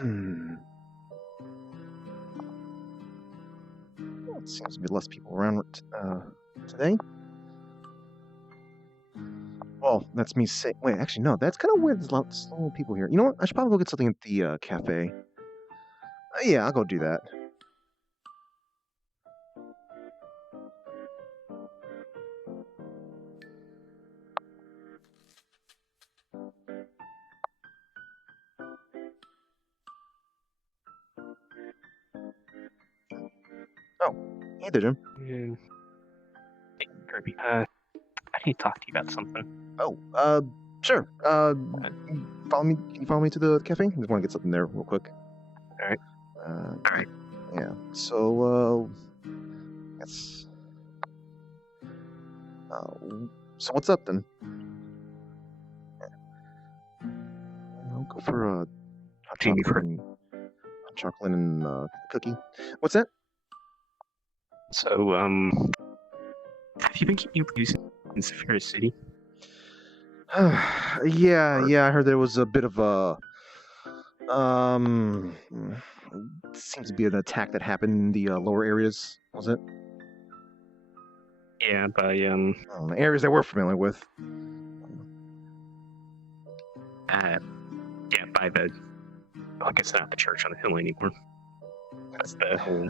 Hmm. Well, it seems to be less people around today. Well, that's me saying. Wait, actually, no. That's kind of weird. There's lots of people here. You know what? I should probably go get something at the cafe. Yeah, I'll go do that. Oh, hey there, Jim. Hey, Kirby. I need to talk to you about something. Oh, sure. Follow me. Can you follow me to the cafe? I just want to get something there real quick. All right. All right. Yeah. So, that's. So what's up then? I'll go for a hot chocolate and cookie. What's that? So, have you been keeping producing in Saphira City? Yeah. I heard there was a bit of a seems to be an attack that happened in the lower areas. Was it? Yeah, by areas that we're familiar with. Yeah, by the. Well, I guess not the church on the hill anymore. That's the whole.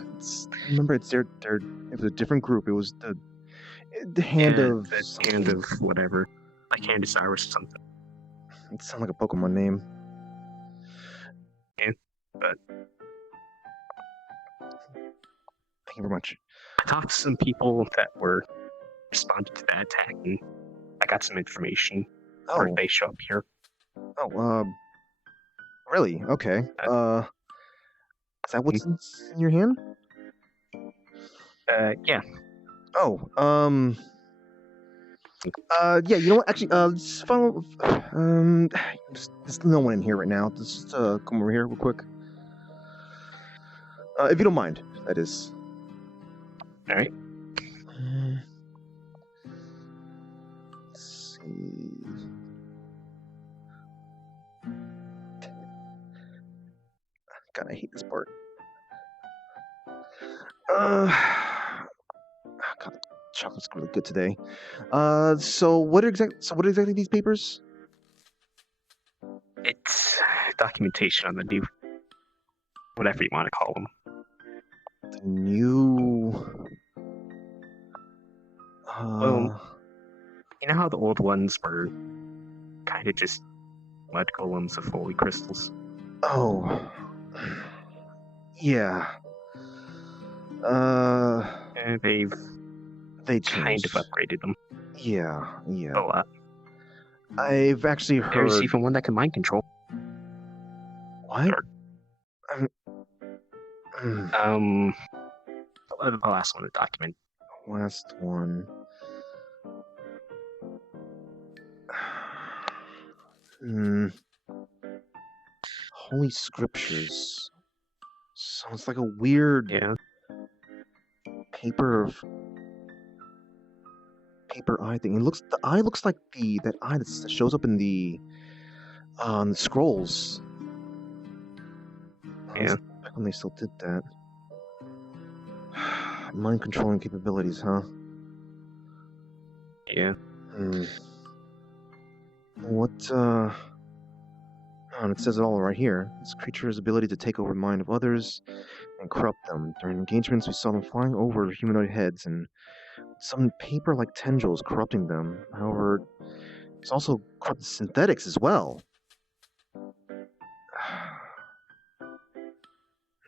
Remember, it's their. It was a different group. It was the hand of. The hand of whatever, like Hand of Cyrus or something. It sounds like a Pokemon name. Yeah, but. Thank you very much. I talked to some people that were responding to that attack, and I got some information. Or they show up here. Oh, really? Okay. Is that what's in your hand? Yeah. Oh, yeah. You know what? Actually, just follow. There's no one in here right now. Just come over here real quick. If you don't mind, that is. All right. Let's see. God, I hate this part. God, chocolate's really good today. So what are exactly these papers? It's documentation on the new, whatever you want to call them. The new. Well, you know how the old ones were kind of just mud golems of holy crystals? Oh. Yeah. They kind of upgraded them. Yeah. A lot. I've actually heard. There's even one that can mind control. What? The last one to document. Last one. Holy scriptures. So it's like a weird paper eye thing. The eye looks like that eye that shows up in the scrolls. Yeah. Back when they still did that. Mind controlling capabilities, huh? Yeah. What and it says it all right here. This creature's ability to take over the mind of others and corrupt them. During engagements, we saw them flying over humanoid heads and some paper-like tendrils corrupting them. However, it's also corrupted synthetics as well.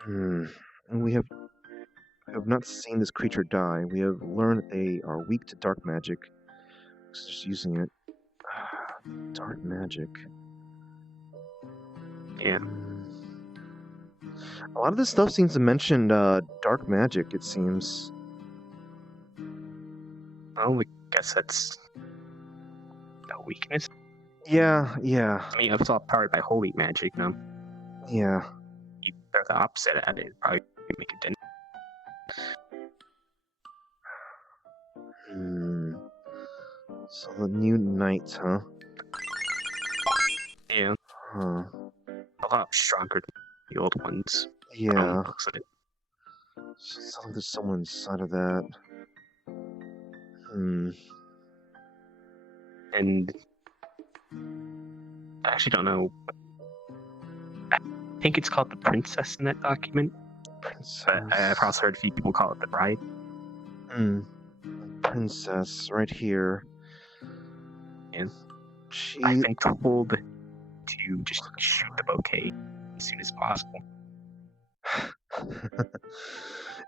And we have not seen this creature die. We have learned that they are weak to dark magic. Just using it. Dark magic. Yeah. A lot of this stuff seems to mention dark magic, it seems. Well, I guess that's a weakness. Yeah. I mean, if it's all powered by holy magic, no. Yeah. You throw the opposite at it, it'd probably make a dent. So the new knight, huh? Yeah. Huh. A lot stronger than the old ones. Yeah. Looks at it. Sounds like there's someone inside of that. And I actually don't know. I think it's called the princess in that document. Princess. But I've also heard a few people call it the bride. Princess, right here. And I've been told to just shoot the bouquet as soon as possible.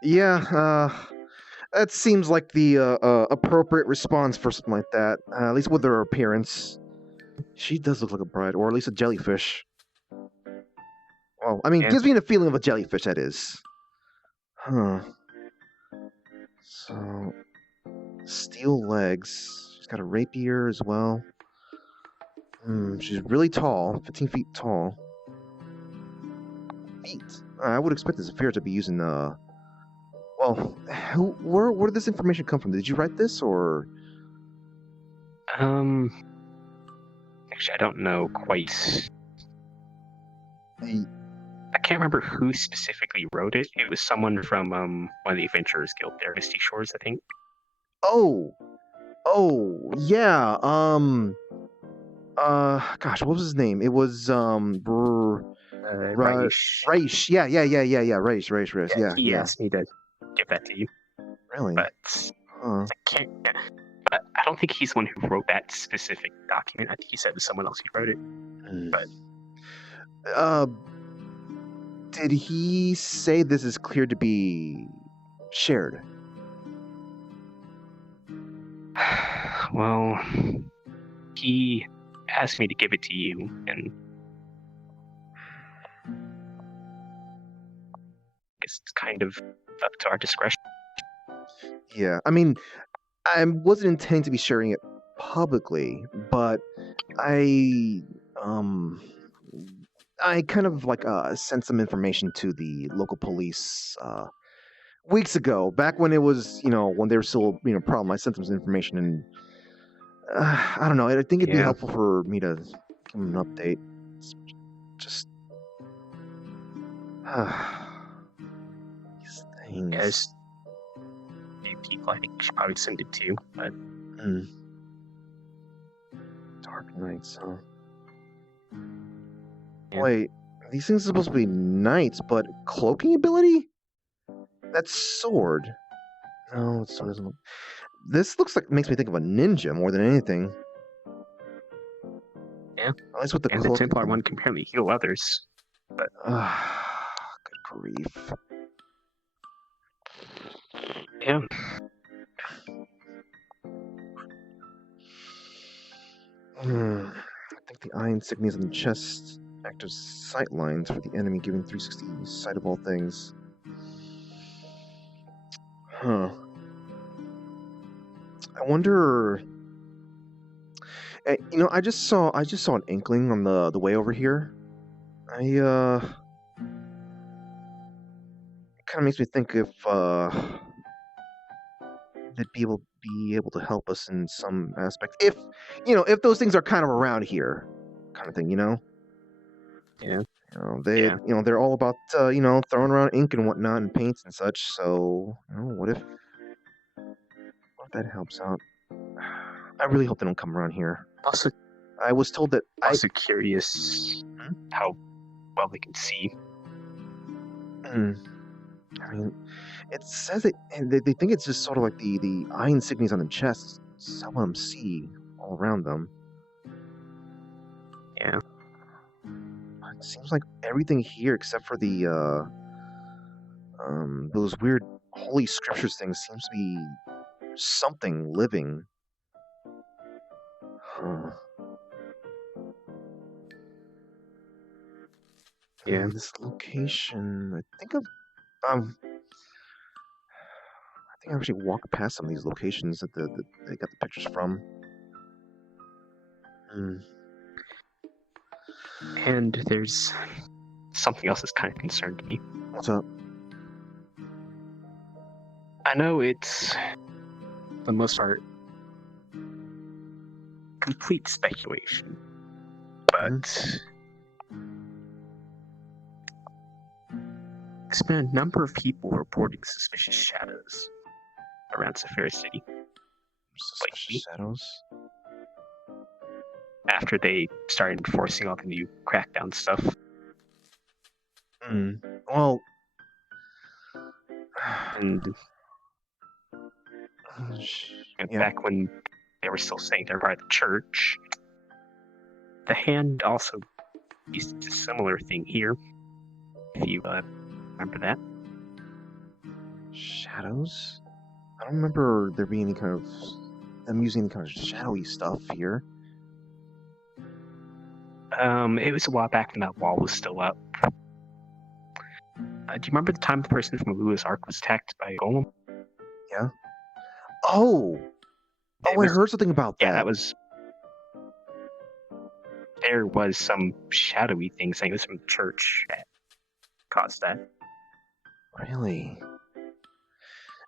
Yeah, that seems like the appropriate response for something like that. At least with her appearance. She does look like a bride, or at least a jellyfish. Well, I mean, gives me the feeling of a jellyfish, that is. Huh. So, steel legs. She's got a rapier as well. She's really tall, 15 feet tall. Feet. I would expect this affair to be using well, where did this information come from? Did you write this, or? Actually, I don't know quite. I can't remember who specifically wrote it. It was someone from one of the Adventurers Guild there, Misty Shores, I think. Oh, yeah. Gosh, what was his name? It was Raish. Raish. Yeah. Raish. Yeah. He asked me to give that to you. Really? But I can't. But I don't think he's the one who wrote that specific document. I think he said it was someone else who wrote it. But did he say this is clear to be shared? Well, he asked me to give it to you, and I guess it's kind of up to our discretion. Yeah, I mean, I wasn't intending to be sharing it publicly, but I kind of like sent some information to the local police weeks ago, back when it was, when they were still, problem. I sent them some information, and I don't know. I think it'd be helpful for me to give them an update. It's just these things. Yes. People I think should probably send it to, but Dark Knights, huh? Wait, these things are supposed to be knights, but cloaking ability? That's sword. No, it still doesn't look. This makes me think of a ninja more than anything. Yeah. At least with the the Templar one can apparently heal others. But good grief. Yeah. I think the eye insignias on the chest act as sight lines for the enemy, giving 360 sight of all things. Huh. I wonder. I just saw an inkling on the way over here. It kind of makes me think if they'd be able to help us in some aspect. If those things are kind of around here, kind of thing, Yeah. They're all about throwing around ink and whatnot and paints and such. So what if that helps out? I really hope they don't come around here. Also, I was told that. Also curious how well they can see. I mean, it says that they think it's just sort of like the eye insignias on the chest. Some of them see all around them. Yeah. It seems like everything here except for the those weird holy scriptures things seems to be something living. Huh. Yeah. This location, I think I actually walked past some of these locations that they got the pictures from. And there's something else that's kind of concerned me. What's up? I know it's, for the most part, complete speculation, but there's been a number of people reporting suspicious shadows around Sapphire City Suspicious shadows. after they started enforcing all the new crackdown stuff. Well, And yeah. back when they were still saying they're part of the church, the Hand also used a similar thing here. If you remember that. Shadows? I don't remember there being any kind of them using any kind of shadowy stuff here. It was a while back when that wall was still up. Do you remember the time the person from Lewis Ark was attacked by a golem? Yeah. Oh, I heard something about that. Yeah, that was. There was some shadowy thing saying it was from the church that caused that. Really?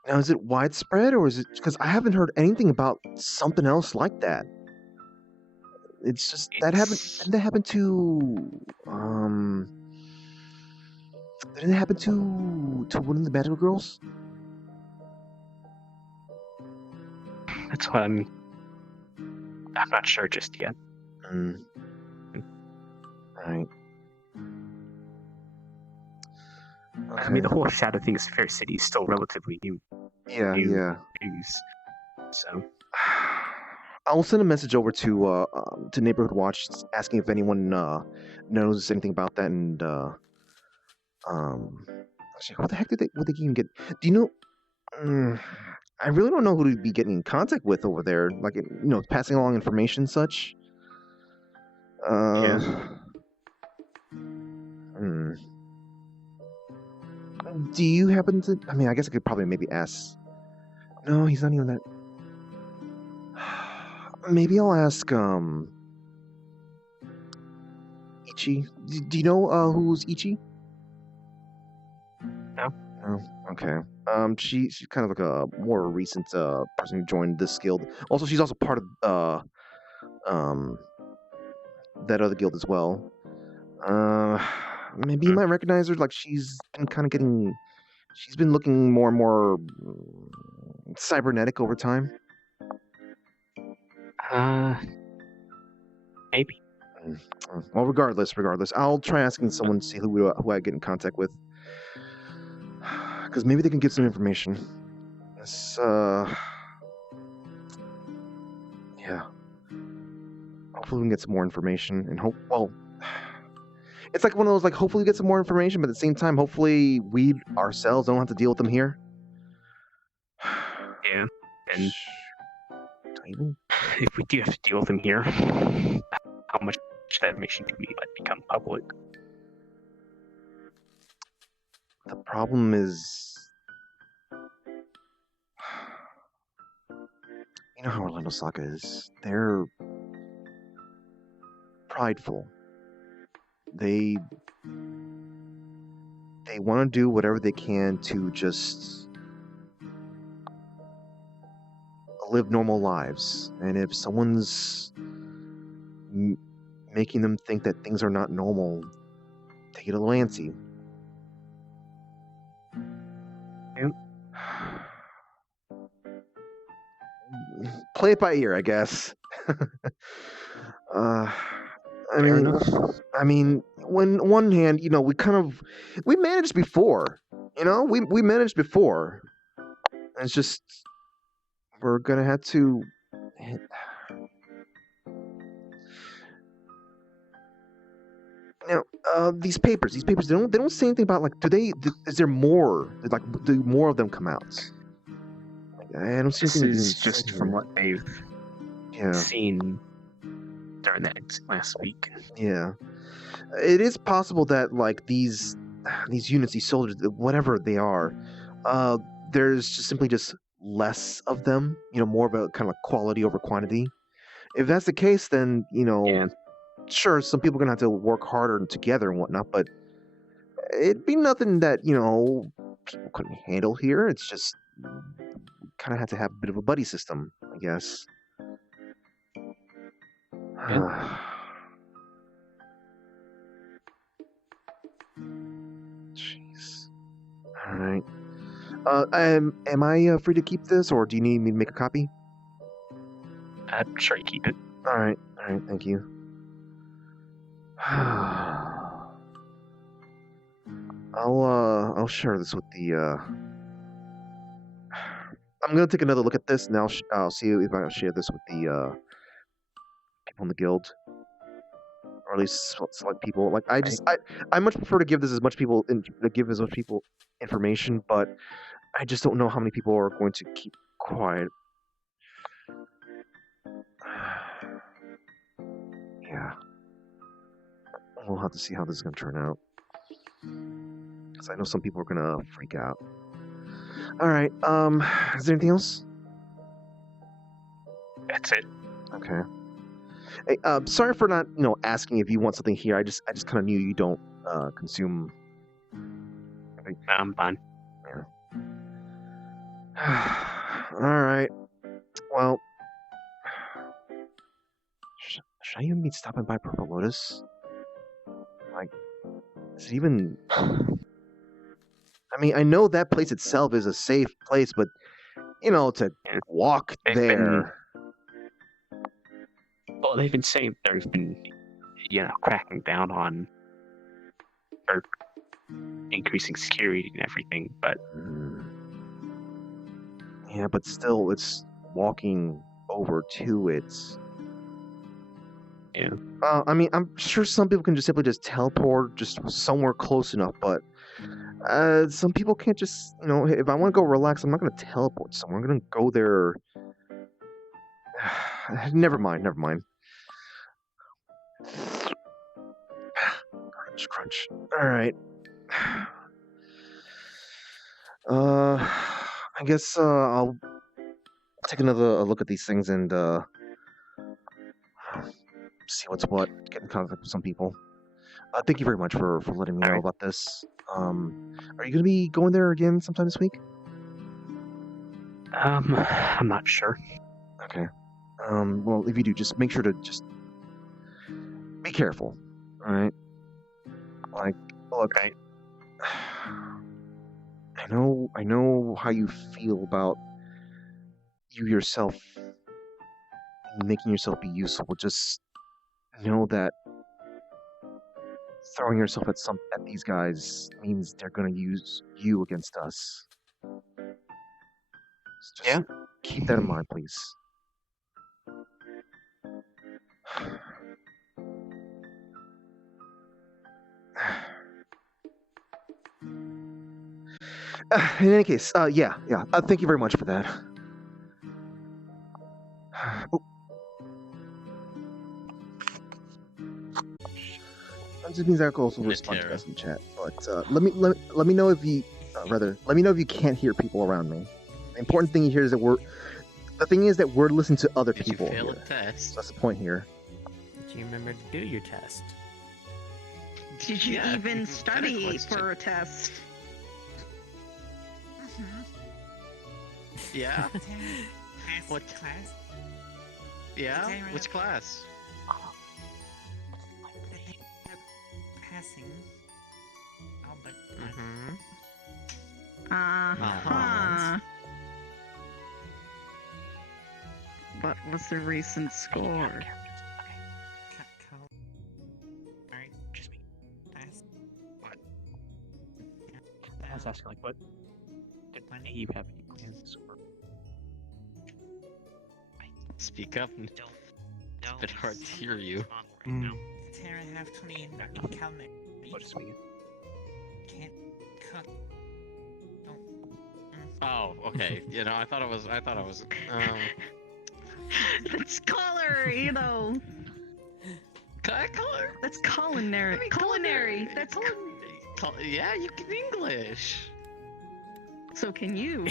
Now, is it widespread, or is it because I haven't heard anything about something else like that? It's just that happened. Didn't that happen to Didn't it happen to one of the magical girls? That's what I'm not sure just yet. Right. Okay. I mean, the whole shadow thing is Fair City is still relatively new. Yeah. News. So I'll send a message over to Neighborhood Watch asking if anyone knows anything about that, and actually, what the heck would they even get? Do you know? I really don't know who to be getting in contact with over there. Like, passing along information and such. yeah. Do you happen to? I mean, I guess I could probably maybe ask. No, he's not even that. Maybe I'll ask Ichi. Do you know who's Ichi? No. Oh, okay. She's kind of like a more recent person who joined this guild. Also, she's also part of that other guild as well. Maybe you might recognize her. Like, she's been looking more and more cybernetic over time. Maybe. Well, regardless, I'll try asking someone to see who I get in contact with, because maybe they can get some information. Yeah. Hopefully we can get some more information, and it's like one of those, like, hopefully we get some more information, but at the same time, hopefully we ourselves don't have to deal with them here. Yeah, and if we do have to deal with them here, how much that information can we let become public? The problem is, you know how Orlando Soccer is. They're prideful. They want to do whatever they can to just live normal lives, and if someone's making them think that things are not normal, they get a little antsy. Yep. Play it by ear, I guess. I mean, when on one hand, we managed before. We managed before. It's just we're gonna have to. Now, these papers, they don't say anything about, like, is there more? Like, do more of them come out? I don't see anything. This is just from what they've seen during that last week. Yeah, it is possible that, like, these units, these soldiers, whatever they are, there's just simply less of them. More of a kind of like quality over quantity. If that's the case, then sure, some people are gonna have to work harder together and whatnot, but it'd be nothing that people couldn't handle here. It's just kind of have to have a bit of a buddy system, I guess. Yeah. Jeez. Am I free to keep this, or do you need me to make a copy? Sure, you keep it. All right, thank you. I'll share this with the. I'm gonna take another look at this, and I'll see if I'll share this with the people in the guild, or at least select people. Like I much prefer to give this as much people information, but I just don't know how many people are going to keep quiet. Yeah, we'll have to see how this is gonna turn out, because I know some people are gonna freak out. All right. Is there anything else? That's it. Okay. Hey, sorry for not, asking if you want something here. I just kind of knew you don't consume. I'm fine. Yeah. All right. Well, should I even be stopping by Purple Lotus? Like, is it even? I mean, I know that place itself is a safe place, but to walk there. Well, they've been saying there's been, cracking down on or increasing security and everything, but yeah, but still, it's walking over to it. Yeah. I mean, I'm sure some people can just simply teleport just somewhere close enough, but some people can't just, if I want to go relax, I'm not going to teleport somewhere. I'm going to go there. Never mind. Crunch. All right. I guess I'll take another look at these things and see what's what. Get in contact with some people. Thank you very much for letting me know about this. Are you gonna be going there again sometime this week? I'm not sure. Okay. Well, if you do, just make sure to just be careful. All right. Like, look, I know how you feel about you yourself making yourself be useful, but just know that throwing yourself at these guys means they're gonna use you against us. Just keep that in mind, please. In any case, yeah. Thank you very much for that. Oh. That just means I can also respond to this in chat. But let me know if you let me know if you can't hear people around me. The important thing here is that we're listening to other people. Did you fail here. a test? So that's the point here. Did you remember to do your test? Did you even study for a test? Yeah. What class? Yeah. Which class? Passing. Oh, but. Uh-huh. What was the recent score? Alright, just me. Pass. What? I was asking, like, what? Did you have any plans? Or... Speak up. It's a bit hard to hear you. Tara have 20 in Calmette. What is speaking? Can't cut. Oh, okay. I thought it was. That's color, Color? That's culinary. Culinary. That's yeah, you can English. So can you?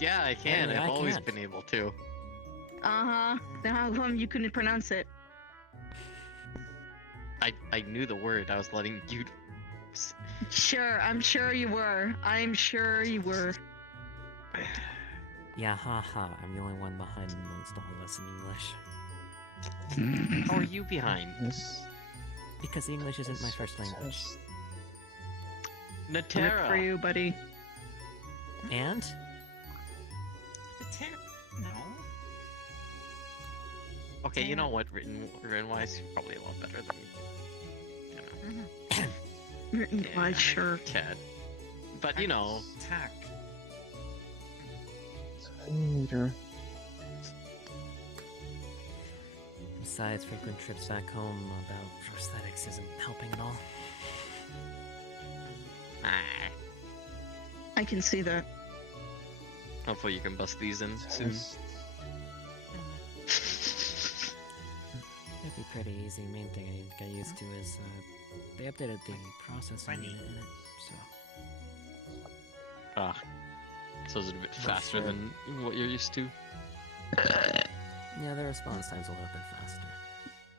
Yeah, I can. Yeah, I've I always can't. been able to. Uh-huh. Then how come you couldn't pronounce it? I knew the word. I was letting you. Sure, I'm sure you were. I'm sure you were. Yeah, haha. I'm the only one behind amongst all of us in English. How are you behind? Because English isn't my first language. Rip for Natera. you, buddy. And? The Terra. No. Okay, you Damn. know what? Written wise, you're probably a lot better than you know. Written by Yeah. sure. Cat. But you know, Tack. Later. Besides, frequent trips back home about prosthetics isn't helping at all. I can see that. hopefully you can bust these in soon. It'd be pretty easy. Main thing I got used to is they updated the processing Funny. unit in it, so Ah, so is it a bit Not faster sure. than what you're used to? yeah, the response time's a little bit faster.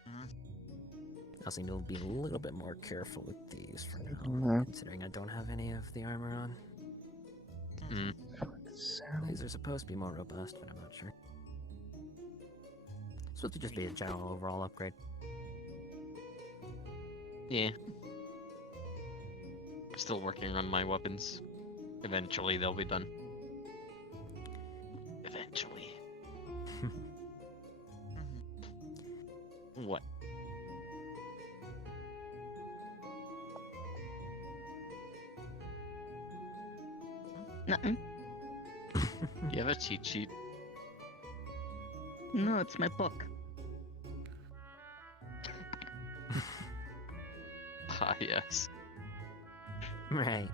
I also need to be a little bit more careful with these for now, considering I don't have any of the armor on. Mm. These are supposed to be more robust, but I'm not sure. It's supposed to just be a general overall upgrade. Yeah. Still working on my weapons. Eventually they'll be done. Eventually. What? Nothing. Do you have a cheat sheet? No, it's my book. Ah, yes. Right.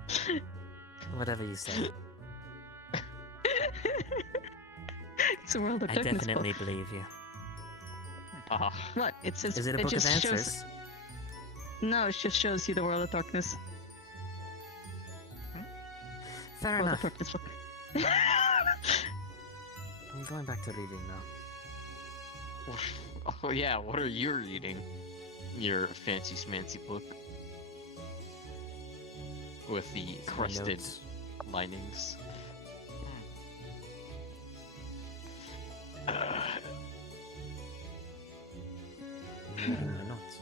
Whatever you say. It's a World of I Darkness definitely book. believe you. Ah, What? It says. Is it a book of just answers? shows. No, it just shows you the World of Darkness. Fair World enough. of Darkness book. I'm going back to reading now. oh yeah, what are you reading? Your fancy smancy book. With the Some crusted notes. linings. I'm reading my notes.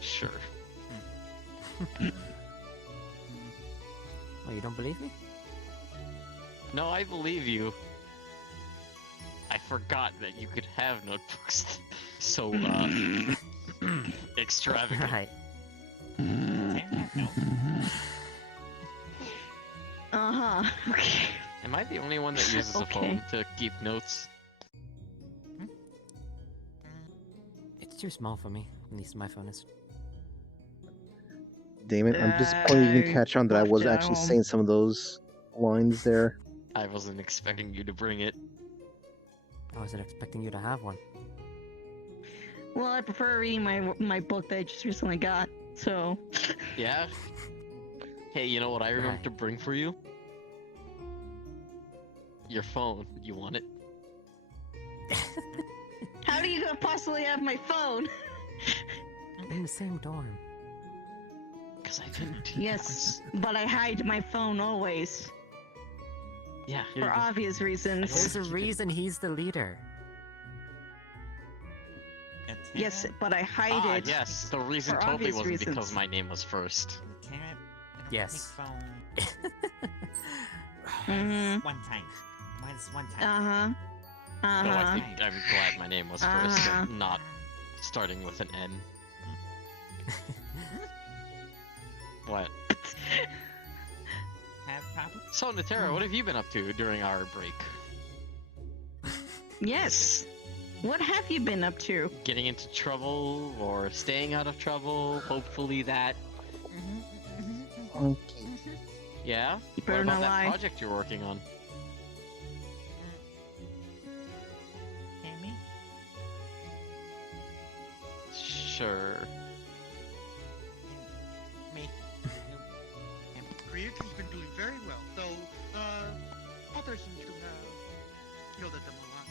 Sure. Oh, you don't believe me? No, I believe you. I forgot that you could have notebooks so extravagant. Right. Uh-huh. Okay. Am I the only one that uses a Okay. phone to keep notes? It's too small for me. At least my phone is. Damn it, I'm disappointed you didn't catch on that I left was it at actually home. saying some of those lines there. I wasn't expecting you to bring it. I wasn't expecting you to have one. Well, I prefer reading my book that I just recently got. So. Yeah? Hey, you know what I remember Right. to bring for you? Your phone. You want it? How do you possibly have my phone? In the same dorm. Because I couldn't. Yes, but I hide my phone always Yeah, here for you go. obvious reasons. There's a Keep it. reason he's the leader. Yes, but I hide Ah, it. yes. The reason for totally obvious wasn't because reasons. my name was first. Yes. Phone. Mhm. One time. Once one Uh time. huh. Uh So I huh. think I'm glad my name was first and not starting with an N. What? Have problem? So, Natera, what have you been up to during our break? Yes. What have you been up to? Getting into trouble or staying out of trouble? Hopefully that. Okay. Yeah? You What better about not that lie. project you're working on? Hear me? Sure. Me. Creator's been doing very well, though others seem to have yielded them a lot.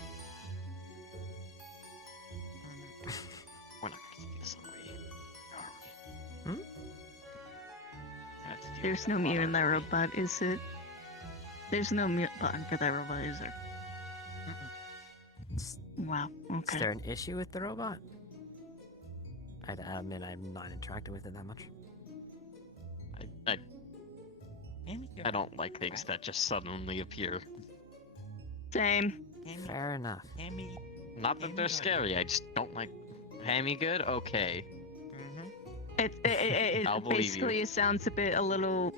We're not gonna do this already, are we? Hmm? I have to deal There's with no that mute lot in that already. robot, is it? There's no mute button for that robot, is there? Is Wow. Okay. there an issue with the robot? I admit I'm not interacting with it that much. I don't like things that just suddenly appear. Same. Fair enough. Not that they're scary, I just don't like... Hammy good? Okay. It I'll believe basically you. sounds a little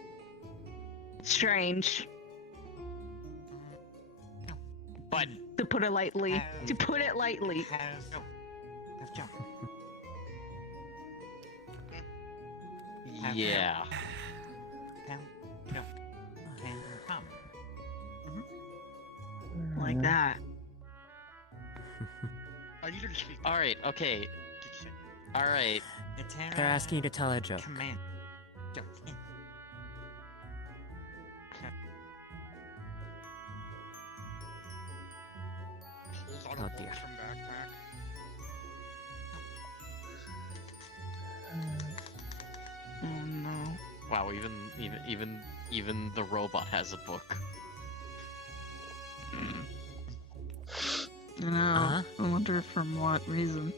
strange, But to put it lightly. Have- To put it lightly. Have Joe. yeah. Have Joe. Can come. Like that. I need her to speak. Alright, okay. Dixon. Alright. They're asking you to tell a joke. Command. Joe. Pulls out Oh, a book dear. from backpack. Oh no. Wow, even the robot has a book. I know. I wonder from what reason.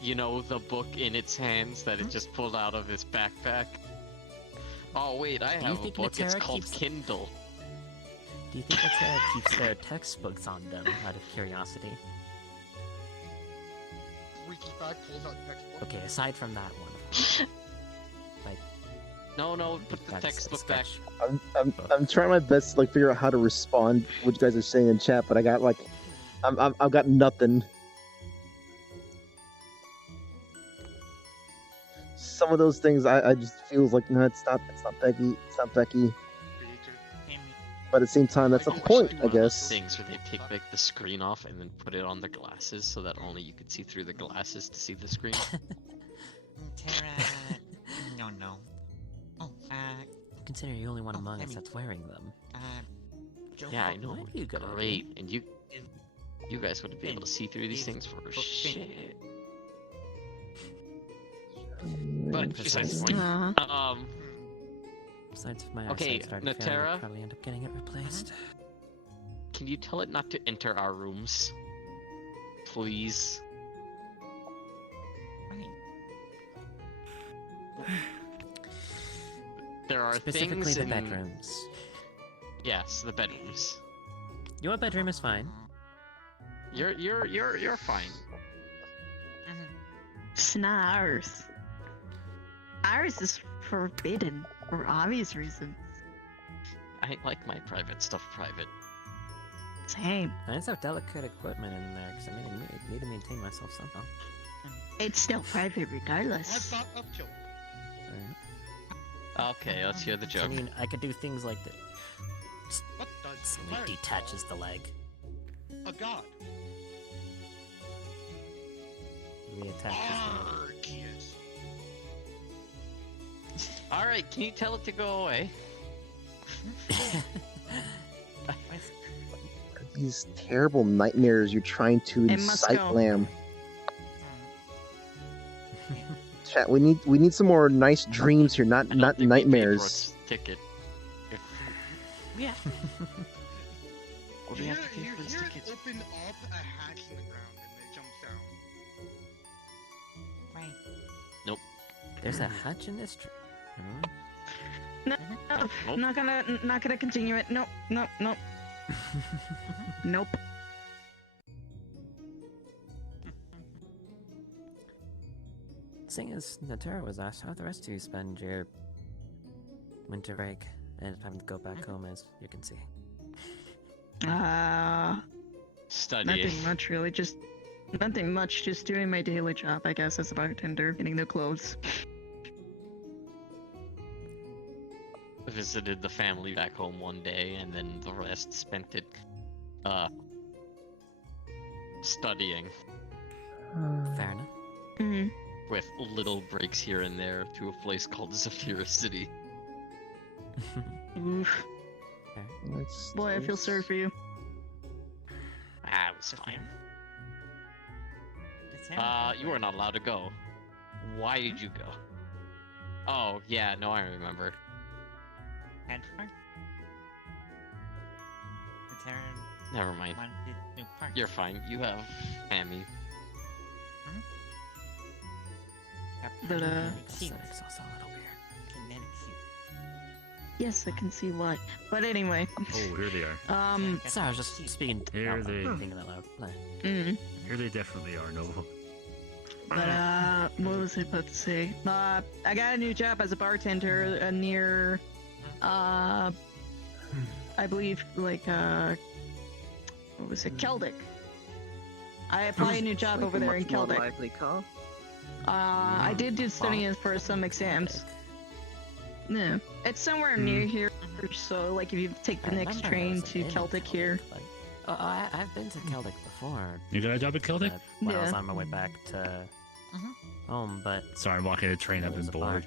You know, the book in its hands that it just pulled out of his backpack? Oh wait, I Do you have a think book, it's Natera called keeps- Kindle. Do you think Natera keeps their textbooks on them out of curiosity? Reaches back, pulls out textbook. Okay, aside from that one, of course. Like, No, put the that's a textbook back. sketch. I'm trying my best to like figure out how to respond what you guys are saying in chat, but I got like I've got nothing. Some of those things I just feels like no, it's not Becky, but at the same time that's the point, I guess. Things where they take like the screen off and then put it on the glasses so that only you could see through the glasses to see the screen. Tara. No. Oh, Consider you're the only one Oh, among I us mean- that's wearing them. Joe. Yeah, I know. Might be a good Great, and you guys wouldn't be able to see through these Fin. things for Fin. shit. But besides the point. Uh-huh. Besides, if my Okay, eyesight started failing, Natera? I'd probably end up getting it replaced. Can you tell it not to enter our rooms? Please. There are Specifically things the in... bedrooms. Yes, the bedrooms. Your bedroom is fine. You're fine. It's not ours. Ours is forbidden for obvious reasons. I like my private stuff private. Same. I just have delicate equipment in there because I need to maintain myself somehow. It's still private I regardless. thought of joke. Okay, let's hear the I joke. mean, I could do things like that. What does Somebody cleric detaches the leg. call a god? Reattaches the leg. Arceus. Alright, can you tell it to go away? These terrible nightmares you're trying to It must incite, go. Lamb. Chat, we need some more nice dreams here, not I don't think we paid for nightmares. its ticket. If... Yeah. What do we You have to pay hear for this it ticket? open up a hatch in the ground and it jumps down. Right. There's a hatch in this. No, Nope. not gonna continue it. Nope. Nope. Thing is, Natera was asked how the rest of you spend your winter break and time to go back home, as you can see. Studying. Nothing much really. Just nothing much. Just doing my daily job, I guess, as a bartender, getting new clothes. Visited the family back home one day, and then the rest spent it, studying, Fair enough. Mm-hmm. with little breaks here and there to a place called Zafira City. Oof. That's- Boy, I feel sorry for you. Ah, it was fine. Tara. You were not allowed to go. Why did you go? Oh, yeah, no, I remember. Head first. Tara Never mind. wanted new parts. You're fine. You have Hammy. But, Aesthetics also a little weird. Kinetics. Yes, I can see why. But anyway. Oh, here they are. Sorry, I was just speaking. Here they- thinking that loud. Here they definitely are, Novo. But what was I about to say? I got a new job as a bartender near, I believe, like, what was it? Keldic. I applied a new job over there in Keldic. Lively call. I did do studying for some exams. No, it's somewhere near here, so like if you take the next train to Celtic here. Oh, I've been to Celtic before. You got a job at Celtic? When I was on my way back to home, but Sorry, I'm walking a train. I've been bored.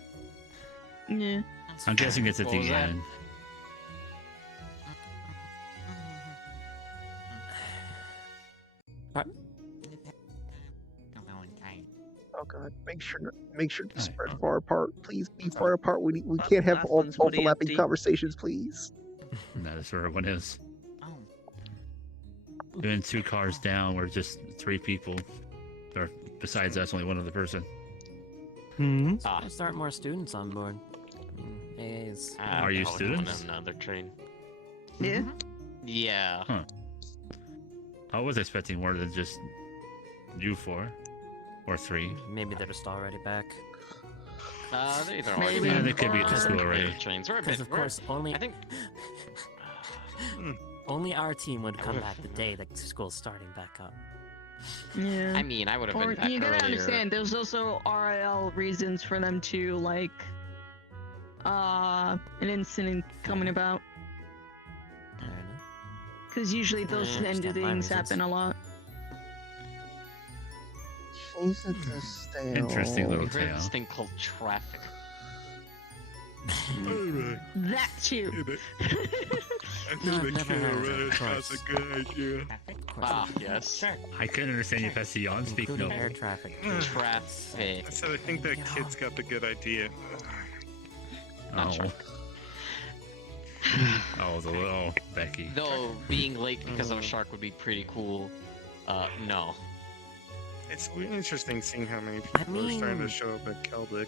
Yeah. I'm guessing it's at What the was that? end. Oh God, make sure to spread Alright. far apart. Please be far apart. We can't have Last one's pretty overlapping empty. conversations, please. That is where everyone is. Oh. Doing 2 cars down, we're just 3 people. Or besides us, only one other person. Let's start more students on board. I mean, AA's. Are you probably going students? on another train. Yeah. Yeah. I was expecting more than just you 4 or 3. Maybe they're just already back. They're either Maybe. already Yeah, they could be at or the school already. later trains. We're a Because bit. of course, only I think. only our team would come back the day that school's starting back up. Yeah. I mean, I would have Or been back you gotta earlier. understand, there's also RIL reasons for them to like, an incident coming about. Fair enough. Because usually those I understand my endings reasons. happen a lot. Interesting little We've heard tale. this thing called traffic. That too. No, I've never heard of course. a good idea. Of course. Ah, yes. Sure. I couldn't understand you past the yawn. Speak Including no. air traffic. Traffic. I said I think that kid's got the good idea. Not Oh. sure. Oh, the little Becky. Though being late because of a shark would be pretty cool. No. It's interesting seeing how many people are starting to mean- show up at Keldic.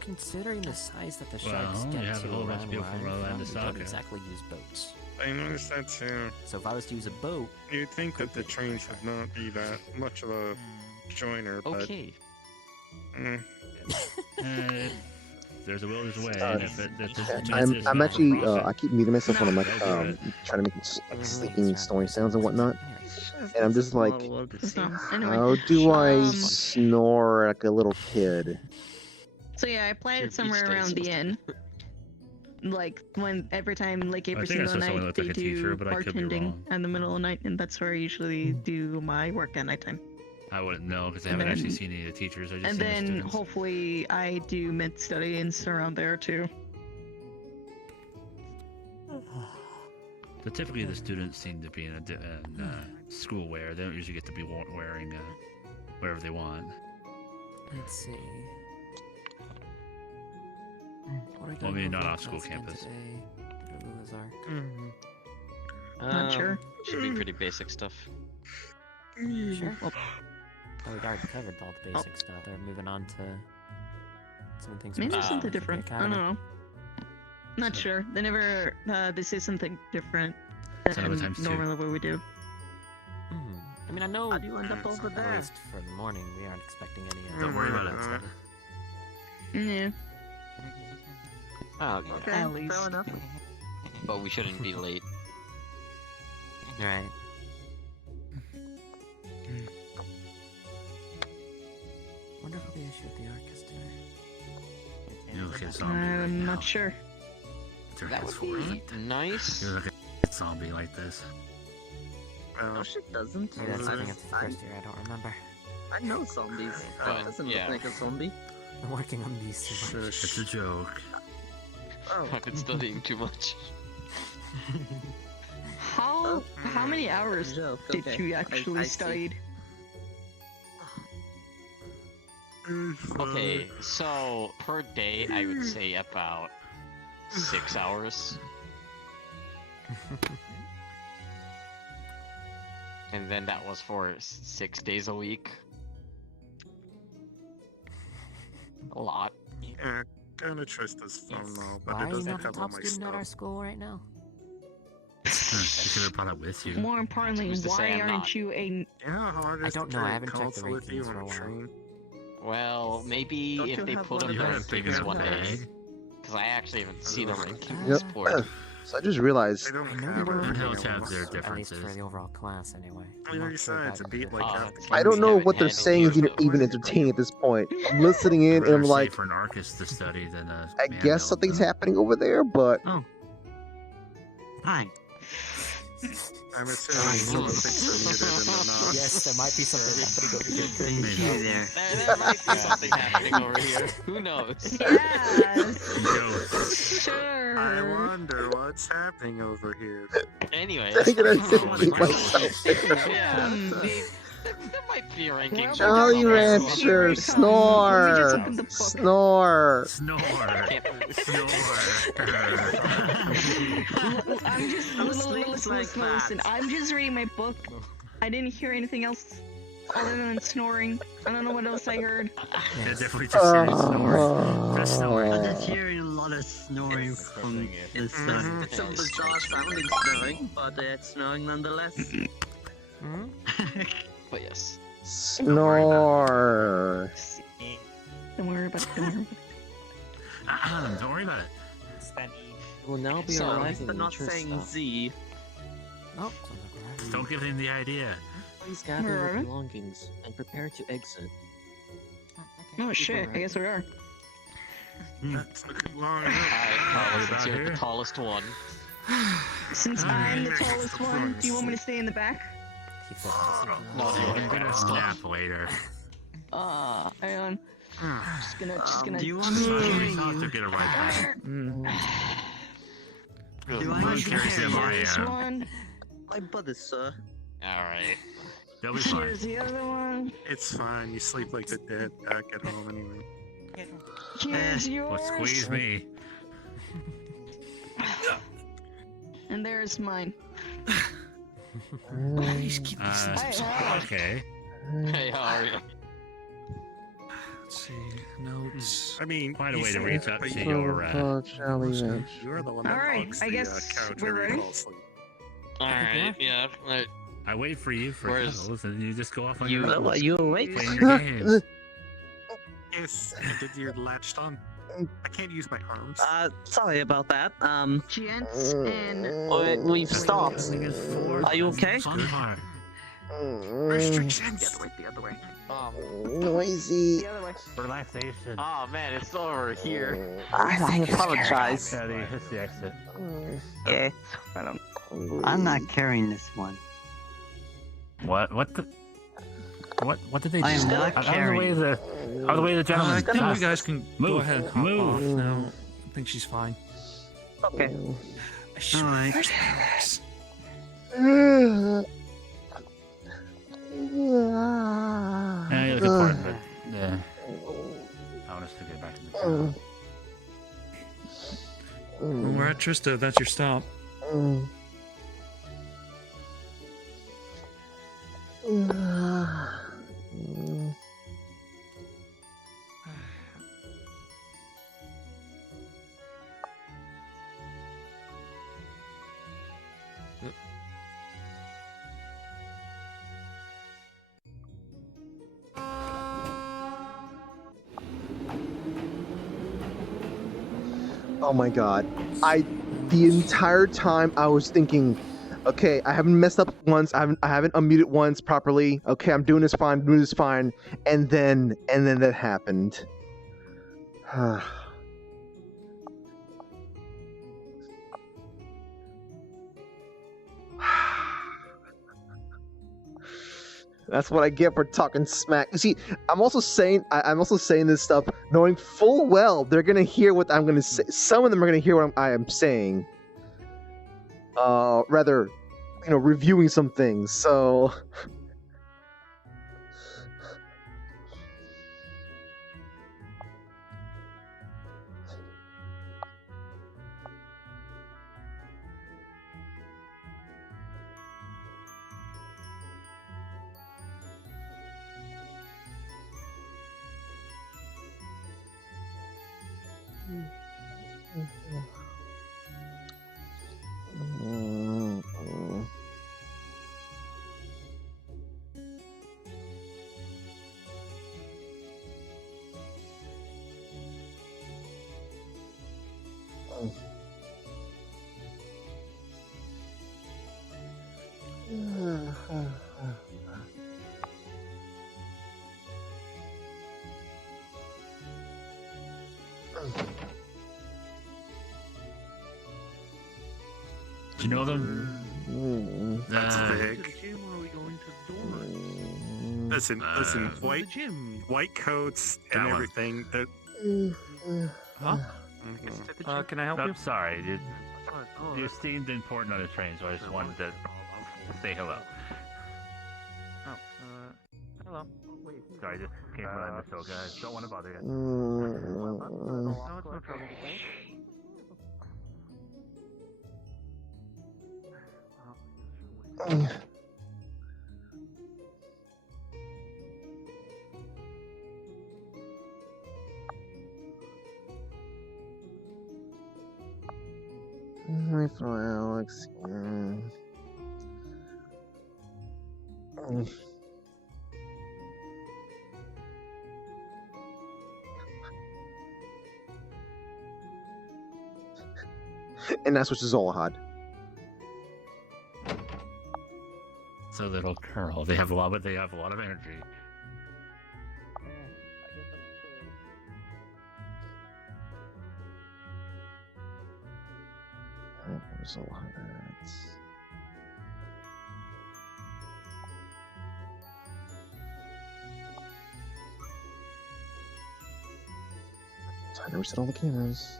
Considering the size that the Well, sharks you get have to a whole bunch of around people where from I'm Orlando from, we don't Soccer. exactly use boats. I noticed that too. So if I was to use a boat, You'd think that the trains would not be that much of a joiner, but Okay. mm, There's a will, there's a way. And if I'm actually I keep muting myself when I'm like That'll do trying to make like sleeping snoring sounds and whatnot, and I'm just like, So, anyway. how do I Um, snore like a little kid? So yeah, I applied Your it somewhere beach around days. the end. Like every time, like every I think I single saw someone night look they like a do teacher, but I could be bartending wrong. in the middle of the night, and that's where I usually do my work at nighttime. I wouldn't know because I And haven't actually then- seen any of the teachers. I just And seen the then students. hopefully I do mid studies around there too. So typically the students seem to be in school wear. They don't usually get to be wearing wherever they want. let's see. What are Well, maybe your not overall off school class again campus. today? Lula's arc. Not sure. Should be pretty basic stuff. Sure. Oh, we already covered all the basic stuff. They're moving on to some of the things. Maybe we there's saw something with the different. I don't academy. know. Not So- sure. They never. They say something different So another than times two. normally what we do. I mean, I know. How do you end up over At there? least for the morning, we aren't expecting any. Don't worry about overnight it. study. Yeah. Oh, yeah. Okay, At least. fair enough. But we shouldn't be late. Right. Wonder if the issue with the arc is today. You look at a zombie right I'm now. not sure. Their That heads would forward. be nice. You look at a zombie like this. No, shit doesn't. Maybe that's something I- after the first year. I don't remember. I know zombies. But, That doesn't yeah. look like a zombie. I'm working on these too much. It's a joke. Oh, I've been studying too much. How many hours joke. did Okay. you actually I see. studied? Okay, so per day I would say about 6 hours. And then that was for 6 days a week. A lot. yeah, Kinda Trista's phone though, but Why it are you doesn't not the have all top my student at our stuff. school right now? You should have brought it with you. More importantly, Who's to say why I'm aren't not? you a? You know how hard it I is to don't know, I carry a haven't checked the console with you rankings on for a a while. train? Well, maybe Don't if you they have put one up of You the had those a big rankings enough one day. bag. Because I actually haven't seen the rankings Yep. report. So I just realized. They don't I know have you were everything Hotels at have once. their at least for differences. the overall class anyway. I I'm mean, not sure besides, about it beat like Ah, half the I don't games. know haven't what they're had any saying is of those. even entertaining at this point. I'm listening in I'd and rather I'm say like, for an Arcus to study than a I guess handheld, something's though. happening over there, but Oh. Hi. I'm assuming some of the things are muted and they're not. Yes, there might be something happening over here. Thank Maybe. you there. There might be something happening over here. Who knows? Yes. Ghosts. Sure. I wonder what's happening over here. Anyway, I'm gonna let's sit start and keep with- myself. Yeah, Hmm. there might be a ranking. Well, Jolly Here Rancher, it comes. snore, Let me just open the book. snore. Snore. I'm just Who sleeps listen, like listen, that? listen. I'm just reading my book. I didn't hear anything else other than snoring. I don't know what else I heard. Yeah, definitely just hearing snore. Just snore. I'm just hearing a lot of snoring from this Mhm. It's some bizarre sounding snoring, but it's snoring nonetheless. Hmm? But yes. Snore. Don't worry about it. Don't worry about it. Don't worry about it. Will now be So, arriving in not saying Z. Oh, sounds like we're having- Don't give him the idea. Please gather Where your are we? belongings and prepare to exit. Oh shit, I guess we are. That's looking long enough. Alright, about since you're here? the tallest one. Since I'm the tallest one, do you want me to stay in the back? Keep that No, I'm gonna snap later. Hang on. Just gonna. Do you want me So to we carry thought you? to get a right back. Do I Moon need to carries carry them you? This I one. My buddy, sir. Alright. They'll be fine. Here's the other one. It's fine. You sleep like the dead back at home anyway. Here's yours. Well, squeeze me. And there's mine. Okay. Hey, how are you? Let's see. Notes. I mean, Find a you way to said reach it, out but to you- your Jolly Rancher. You're the one that Alright, hogs I the guess couch we're whenever you ready? fall asleep. Alright, yeah. I wait for you for Where's- cuddles, and you just go off on You- your Well, own. are you awake? Playing your games. Yes, did you're latched on. I can't use my arms. Sorry about that. Gents and. We've stopped. Cuddling is for Are you the okay? Fun part. Restrictions. The other way. Noisy. The other way. Relaxation. Oh man, it's over here. I apologize. Yeah, hits the exit. Yeah. I'm not carrying this one. What? What the? What did they do? I am not Out of the way carrying. of the, out of the way of the gentleman. I think Stop. you guys can Move. go ahead and hop Move. off now. I think she's fine. Okay. Shh, Alright. where's Alex? Yeah, you're a good part, but yeah. I want us to get back to the town. When we're at Trista, that's your stop. Oh my god. The entire time I was thinking, okay, I haven't messed up once, I haven't unmuted once properly. Okay, I'm doing this fine, and then that happened. That's what I get for talking smack. You see, I'm also saying this stuff knowing full well they're gonna hear what I'm gonna say. Some of them are gonna hear what I am saying. Rather, reviewing some things. So. Do you know them? That's big. the gym, or are we going to the dorm? Listen, white coats and That one. everything. That. Huh? Can I help I'm you? sorry, dude. You seemed important on the train, so I just wanted to say hello. Oh, hello. Sorry, just came from the show, guys. Don't want to bother you. No, it's no trouble. Wait for Alex. And that's what Zolahad. So little girl. They have a lot, but they have a lot of energy. Zolahad. Time to reset all the cameras.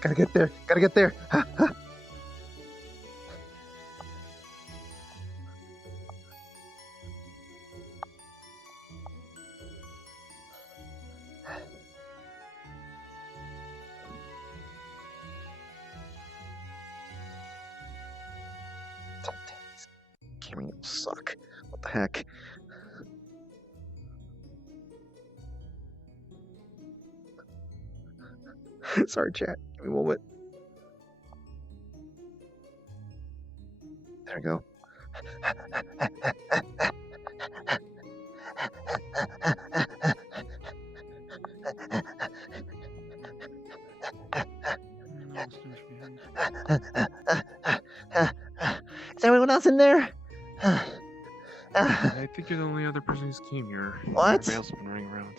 Gotta get there. Gotta get there. Camera suck. What the heck? Sorry, chat. Give me a moment. There we go. Is everyone else in there? I think you're the only other person who's came here. What? Everybody else has been running around.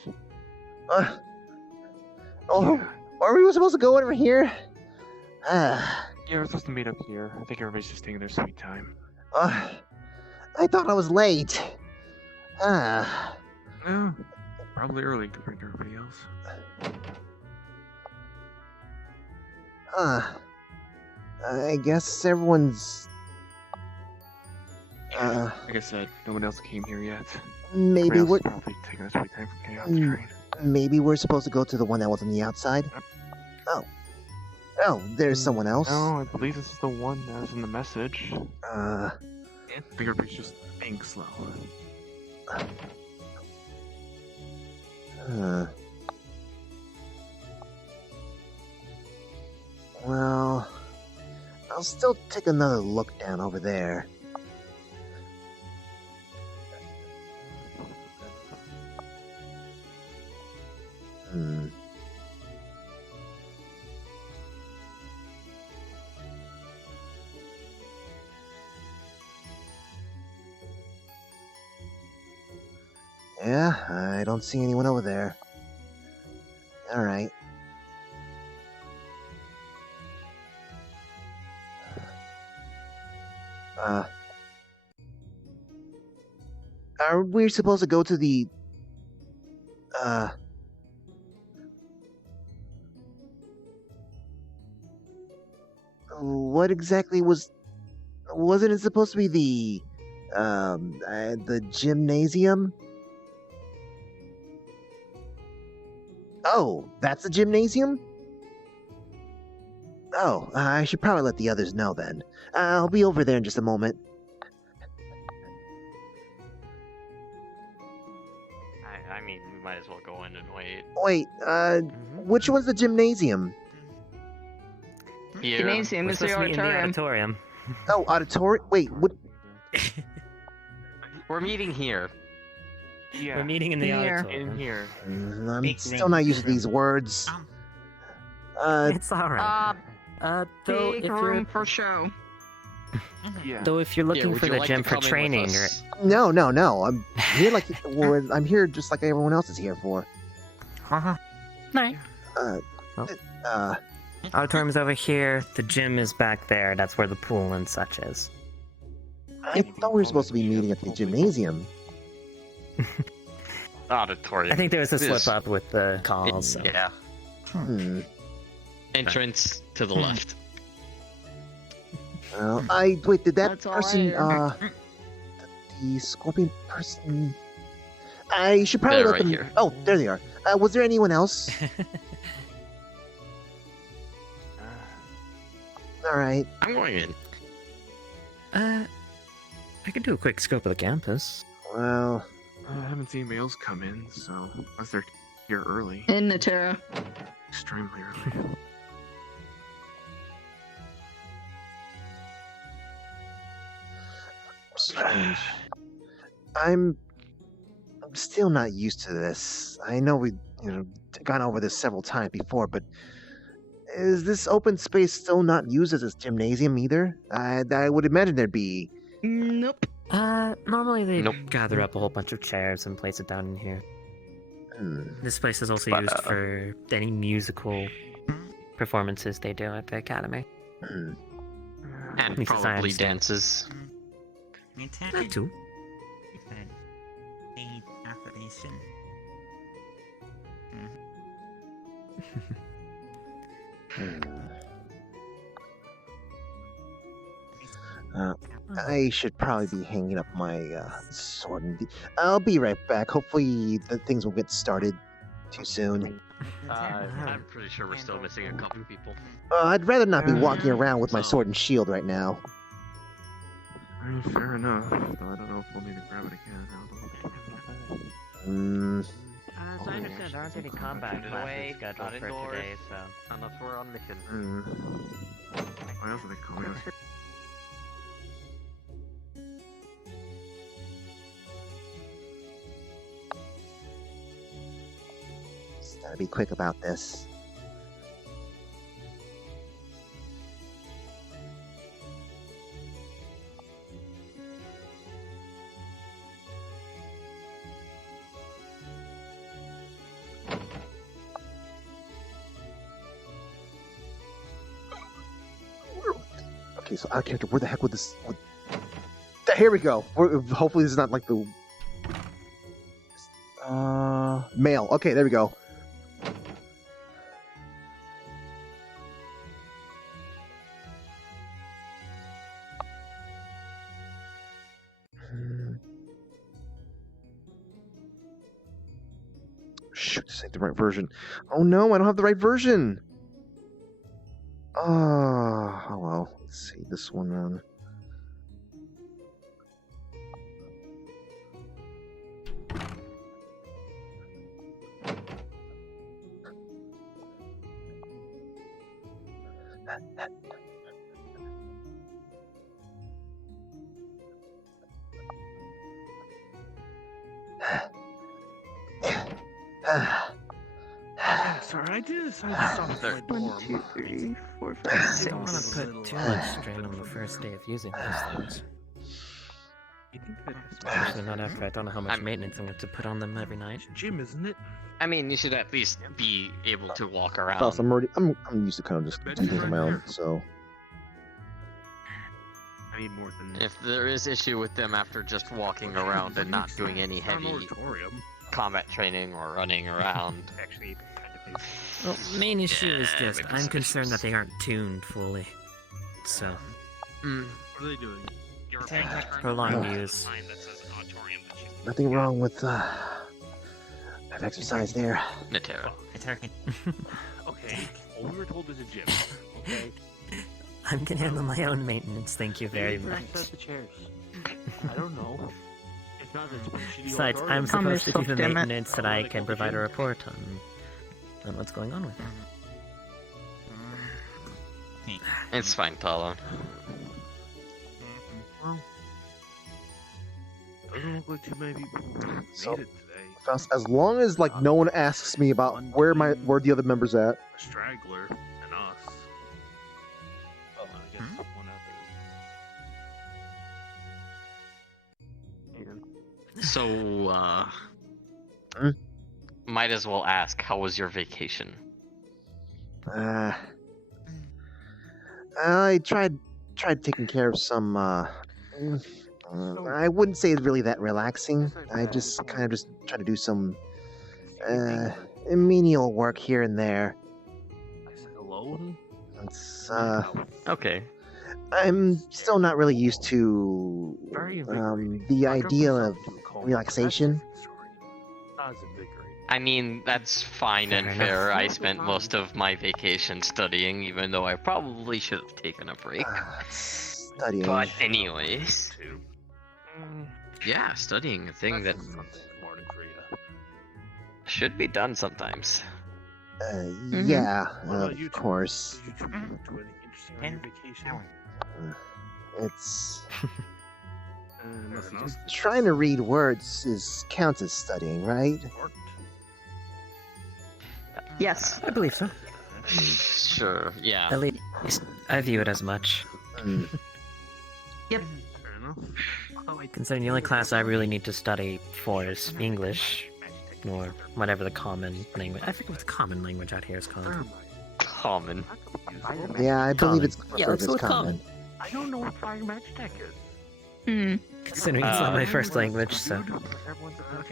Oh, are we supposed to go over here? Yeah, we're supposed to meet up here. I think everybody's just taking their sweet time. I thought I was late. No, probably early compared to everybody else. I guess everyone's. Like I said, no one else came here yet. Maybe Everybody we're. else is probably taking a sweet time from Chaos Mm. Train. Maybe we're supposed to go to the one that was on the outside. Oh, there's someone else. No, I believe this is the one that was in the message. Uh, I think everybody's just being slow. Well, I'll still take another look down over there. Yeah, I don't see anyone over there. Alright. Are we supposed to go to the... what exactly was... Wasn't it supposed to be the gymnasium? Oh, that's the gymnasium? Oh, I should probably let the others know then. I'll be over there in just a moment. I mean, we might as well go in and wait. Wait, which one's the gymnasium? Here. Gymnasium is the auditorium. Oh, auditorium? Wait, what? We're meeting here. Yeah. We're meeting in the auditorium. In here. I'm Big still room, not big used to room. these words. It's alright. Though Big if room you're for show. Yeah. though if you're looking would for you the like gym to for come in with training, or us? No. I'm here like I'm here just like everyone else is here for. Night. Uh, Auditorium's over here. The gym is back there. That's where the pool and such is. I thought we were supposed to be meeting at the gymnasium. Auditorium. I think there was a This- slip up with the calls. So. Yeah. Entrance to the left. Well, wait. Did that That's all I person? heard. The scorpion person. I should probably They're let right them. here. Oh, there they are. Was there anyone else? All right. I'm going in. I could do a quick scope of the campus. Well, I haven't seen males come in, so unless they're here early, In Natera. extremely early. strange. I'm still not used to this. I know we've gone over this several times before, but is this open space still not used as a gymnasium either? I would imagine there'd be. Nope. Normally they Nope. gather up a whole bunch of chairs and place it down in here. This place is also But, used for any musical performances they do at the academy. And At least as I probably understand. dances. That too. Need affirmation. I should probably be hanging up my sword. I'll be right back. Hopefully, the things will get started too soon. I'm pretty sure we're still missing a couple people. I'd rather not be walking around with my sword and shield right now. Fair enough. Though I don't know if we'll need to grab it again. So I understand there aren't any combat classes scheduled for today, so Unless we're on mission. Why else are they calling us? Just gotta be quick about this. Okay, so out of character, where the heck would this... Here we go. Hopefully this is not like the... Mail. Okay, there we go. Shoot, this ain't the right version. Oh no, I don't have the right version! Oh well. Let's see this one on. Sorry, I did decide to stop at my dorm. 1, 2, 3, 4, 5, I 6. don't want to put too much strain on the first day of using those things. You think that Especially not after I don't know how much maintenance I'm going to put on them every night. gym, isn't it? I mean, you should at least be able to walk around. Plus, I'm used to kind of just doing things on my own, so. I need more than If there is issue with them after just walking around and not doing any heavy combat training or running around. Actually, kind of Well, main issue is Yeah, just maybe I'm some concerned issues. that they aren't tuned fully. so What are they doing? You're paying prolonged use. sign that says auditorium that she's Nothing wrong with that exercise there. Natera. Okay, all we were told is a gym. Okay. I can handle my own maintenance, thank you very Who much. set the chairs? I don't know. If not, it's been shitty Besides, auditorium. I'm supposed to do the yourself, damn it. maintenance so that I can provide a report on what's going on with it. It's fine, Talon. Well, doesn't look like too many people So- made it today. As long as like no one asks me about where the other members at. A straggler and us. Oh, I guess one other. So, might as well ask, how was your vacation? I tried taking care of some. I wouldn't say it's really that relaxing. I just kind of try to do some menial work here and there. I said alone? It's Okay. I'm still not really used to Very invigorating. the I drove idea myself of to a coma. relaxation. That's a different story. Not as invigorating. I mean, that's fine and Fair fair. enough. I spent most of my vacation studying, even though I probably should have taken a break. Studying. But anyways, Too. yeah, studying a thing that Morning for you. should be done sometimes. Yeah, What about of you two? course. Did you two do anything interesting on your vacation? It's Nothing else? trying to read words counts as studying, right? Worked. Yes. I believe so. Sure, yeah. At least I view it as much. Yep. Fair enough. Considering the only class I really need to study for is English, or whatever the common language. I forget what the common language out here is called. Common. Yeah, I believe it's Yeah, let's go with common. I don't know what fire magic tech is. Considering it's not my first language, so.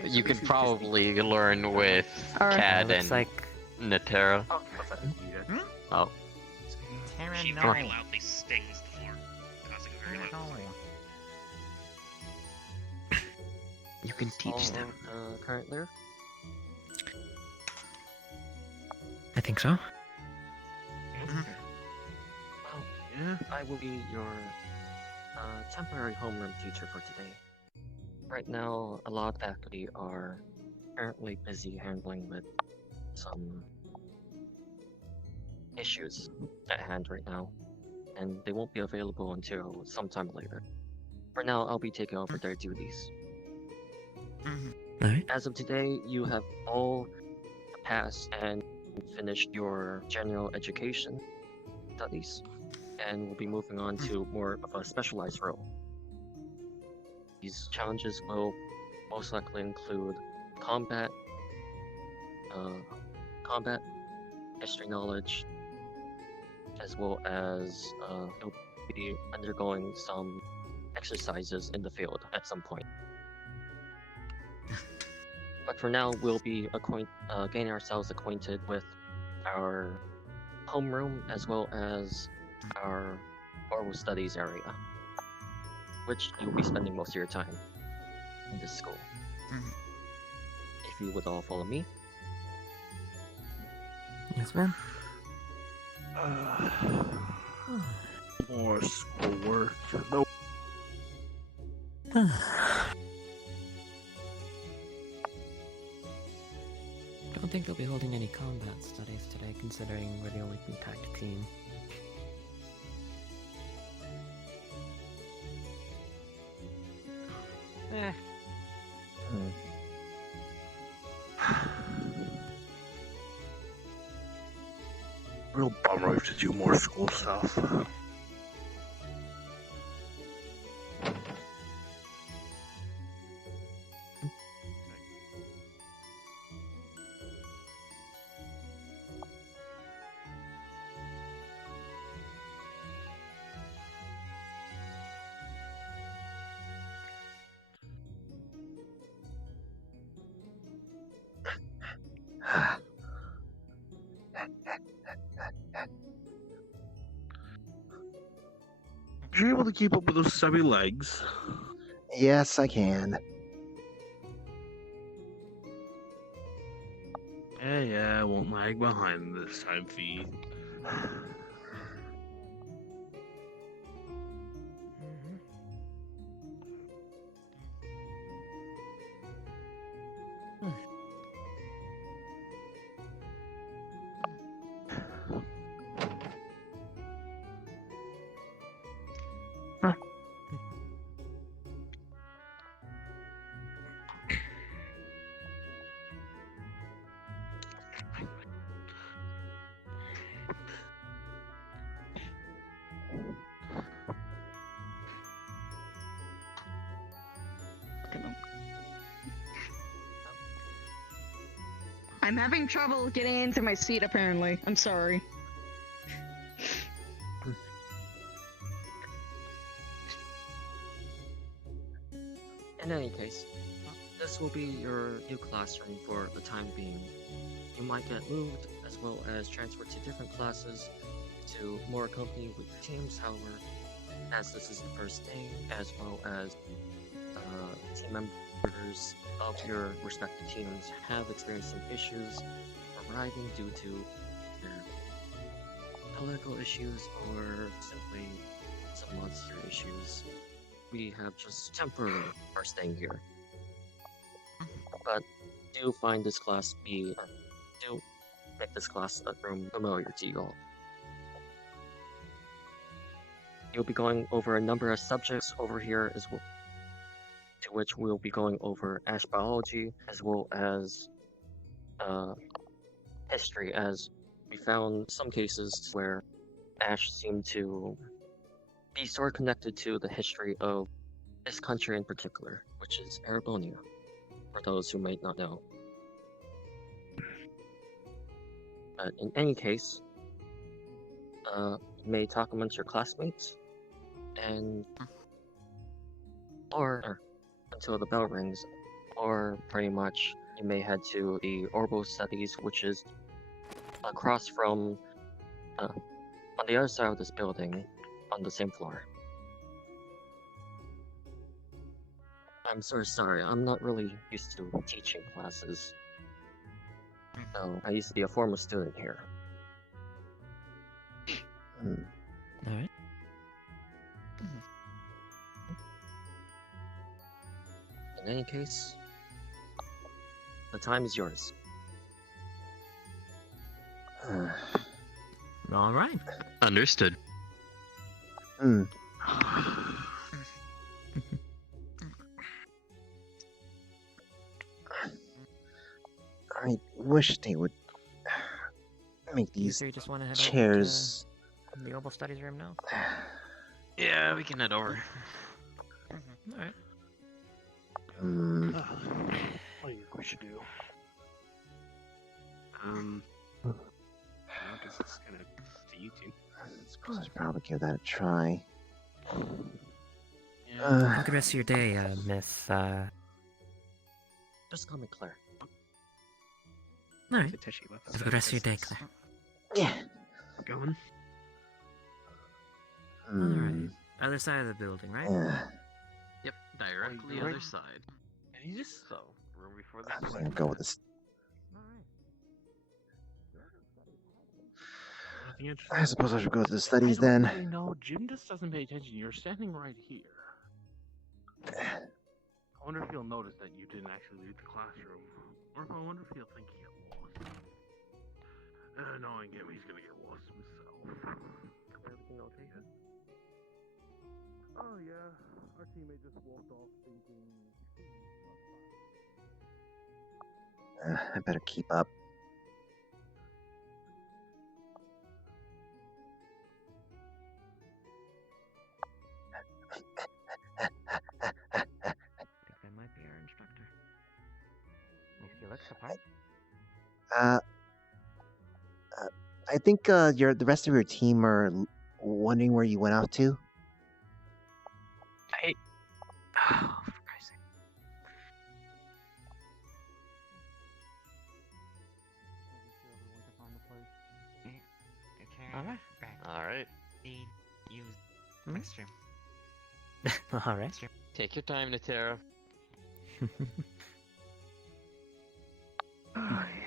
You could probably learn with CAD Looks and like Natera. Oh. She Come on. very loudly stings the floor, causing a very loud noise. You can teach them. Current lyric? I think so. Well, I will be your temporary homeroom teacher for today. Right now, a lot of faculty are currently busy handling with some issues at hand right now, and they won't be available until sometime later. For now, I'll be taking over their duties. Alright. As of today, you have all passed and finished your general education studies, and will be moving on to more of a specialized role. These challenges will most likely include combat, history knowledge, as well as you'll be undergoing some exercises in the field at some point. But for now, we'll be getting ourselves acquainted with our homeroom as well as our oral studies area, which you'll be spending most of your time in this school. If you would all follow me. Yes, ma'am. More schoolwork. No. Don't think they'll be holding any combat studies today, considering we're the only intact team. Real bummer I have to do more school stuff. you able to keep up with those stubby legs? Yes, I can. Yeah, I won't lag behind this time, Fee. I'm having trouble getting into my seat, apparently. I'm sorry. In any case, this will be your new classroom for the time being. You might get moved, as well as transferred to different classes to more accompany with your teams. However, as this is the first day, as well as team members of your respective teams have experienced some issues arriving due to their political issues or simply some monster issues, we have just temporarily are staying here. But do find this class do make this class room familiar to you all. You'll be going over a number of subjects over here as well, to which we'll be going over ash biology as well as history, as we found some cases where ash seemed to be sort of connected to the history of this country in particular, which is Arabonia, for those who might not know. But in any case, you may talk amongst your classmates, and or until the bell rings, or pretty much you may head to the orbital studies, which is across from on the other side of this building, on the same floor. I'm so sorry, I'm not really used to teaching classes. So I used to be a former student here. Alright. In any case, the time is yours. Alright. Understood. I wish they would make these So you just want to head chairs. over to the orbital studies room now? Yeah, we can head over. Alright. What do you think we should do? I guess it's kind of to you two. I suppose I should probably give that a try. Have a good rest of your day, Miss, Just call me Claire. Alright. Have a good rest of your day, Claire. Yeah. Going? Alright. Other side of the building, right? Yep, directly other side. And you just room before the I'm just gonna go with this. I suppose I should go to the studies then. Really no, Jim just doesn't pay attention. You're standing right here. I wonder if he'll notice that you didn't actually leave the classroom. Or if I wonder if he'll think you get lost. Knowing him, he's gonna get lost himself. Everything okay, Ed? Oh yeah, our teammate just walked off thinking... I better keep up. I think that might be our instructor. Makes you look the part. I think the rest of your team are wondering where you went out to. Oh, for Christ's sake. Alright. Use restroom. All right. Take your time, Natera.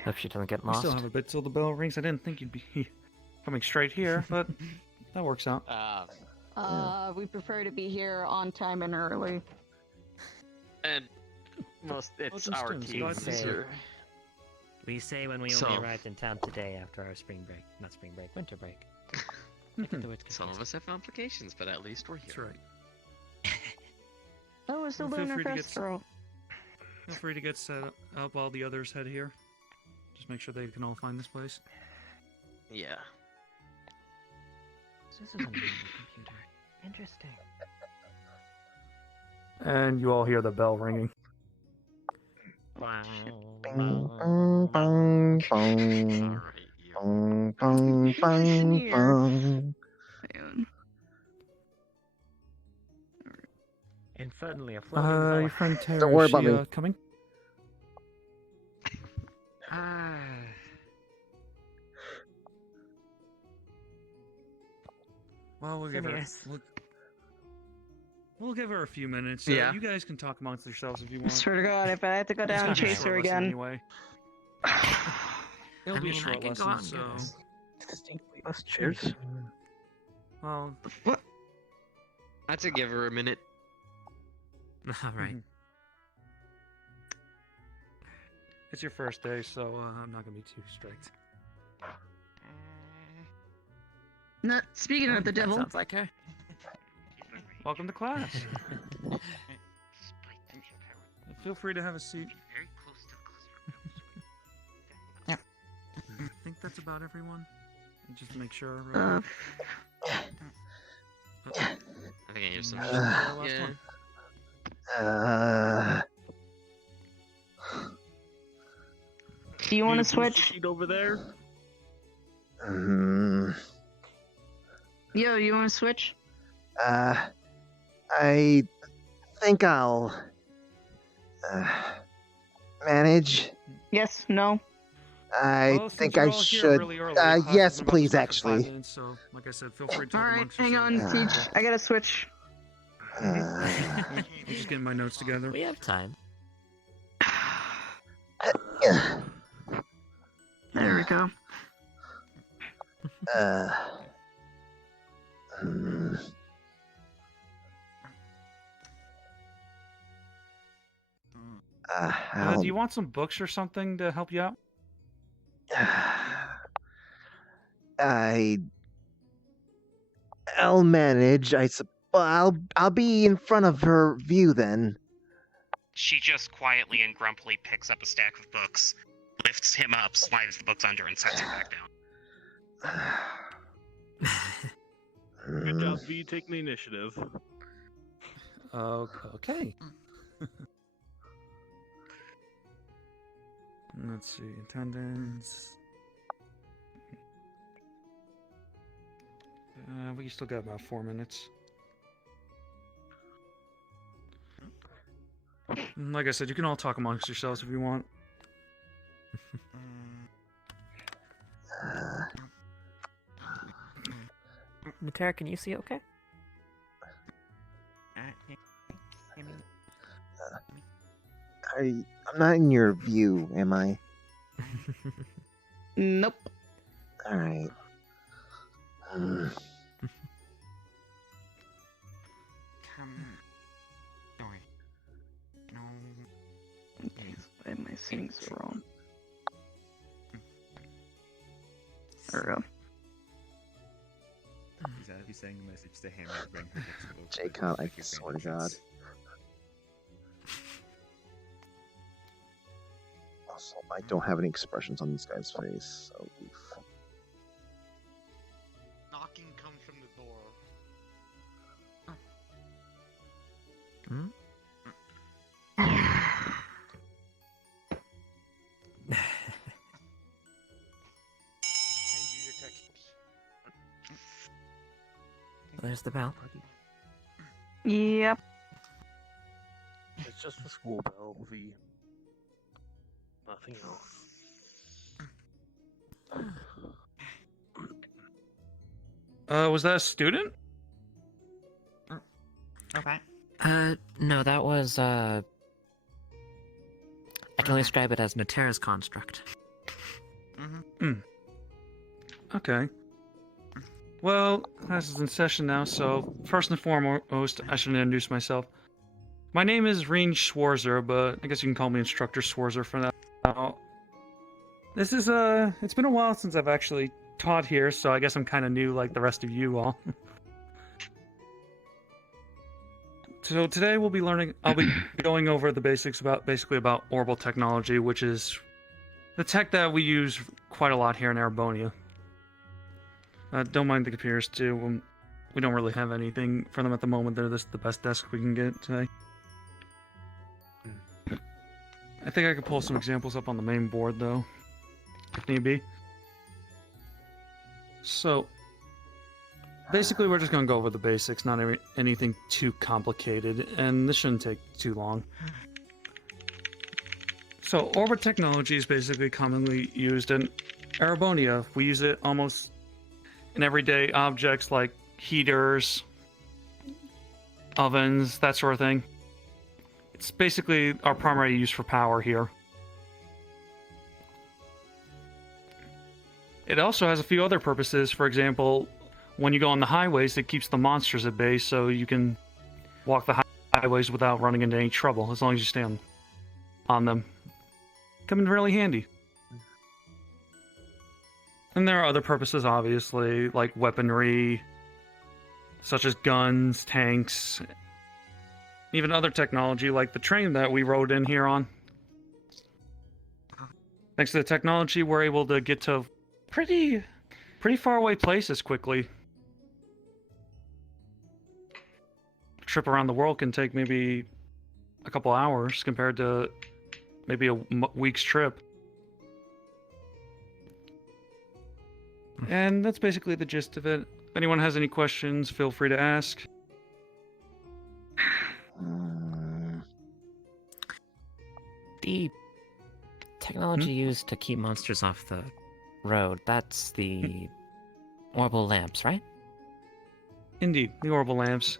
Hope she doesn't get We lost. still have a bit till the bell rings. I didn't think you'd be coming straight here, but that works out. We prefer to be here on time and early. And it's just our don't team. say- Say- Sure. We say when we So- only arrived in town today after our spring break. Not spring break, winter break. I get the words Some of confused. us have complications, but at least we're That's here. right. Oh, it's the Feel Lunar free to get Festival. Feel free to get set up while the others head here. Just make sure they can all find this place. Yeah. This is a normal computer. Interesting. And you all hear the bell ringing. Bing, bong, bong, bong. Bong, bong, bong, bong. And suddenly a Your friend Tara, Don't worry is she, about me. coming? Well, we'll give her a few minutes. Yeah. You guys can talk amongst yourselves if you want. Swear to God, if I had to go down and It's gonna be a chase short her lesson again. Anyway. It'll be a short lesson, so... Distinctly less chairs. Well, I'd say give her a minute. All right. it's your first day, so I'm not gonna be too strict. Not speaking of the devil. Sounds like her. Welcome to class. Feel free to have a seat. I think that's about everyone. Just make sure. I think I used some. last Yeah. one. Do you want to Use the switch? sheet over there? Yo, you want to switch? I think I'll manage. Yes, no. I Well, since think you're I all here should. really early, class Yes, is about to please, start for 5 actually. minutes, so, like I said, feel free to talk Alright, amongst hang on, yourselves. Teach. I gotta switch. I'm just getting my notes together. We have time. There we go. Do you want some books or something to help you out? I'll manage. I'll be in front of her view then. She just quietly and grumpily picks up a stack of books, lifts him up, slides the books under, and sets him back down. Good job, V. Taking the initiative. Okay. Let's see, attendance. We still got about 4 minutes. Like I said, you can all talk amongst yourselves if you want. Natera, can you see okay? I'm not in your view, am I? Nope. All right. Why am I seeing so wrong? There we go. Is that if you sending a message to him and bring her textbook? Jacob, I swear to God. Also, I don't have any expressions on this guy's face, so oof. Knocking comes from the door. Hmm? Hand you your textbooks. There's the bell. Yep. It's just a school bell, V. Nothing else. Was that a student? Okay. No, that was, I can only describe it as Natera's construct. Okay. Well, class is in session now, so first and foremost, I should introduce myself. My name is Reen Schwarzer, but I guess you can call me Instructor Schwarzer for now. This is, it's been a while since I've actually taught here, so I guess I'm kind of new like the rest of you all. So today I'll be going over the basics about orbital technology, which is the tech that we use quite a lot here in Arabonia. Don't mind the computers too. We don't really have anything for them at the moment. They're the best desk we can get today. I think I could pull some examples up on the main board though, if need be. So, basically we're just going to go over the basics, not anything too complicated, and this shouldn't take too long. So, orbit technology is basically commonly used in Arabonia. We use it almost in everyday objects like heaters, ovens, that sort of thing. It's basically our primary use for power here. It also has a few other purposes. For example, when you go on the highways, it keeps the monsters at bay, so you can walk the highways without running into any trouble, as long as you stay on them. Come in really handy. And there are other purposes, obviously, like weaponry, such as guns, tanks, even other technology like the train that we rode in here on. Thanks to the technology, we're able to get to pretty far away places quickly. A trip around the world can take maybe a couple hours compared to maybe a week's trip. And that's basically the gist of it. If anyone has any questions, feel free to ask. The technology used to keep monsters off the road, that's the orbital lamps, right? Indeed, the orbital lamps.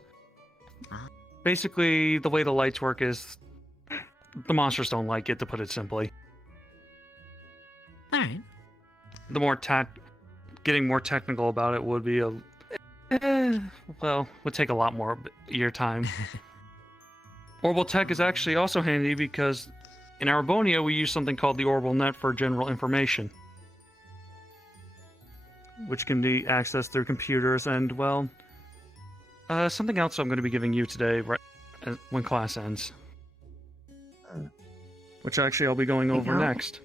Basically, the way the lights work is the monsters don't like it, to put it simply. Alright. The more getting more technical about it would be would take a lot more of your time. Orbital tech is actually also handy because in Arabonia we use something called the orbital net for general information, which can be accessed through computers and, well, something else I'm going to be giving you today when class ends. Which actually I'll be going over next.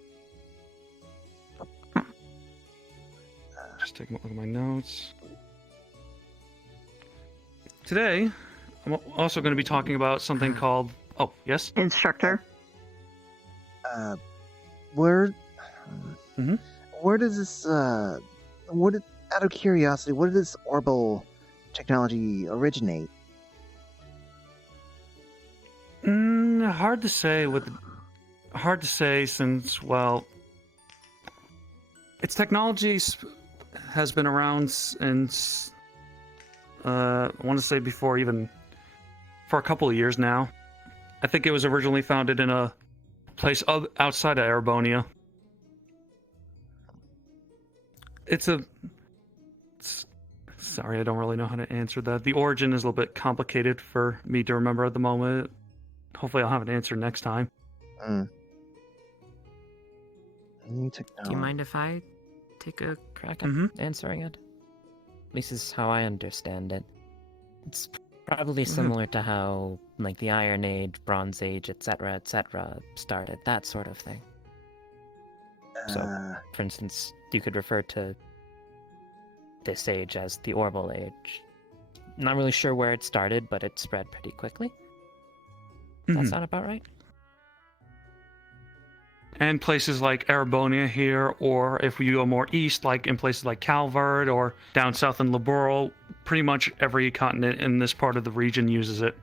Just take a look at my notes. Today, I'm also going to be talking about something called... Oh, yes? Instructor. Where does this, out of curiosity, where did this orbital technology originate? Hard to say since, well, its technology has been around since, I want to say for a couple of years now. I think it was originally founded in a place outside of Arabonia. Sorry, I don't really know how to answer that. The origin is a little bit complicated for me to remember at the moment. Hopefully I'll have an answer next time. Do you mind if I take a crack at answering it? At least this is how I understand it. It's probably similar to how, like, the Iron Age, Bronze Age, etc., started, that sort of thing. So, for instance, you could refer to this age as the Orbital Age. Not really sure where it started, but it spread pretty quickly. Does that sound about right? And places like Arabonia here, or if we go more east, like in places like Calvert or down south in Liberal, pretty much every continent in this part of the region uses it.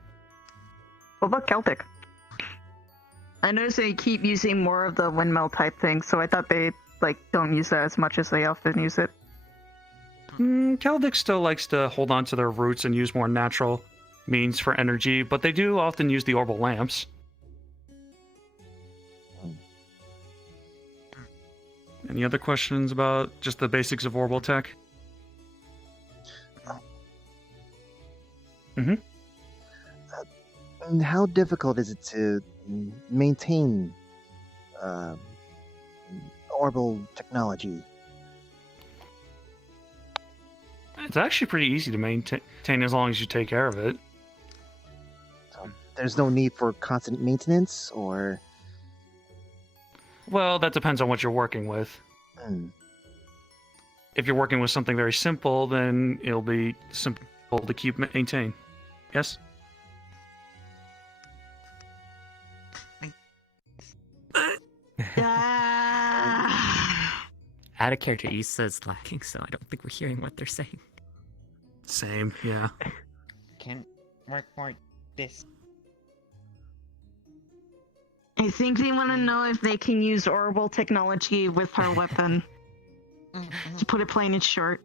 What about Celtic? I noticed they keep using more of the windmill type thing, so I thought they don't use that as much as they often use it. Celtic still likes to hold on to their roots and use more natural means for energy, but they do often use the orbital lamps. Any other questions about just the basics of orbital tech? And how difficult is it to maintain orbital technology? It's actually pretty easy to maintain as long as you take care of it. There's no need for constant maintenance, or... Well, that depends on what you're working with. If you're working with something very simple, then it'll be simple to keep maintain. Yes? Out of character, Issa is lacking, so I don't think we're hearing what they're saying. Same, yeah. Can work more this. I think they want to know if they can use orbital technology with her weapon. To put it plain and short.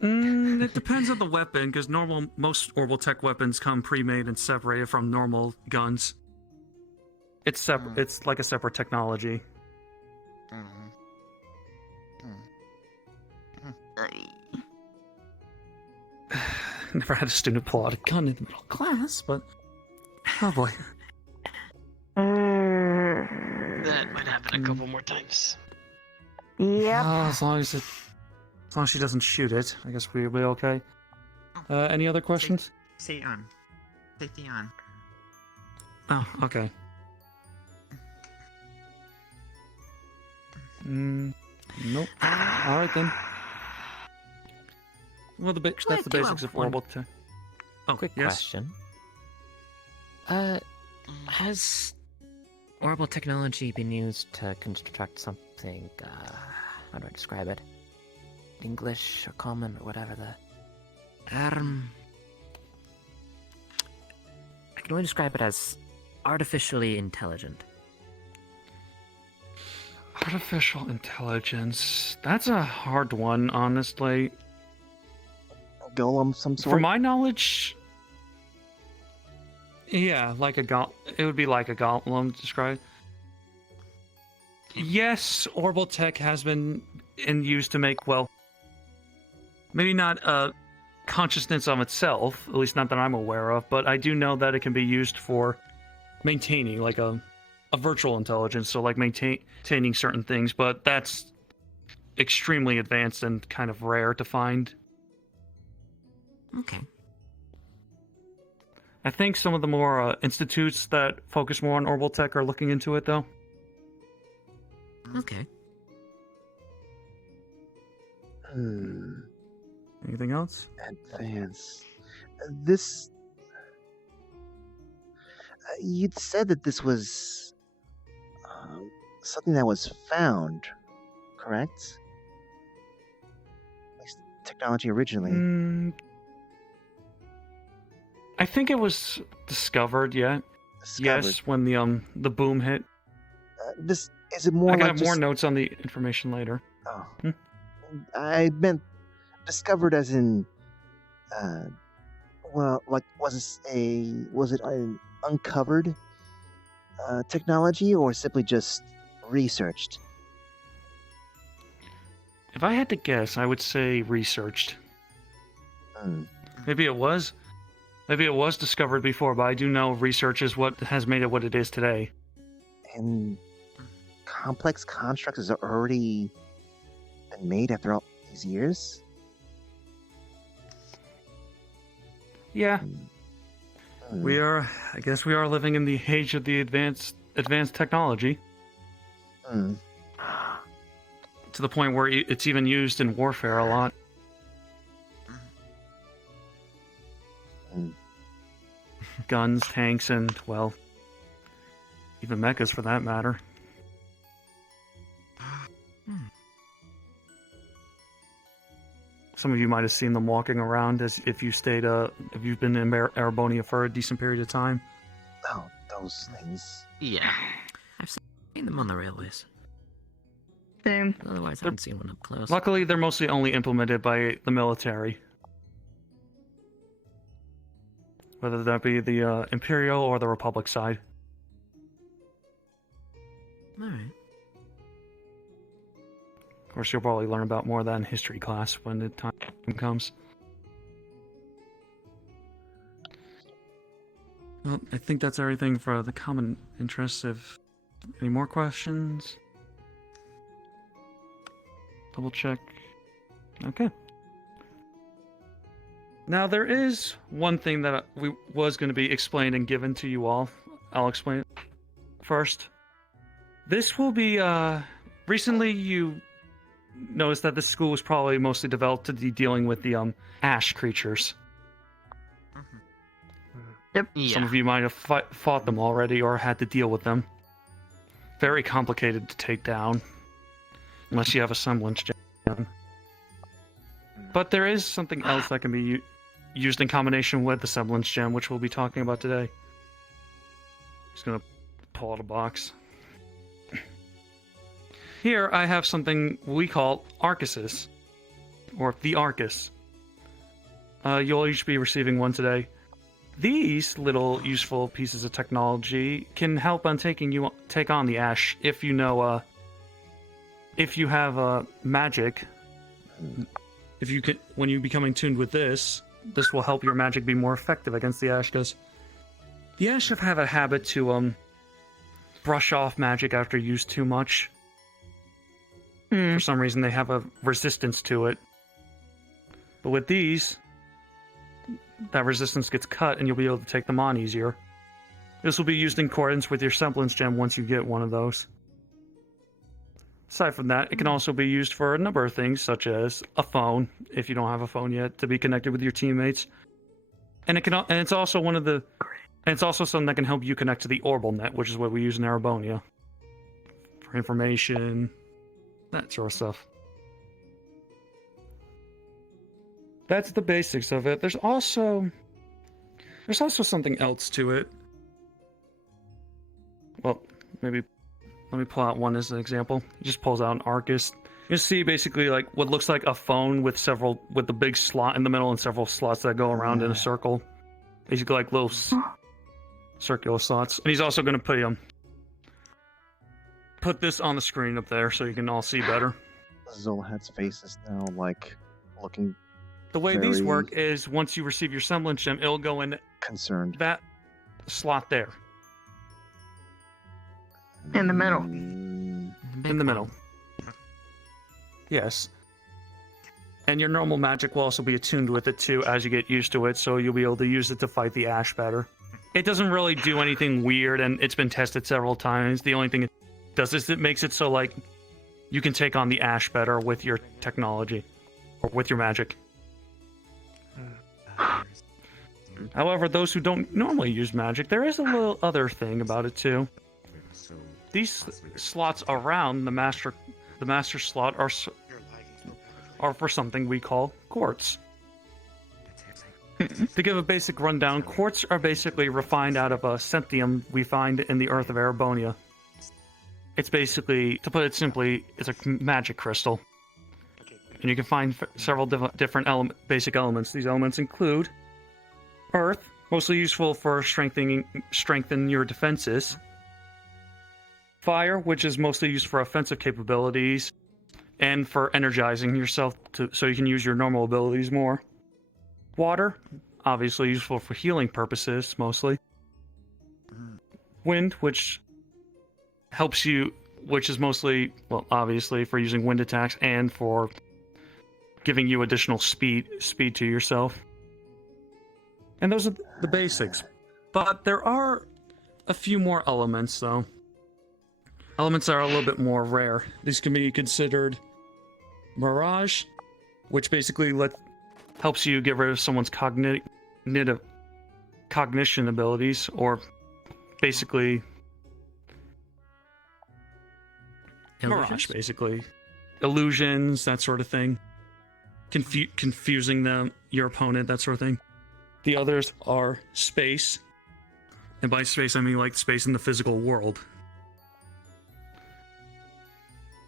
It depends on the weapon, because most orbital tech weapons come pre-made and separated from normal guns. It's separate. It's like a separate technology. Never had a student pull out a gun in the middle of class, but oh boy. That might happen a couple more times. Yep. As long as she doesn't shoot it, I guess we'll be okay. Any other questions? Stay on. Safety on. Oh, okay. Nope. All right then. Well, that's the basics of orbital tech. Oh, quick yes? question. Has orbital technology been used to construct something, how do I describe it? English or common or whatever the... I can only describe it as artificially intelligent. Artificial intelligence. That's a hard one, honestly. Golem, some sort? For my knowledge... Yeah, like a it would be like a golem described. Yes, orbital tech has been used to make, well, maybe not a consciousness of itself, at least not that I'm aware of, but I do know that it can be used for maintaining, like a virtual intelligence, so like maintaining certain things, but that's extremely advanced and kind of rare to find. Okay. I think some of the more institutes that focus more on orbital tech are looking into it, though. Okay. Anything else? Advance. This... you'd said that this was... something that was found, correct? At least technology originally. I think it was discovered, yeah. Yes, when the boom hit. This is it more? I can like have more notes on the information later. Oh, I meant discovered as in, well, like was it an uncovered technology or simply just researched? If I had to guess, I would say researched. Maybe it was. Maybe it was discovered before, but I do know research is what has made it what it is today. And complex constructs has already been made after all these years? Yeah. I guess we are living in the age of the advanced technology. To the point where it's even used in warfare a lot. Guns, tanks, and, well, even mechas for that matter. Some of you might have seen them walking around as if you've been in Arabonia for a decent period of time. Oh, those things. Yeah. I've seen them on the railways. Same. Otherwise, I haven't seen one up close. Luckily, they're mostly only implemented by the military. whether that be the Imperial or the Republic side. Alright. Of course, you'll probably learn about more of that in history class when the time comes. Well, I think that's everything for the common interests. If any more questions? Double check. Okay. Now, there is one thing that we was going to be explained and given to you all. I'll explain it first. This will be, recently you noticed that this school was probably mostly developed to be dealing with the, ash creatures. Yep. Some of you might have fought them already or had to deal with them. Very complicated to take down. Unless you have a semblance gem. But there is something else that can be used in combination with the semblance gem, which we'll be talking about today. Just gonna pull out a box. Here I have something we call Arcuses, or the Arcus. You'll each be receiving one today. These little useful pieces of technology can help on take on the ash if you know if you have magic. If you can, when you become in tune with this will help your magic be more effective against the ash, because the ash have a habit to brush off magic after used too much. For some reason, they have a resistance to it. But with these, that resistance gets cut, and you'll be able to take them on easier. This will be used in accordance with your semblance gem once you get one of those. Aside from that, it can also be used for a number of things, such as a phone, if you don't have a phone yet, to be connected with your teammates. And it's also it's also something that can help you connect to the Orbal Net, which is what we use in Arabonia. For information, that sort of stuff. That's the basics of it. There's also something else to it. Well, maybe let me pull out one as an example. He just pulls out an Arcus. You see basically like what looks like a phone with the big slot in the middle and several slots that go around in a circle. Basically like little circular slots. And he's also going to put this on the screen up there so you can all see better. Zolhat's face is now like looking. The way these work is once you receive your semblance gem, it'll go in that slot there. In the middle. In the middle. Yes. And your normal magic will also be attuned with it too as you get used to it, so you'll be able to use it to fight the ash better. It doesn't really do anything weird, and it's been tested several times. The only thing it does is it makes it so like you can take on the ash better with your technology or with your magic. However, those who don't normally use magic, there is a little other thing about it too. These slots around the master slot are for something we call quartz. To give a basic rundown, quartz are basically refined out of a centium we find in the earth of Arabonia. It's basically, to put it simply, it's a magic crystal. And you can find several different basic elements. These elements include earth, mostly useful for strengthen your defenses. Fire, which is mostly used for offensive capabilities and for energizing yourself so you can use your normal abilities more. Water, obviously useful for healing purposes mostly. Wind, which is mostly, well, obviously for using wind attacks and for giving you additional speed to yourself. And those are the basics. But there are a few more elements though. Elements that are a little bit more rare. These can be considered Mirage, which basically helps you get rid of someone's cognition abilities, or basically Mirage, basically. Illusions, that sort of thing. Confusing your opponent, that sort of thing. The others are space. And by space, I mean like space in the physical world.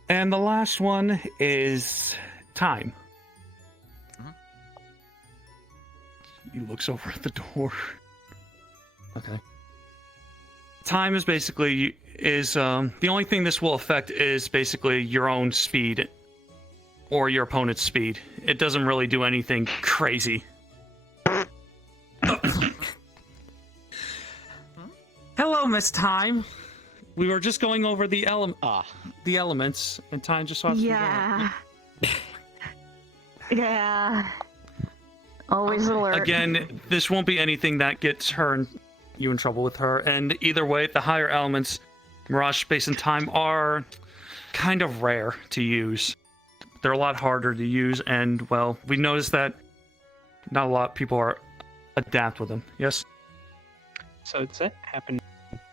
And the last one is time. He looks over at the door. Okay. Time is basically the only thing this will affect is basically your own speed or your opponent's speed. It doesn't really do anything crazy. Hello, Miss Time. We were just going over the elements, and Time just wants Yeah. Yeah. Always alert. Again, this won't be anything that gets you in trouble with her, and either way, the higher elements, Mirage, Space, and Time, are kind of rare to use. They're a lot harder to use, and, well, we noticed that not a lot of people are adapt with them. Yes? So does that happen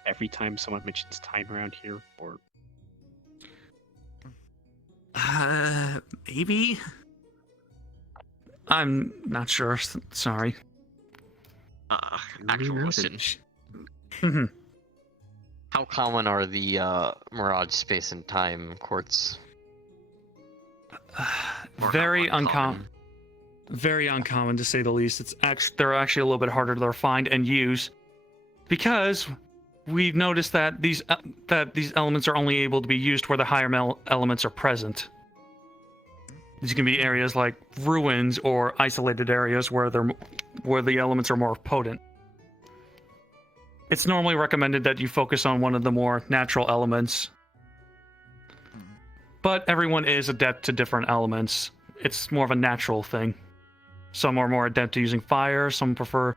every time someone mentions time around here, or? Maybe? I'm not sure. Sorry. Actual question. How common are the Mirage Space and Time courts? Very uncommon. Very uncommon, to say the least. They're actually a little bit harder to find and use, because we've noticed that these elements are only able to be used where the higher elements are present. These can be areas like ruins or isolated areas where the elements are more potent. It's normally recommended that you focus on one of the more natural elements, but everyone is adept to different elements. It's more of a natural thing. Some are more adept to using fire, some prefer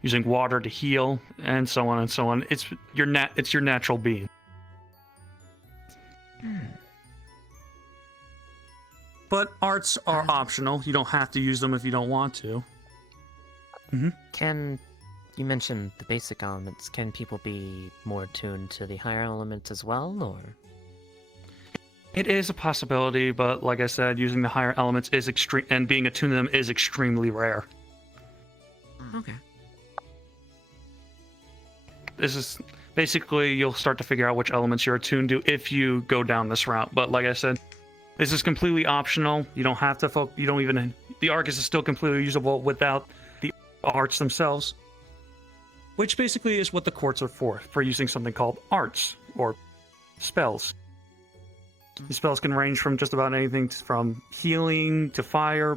using water to heal, and so on and so on. It's your natural being. But arts are optional. You don't have to use them if you don't want to. You mentioned the basic elements. Can people be more tuned to the higher elements as well, or? It is a possibility, but like I said, using the higher elements is extreme, and being attuned to them is extremely rare. Okay. This is basically, you'll start to figure out which elements you're attuned to if you go down this route. But like I said, this is completely optional. You don't have to the Argus is still completely usable without the arts themselves. Which basically is what the courts are for using something called arts, or spells. These spells can range from just about anything from healing, to fire,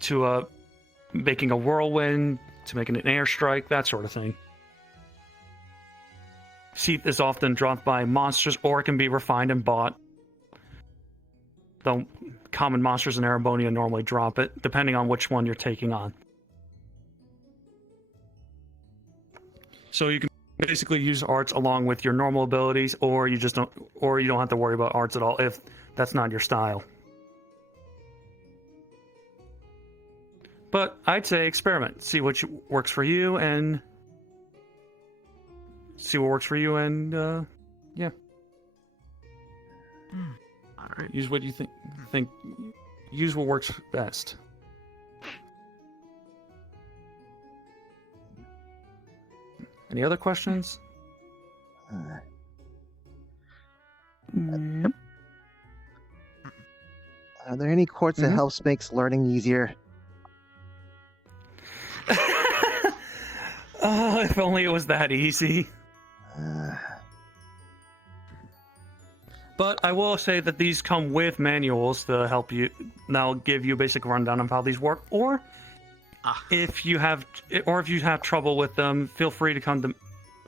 to making a whirlwind, to making an airstrike, that sort of thing. Seath is often dropped by monsters, or it can be refined and bought. Though common monsters in Erebonia normally drop it, depending on which one you're taking on. So you can basically use arts along with your normal abilities, or you don't have to worry about arts at all if that's not your style. But I'd say experiment, see what works for you, and yeah. All right. Use what you think. Use what works best. Any other questions? Nope. Are there any courts that helps makes learning easier? Oh, if only it was that easy. But I will say that these come with manuals to help you. That'll give you a basic rundown of how these work. Or if you have trouble with them, feel free to come to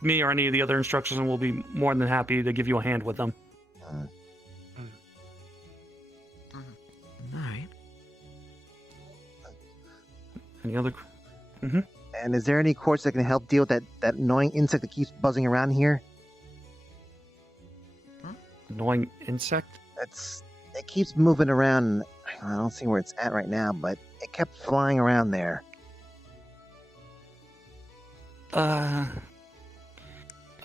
me or any of the other instructors, and we'll be more than happy to give you a hand with them. Alright. Any other? And is there any courts that can help deal with that annoying insect that keeps buzzing around here? Annoying insect? It keeps moving around. I don't see where it's at right now, but it kept flying around there. I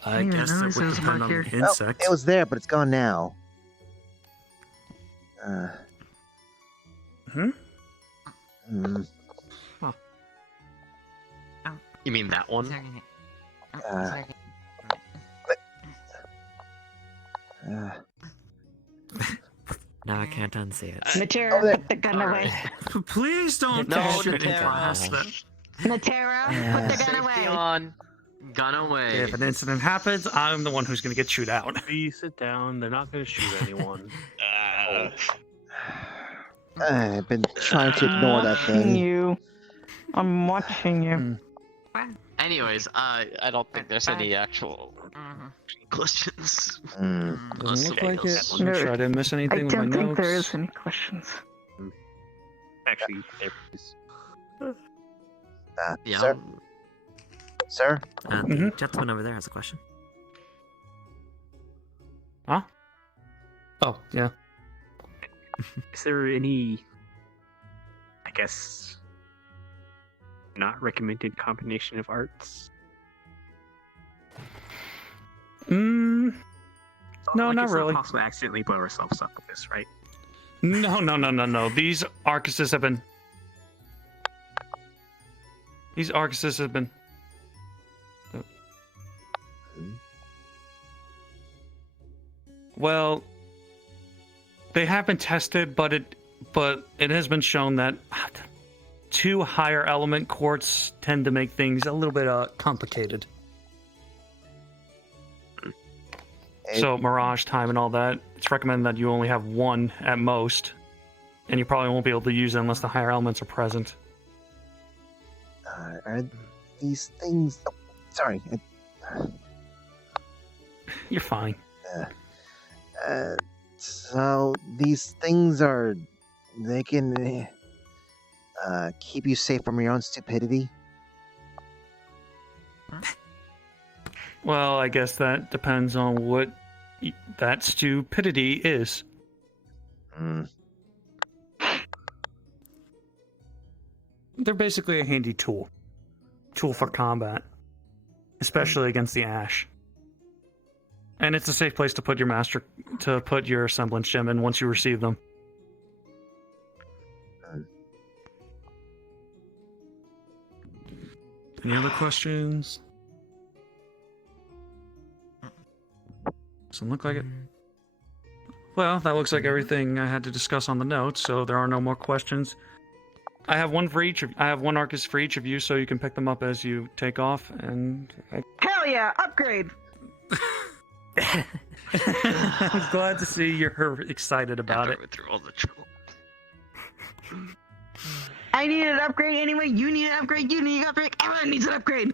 guess that would depend on the insect. It was there, but it's gone now. You mean that one? Now I can't unsee it. Natera, put the gun away. Please don't No, shit in class. Natera, put the gun away. Gun away. If an incident happens, I'm the one who's going to get chewed out. Please sit down. They're not going to shoot anyone. I've been trying to ignore that thing. I'm watching you. Anyways, I don't think there's any actual questions. Doesn't look like it. Let me make sure I didn't miss anything with my I don't think notes. there is any questions. Actually, there is. Yeah. Sir? Sir? The gentleman over there has a question. Huh? Oh, yeah. Is there any, I guess, not recommended combination of arts? No, not it's really. Not possible to accidentally blow ourselves up with this, right? No. These Arcuses have been... Well, they have been tested, but it has been shown that 2 higher element quartz tend to make things a little bit complicated. So mirage time and all that, it's recommended that you only have 1 at most, and you probably won't be able to use it unless the higher elements are present. Are these things... Oh, sorry. You're fine. So these things are... They can keep you safe from your own stupidity? Well, I guess that depends on what that stupidity is. They're basically a handy tool. Tool for combat. Especially against the Ash. And it's a safe place to put your semblance gem in once you receive them. Any other questions? Doesn't look like it. Well, that looks like everything I had to discuss on the notes, so there are no more questions. I have one Arcus for each of you, so you can pick them up as you take off, and... Hell yeah! Upgrade! I'm glad to see you're excited about it. Through all the trouble. I need an upgrade anyway, you need an upgrade, you need an upgrade, everyone needs an upgrade!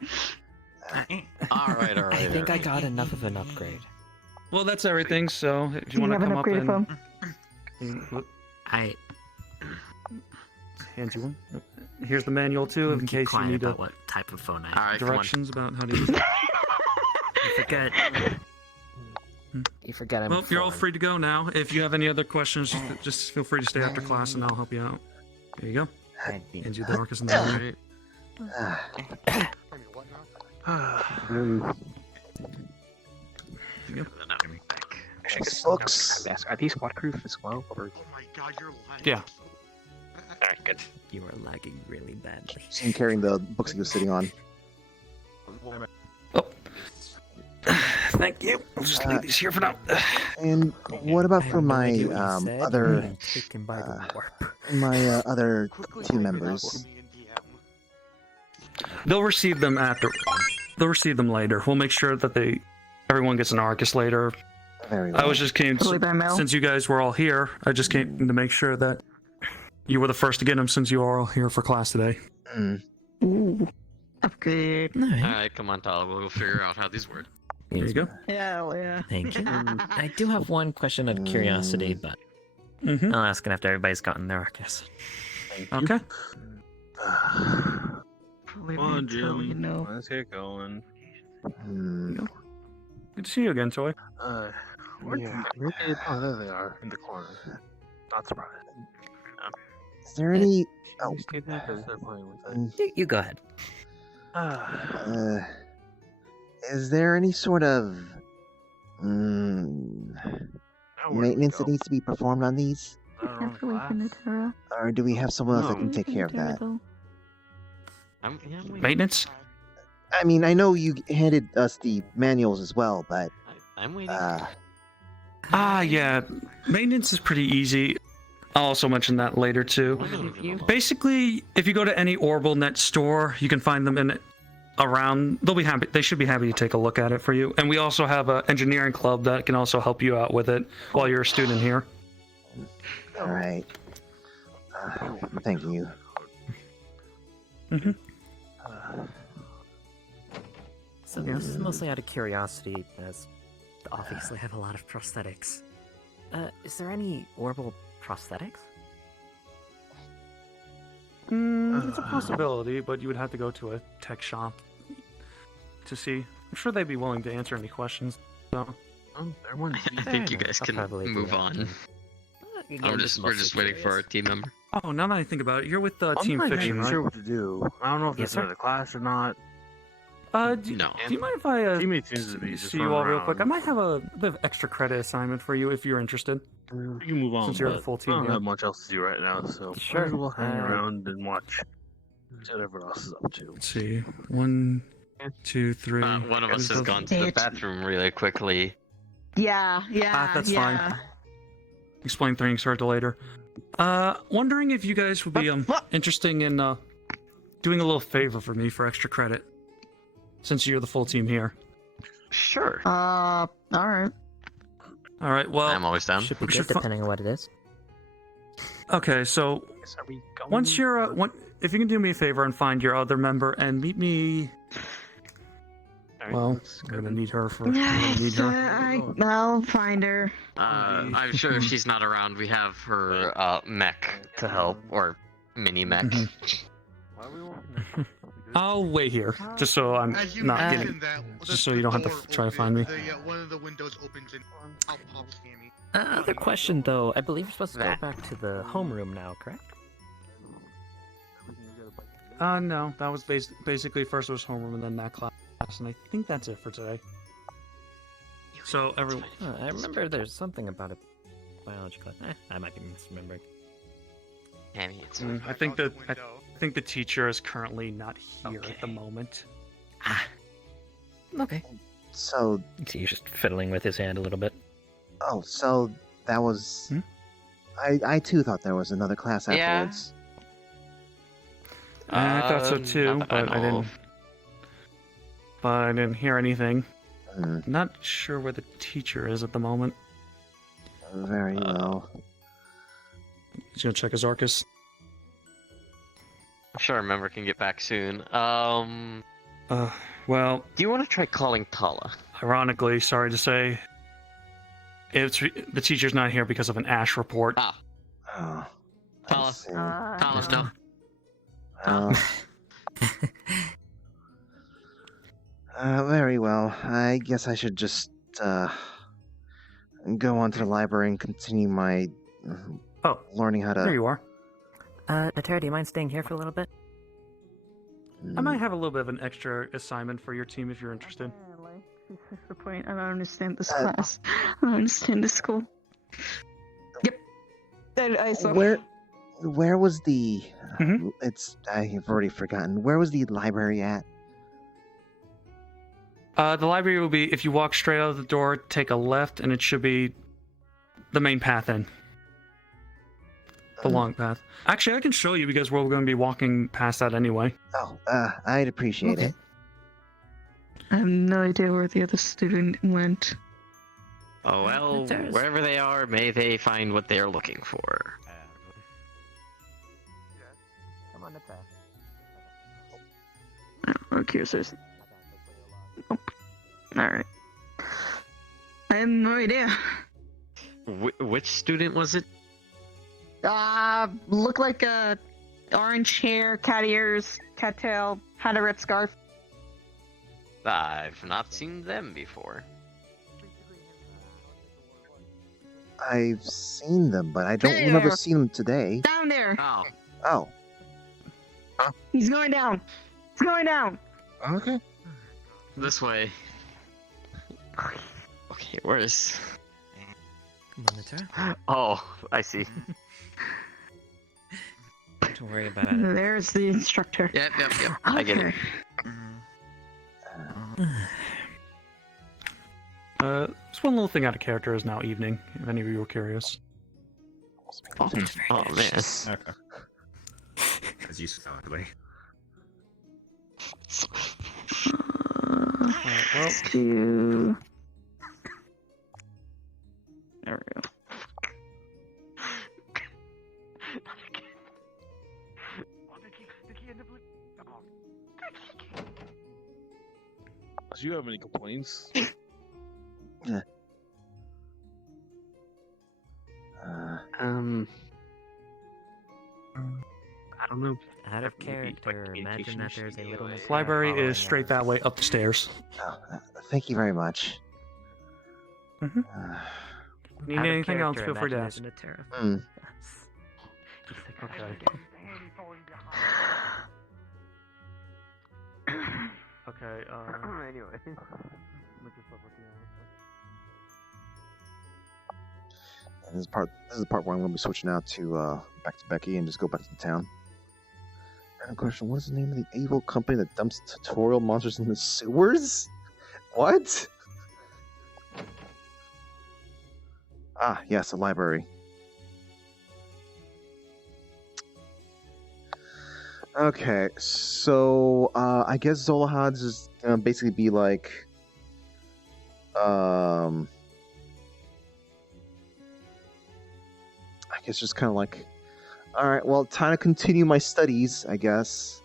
Alright. I think I got enough of an upgrade. Well, that's everything, so if Do you want to have come an up upgraded and... phone? I hand you one. Here's the manual, too, in case you need about what type of phone I have. Alright, directions about how to use it. You forget. You forget I'm Well, you're all foreign. free to go now. If you have any other questions, just feel free to stay after class and I'll help you out. There you go. And you the Arcus and the Books. Are these waterproof as well? Or... Oh my god, you're lying. Yeah. Alright, good. You are lagging really badly. See him carrying the books he was sitting on. Thank you. I'll just leave these here for now. And what about for my other other 2 members? They'll receive them after. They'll receive them later. We'll make sure that everyone gets an Arcus later. Very well. I was just came since you guys were all here. I just came to make sure that you were the first to get them since you are all here for class today. Ooh. Upgrade. Alright, come on, Tyler. We'll figure out how these work. There you go. Hell yeah. Thank you. I do have one question of curiosity, but I'll ask it after everybody's gotten their Arcus. Okay. Come on, Jim. Let's get going. Good to see you again, Toy. Where oh, there they are, in the corner. Not surprised. Is there any... Oh. Stay there because they're playing with it. You go ahead. Is there any sort of maintenance that needs to be performed on these? Or do we have someone else that can take care of that? Maintenance? I mean, I know you handed us the manuals as well, but... I'm waiting. Yeah. Maintenance is pretty easy. I'll also mention that later, too. Basically, if you go to any Orbital Net store, you can find them in around. They'll be happy. They should be happy to take a look at it for you. And we also have an engineering club that can also help you out with it while you're a student here. All right. Thank you. Mm-hmm. So this is mostly out of curiosity, as obviously I have a lot of prosthetics. Is there any orbital prosthetics? It's a possibility, but you would have to go to a tech shop to see. I'm sure they'd be willing to answer any questions. So, I think you guys can move on. We're just waiting for our team member. Oh, now that I think about it, you're with Team I'm not Fiction, even right? sure what to do. I don't know if Yes, this is sir. another class or not. Do you mind if I teammate seems to be just see you all real quick? I around. might have a bit of extra credit assignment for you if you're interested. You can move on. Since you're the but full team I don't here. have much else to do right now, so Sure. might as well hang around and watch. See what everyone else is up to. Let's see. 1, 2, 3. One of us has gone to the bathroom really quickly. Yeah, That's fine. Explain things further later. Wondering if you guys would be interested in doing a little favor for me for extra credit, since you're the full team here. Sure. All right. All right. Well, I'm always down. Should be we good, should fi- depending on what it is. Okay, so once you're, if you can do me a favor and find your other member and meet me. Well, I'm gonna need her for. I'll find her. I'm sure if she's not around, we have her mech to help, or mini mech. I'll wait here, just so I'm As you not mentioned getting. that, Just so you don't have to try to find me. one of the windows opens and out pops Sammy. Other question though, I believe you're supposed to go back to the homeroom now, correct? No, that was basically first was homeroom and then that class, and I think that's it for today. So everyone. I remember there's something about a biology class. I might be misremembering. I think that I think the teacher is currently not here at the moment. Okay. So. He's just fiddling with his hand a little bit. Oh, so that was. I too thought there was another class Yeah. afterwards. I thought so too, not that but I I know didn't. of. But I didn't hear anything. Hmm. Not sure where the teacher is at the moment. Very well. He's gonna check his Arcus. I'm sure our member can get back soon. Well. Do you want to try calling Tala? Ironically, sorry to say, the teacher's not here because of an Ash report. Oh. Tala. Tala, no. Very well. I guess I should just go on to the library and continue my learning how to. There you are. Natera, do you mind staying here for a little bit? I might have a little bit of an extra assignment for your team if you're interested. That's the point. I don't understand this class. I don't understand this school. Yep. I saw. Where was the? I've already forgotten. Where was the library at? The library will be if you walk straight out of the door, take a left, and it should be the main path in. The long path. Actually, I can show you because we're going to be walking past that anyway. Oh, I'd appreciate it. I have no idea where the other student went. Oh well, wherever they are, may they find what they are looking for. Come on, Natera. Accusers. Nope. Alright. I have no idea. Which student was it? Looked like a orange hair, cat ears, cat tail, had a red scarf. I've not seen them before. I've seen them, but I don't remember There. seeing them today. Down there. Oh. Oh. He's going down. He's going down. Okay. This way. Okay, where is... Come on, Natera. Oh, I see. Don't worry about it. There's the instructor. Yep. I get it. Just one little thing out of character is now evening, if any of you were curious. Oh man. Okay. As you saw, Well, to... There we go. Do you have any complaints? Yeah. I don't know. Out of Maybe, character, like, imagine that there's a little this library is straight that way up the stairs. Oh, thank you very much. Need anything else, feel free to ask. Mm. Okay. Okay, Anyway. And this is the part where I'm going to be switching out to back to Becky and just go back to the town. Random question: what is the name of the evil company that dumps tutorial monsters in the sewers? What? Ah, yes, a library. Okay, so I guess Zolahad's is gonna basically be like, I guess just kind of like, all right, well, time to continue my studies, I guess.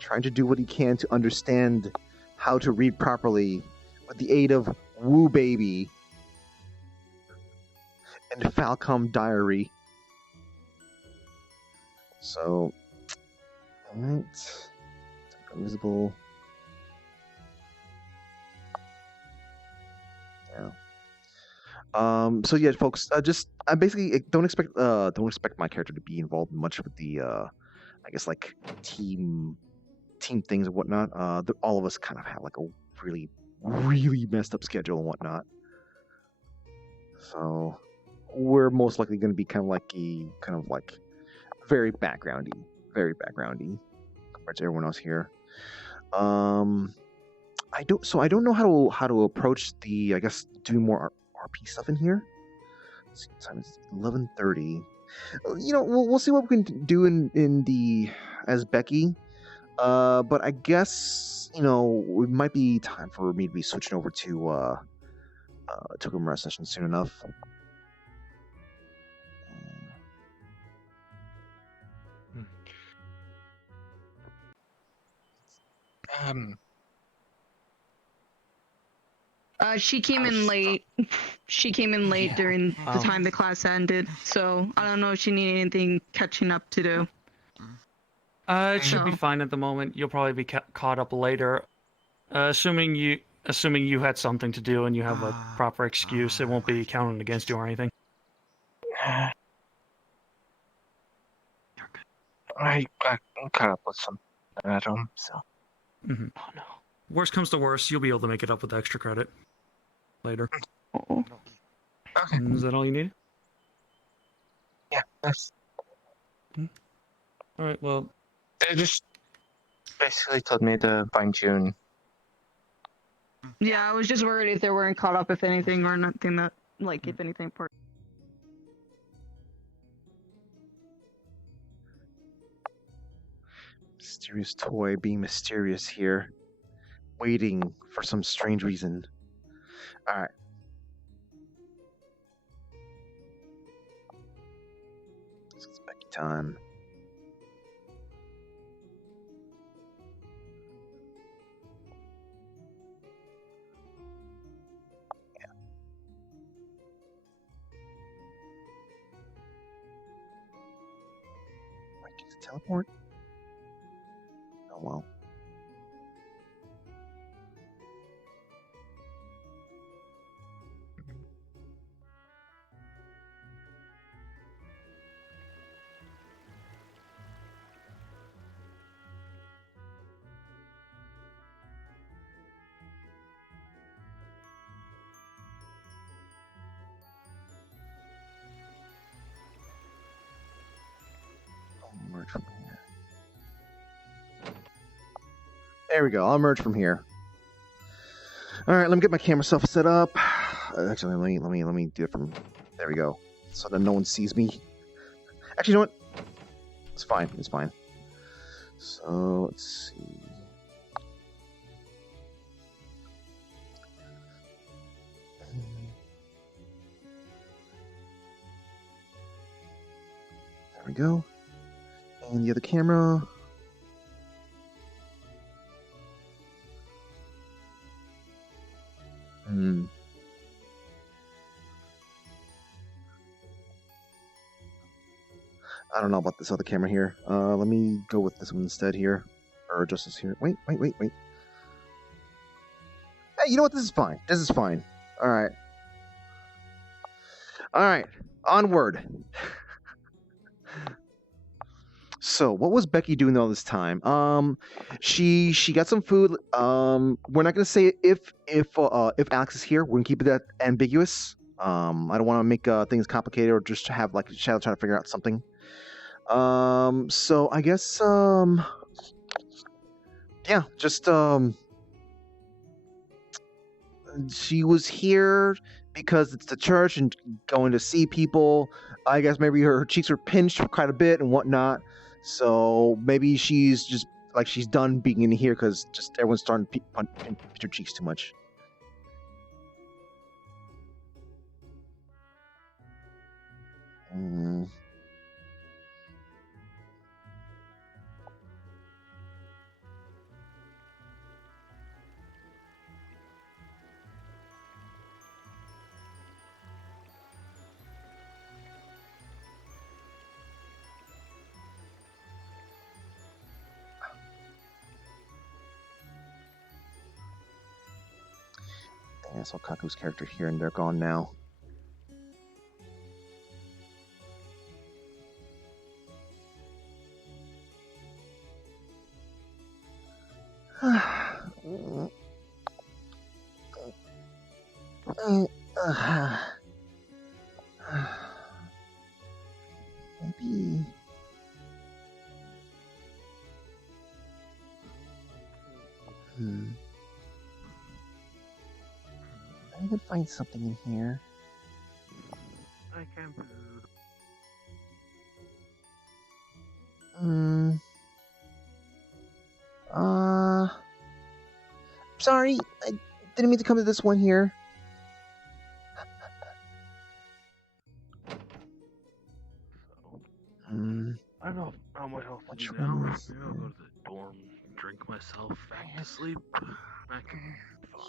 Trying to do what he can to understand how to read properly with the aid of Woo Baby and Falcom Diary. So, alright. Invisible. Yeah. So yeah, folks. I basically don't expect my character to be involved much with the I guess like team things and whatnot. All of us kind of have like a really messed up schedule and whatnot. So we're most likely going to be kind of like very backgroundy compared to everyone else here. I don't know how to approach the, I guess, doing more RP stuff in here. Let's see, time is 11:30. You know, we'll see what we can do in the as Becky. But I guess, you know, it might be time for me to be switching over to Tokumura session soon enough. She came in late. She came in late during the time the class ended, so I don't know if she needed anything catching up to do. It should be fine at the moment. You'll probably be caught up later. Assuming you had something to do and you have a proper excuse, it won't be counted against you or anything. I'm caught up with some at home, so. Mm-hmm. Oh no. Worst comes to worst, you'll be able to make it up with extra credit later. Okay. Is that all you need? Yeah, that's. All right. Well, they just basically told me to find June. Yeah, I was just worried if they weren't caught up, if anything, or nothing that, like, if anything. Mysterious toy being mysterious here, waiting for some strange reason. All right. This is Becky time. Yeah. Wait, can it teleport? Oh well. I'll merge from here. There we go. I'll merge from here. All right, let me get my camera stuff set up. Actually, let me do it from. There we go, so that no one sees me. Actually, you know what? It's fine. It's fine. So let's see. we go. And the other camera. I don't know about this other camera here. Let me go with this one instead here. Or just this here. Wait. Hey, you know what? This is fine. Alright. Alright. Onward. So, what was Becky doing all this time? She got some food. We're not gonna say if Alex is here. We're gonna keep it that ambiguous. I don't want to make things complicated or just have like Shadow trying to figure out something. So I guess yeah, just she was here because it's the church and going to see people. I guess maybe her cheeks were pinched quite a bit and whatnot. So maybe she's just like she's done being in here because just everyone's starting to pinch her cheeks too much. I saw Kaku's character here and they're gone now. Maybe. I could find something in here. I can't. Sorry, I didn't mean to come to this one here. I don't know how much else to do Which now. one Maybe is I'll go to the dorm, drink myself back to sleep.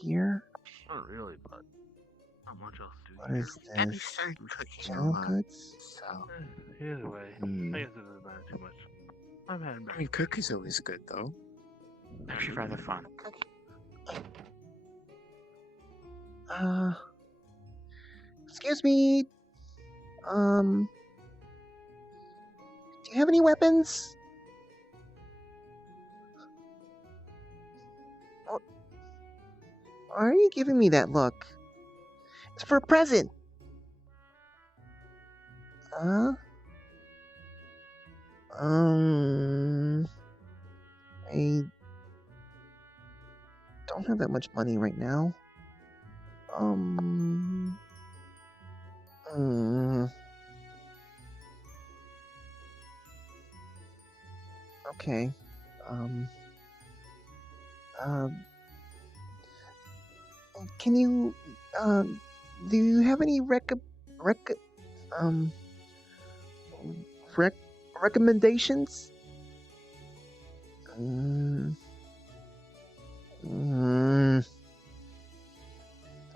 Here? Not really, but not much else to do. What is Maybe this? certain cookies are Gel allowed, goods? so. Either way, I guess it doesn't matter too much. I've had I mean, cookies are always good, though. Actually, rather fun. Excuse me. Do you have any weapons? Why are you giving me that look? It's for a present. I don't have that much money right now. Okay. Can you, do you have any recommendations?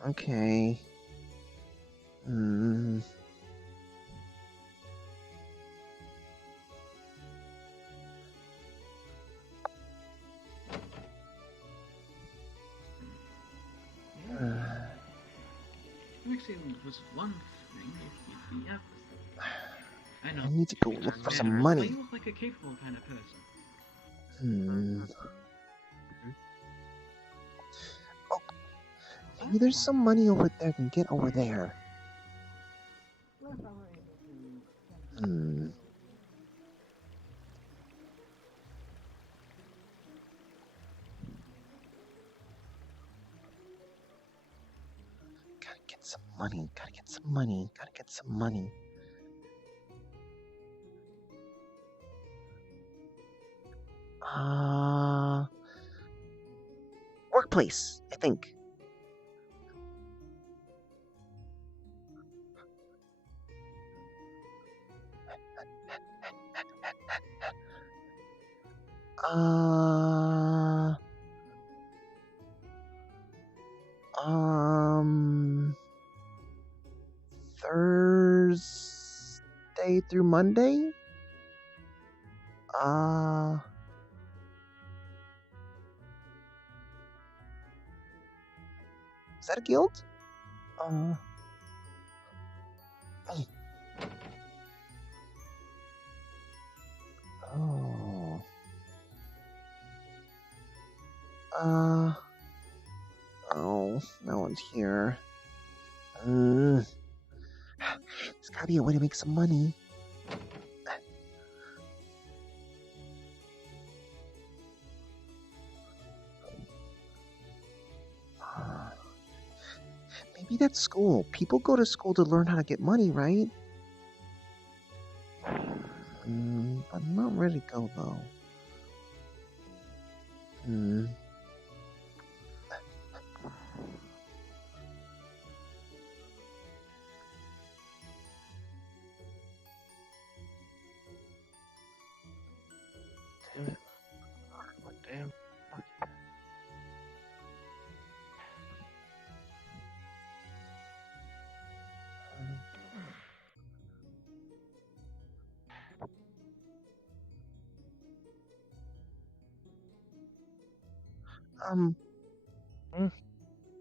Okay. Mixing was one thing if you have. I know. I need to go look for some money. You look like a capable kind of person. Oh, maybe there's some money over there I can get over there. Gotta get some money. Workplace, I think. Uh, Thursday through Monday? Is that a guild? Oh. Oh, no one's here. There's gotta be a way to make some money. Maybe that's school. People go to school to learn how to get money, right? But I'm not ready to go, though. Damn it. What damn fuck.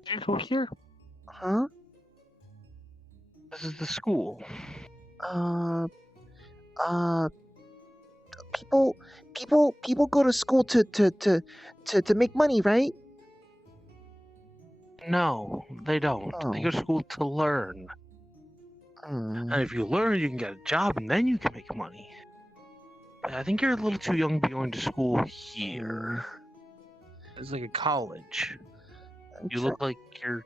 Did you go here? Huh? This is the school. People go to school to make money, right? No, they don't. They go to school to learn. And if you learn, you can get a job, and then you can make money. But I think you're a little too young to be going to school here. It's like a college. You look like you're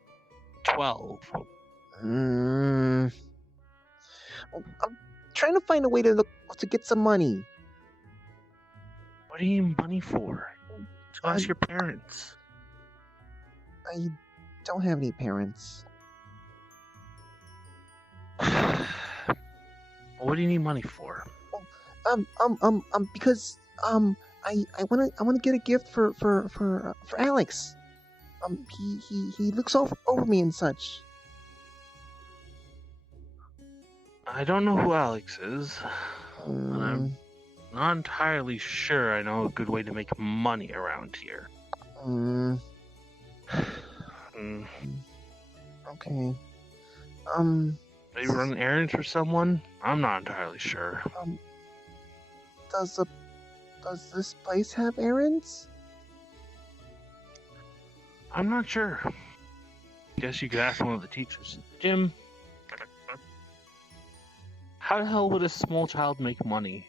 12. I'm trying to find a way to get some money. What do you need money for? To ask your parents. I don't have any parents. What do you need money for? Because I wanna get a gift for Alex. He looks over me and such. I don't know who Alex is. And I'm not entirely sure I know a good way to make money around here. Okay. Maybe run errands for someone? I'm not entirely sure. Does this place have errands? I'm not sure. Guess you could ask one of the teachers. Jim, how the hell would a small child make money?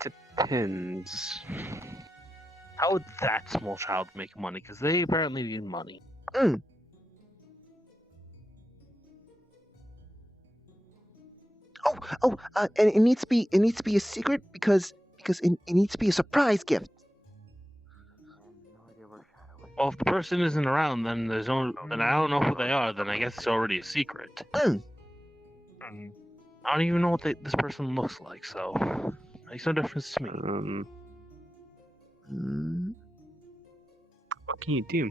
Depends. How would that small child make money? Because they apparently need money. And it needs to be a secret because it needs to be a surprise gift. Well, if the person isn't around, then there's no. Then I don't know who they are. Then I guess it's already a secret. I don't even know what this person looks like, so makes no difference to me. What can you do?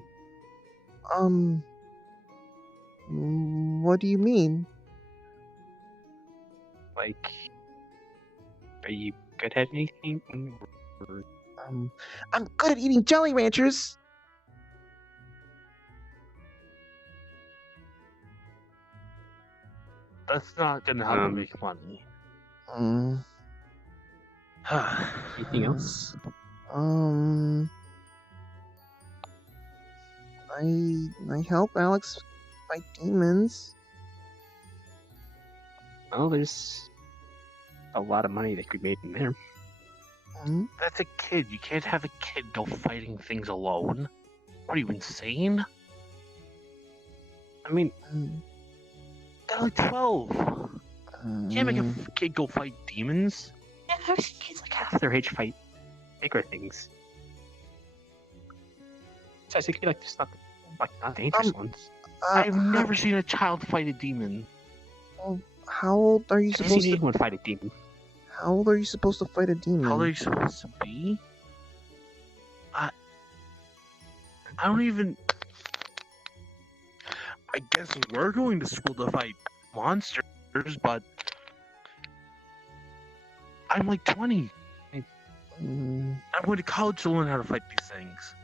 What do you mean? Like, are you good at anything? I'm good at eating Jolly Ranchers. That's not gonna help me make money. Anything else? I help Alex fight demons. Oh, there's a lot of money that could be made in there. That's a kid. You can't have a kid go fighting things alone. What are you, insane? I mean, they're like 12. You can't make a kid go fight demons. Yeah, I've seen kids like half their age fight bigger things. So I think you like to stop not dangerous ones. I've never seen a child fight a demon. Well, how old are you Have you supposed seen to? anyone fight a demon? How old are you supposed to fight a demon? How old are you supposed to be? I don't even. I guess we're going to school to fight monsters, but I'm like 20. I'm going to college to learn how to fight these things.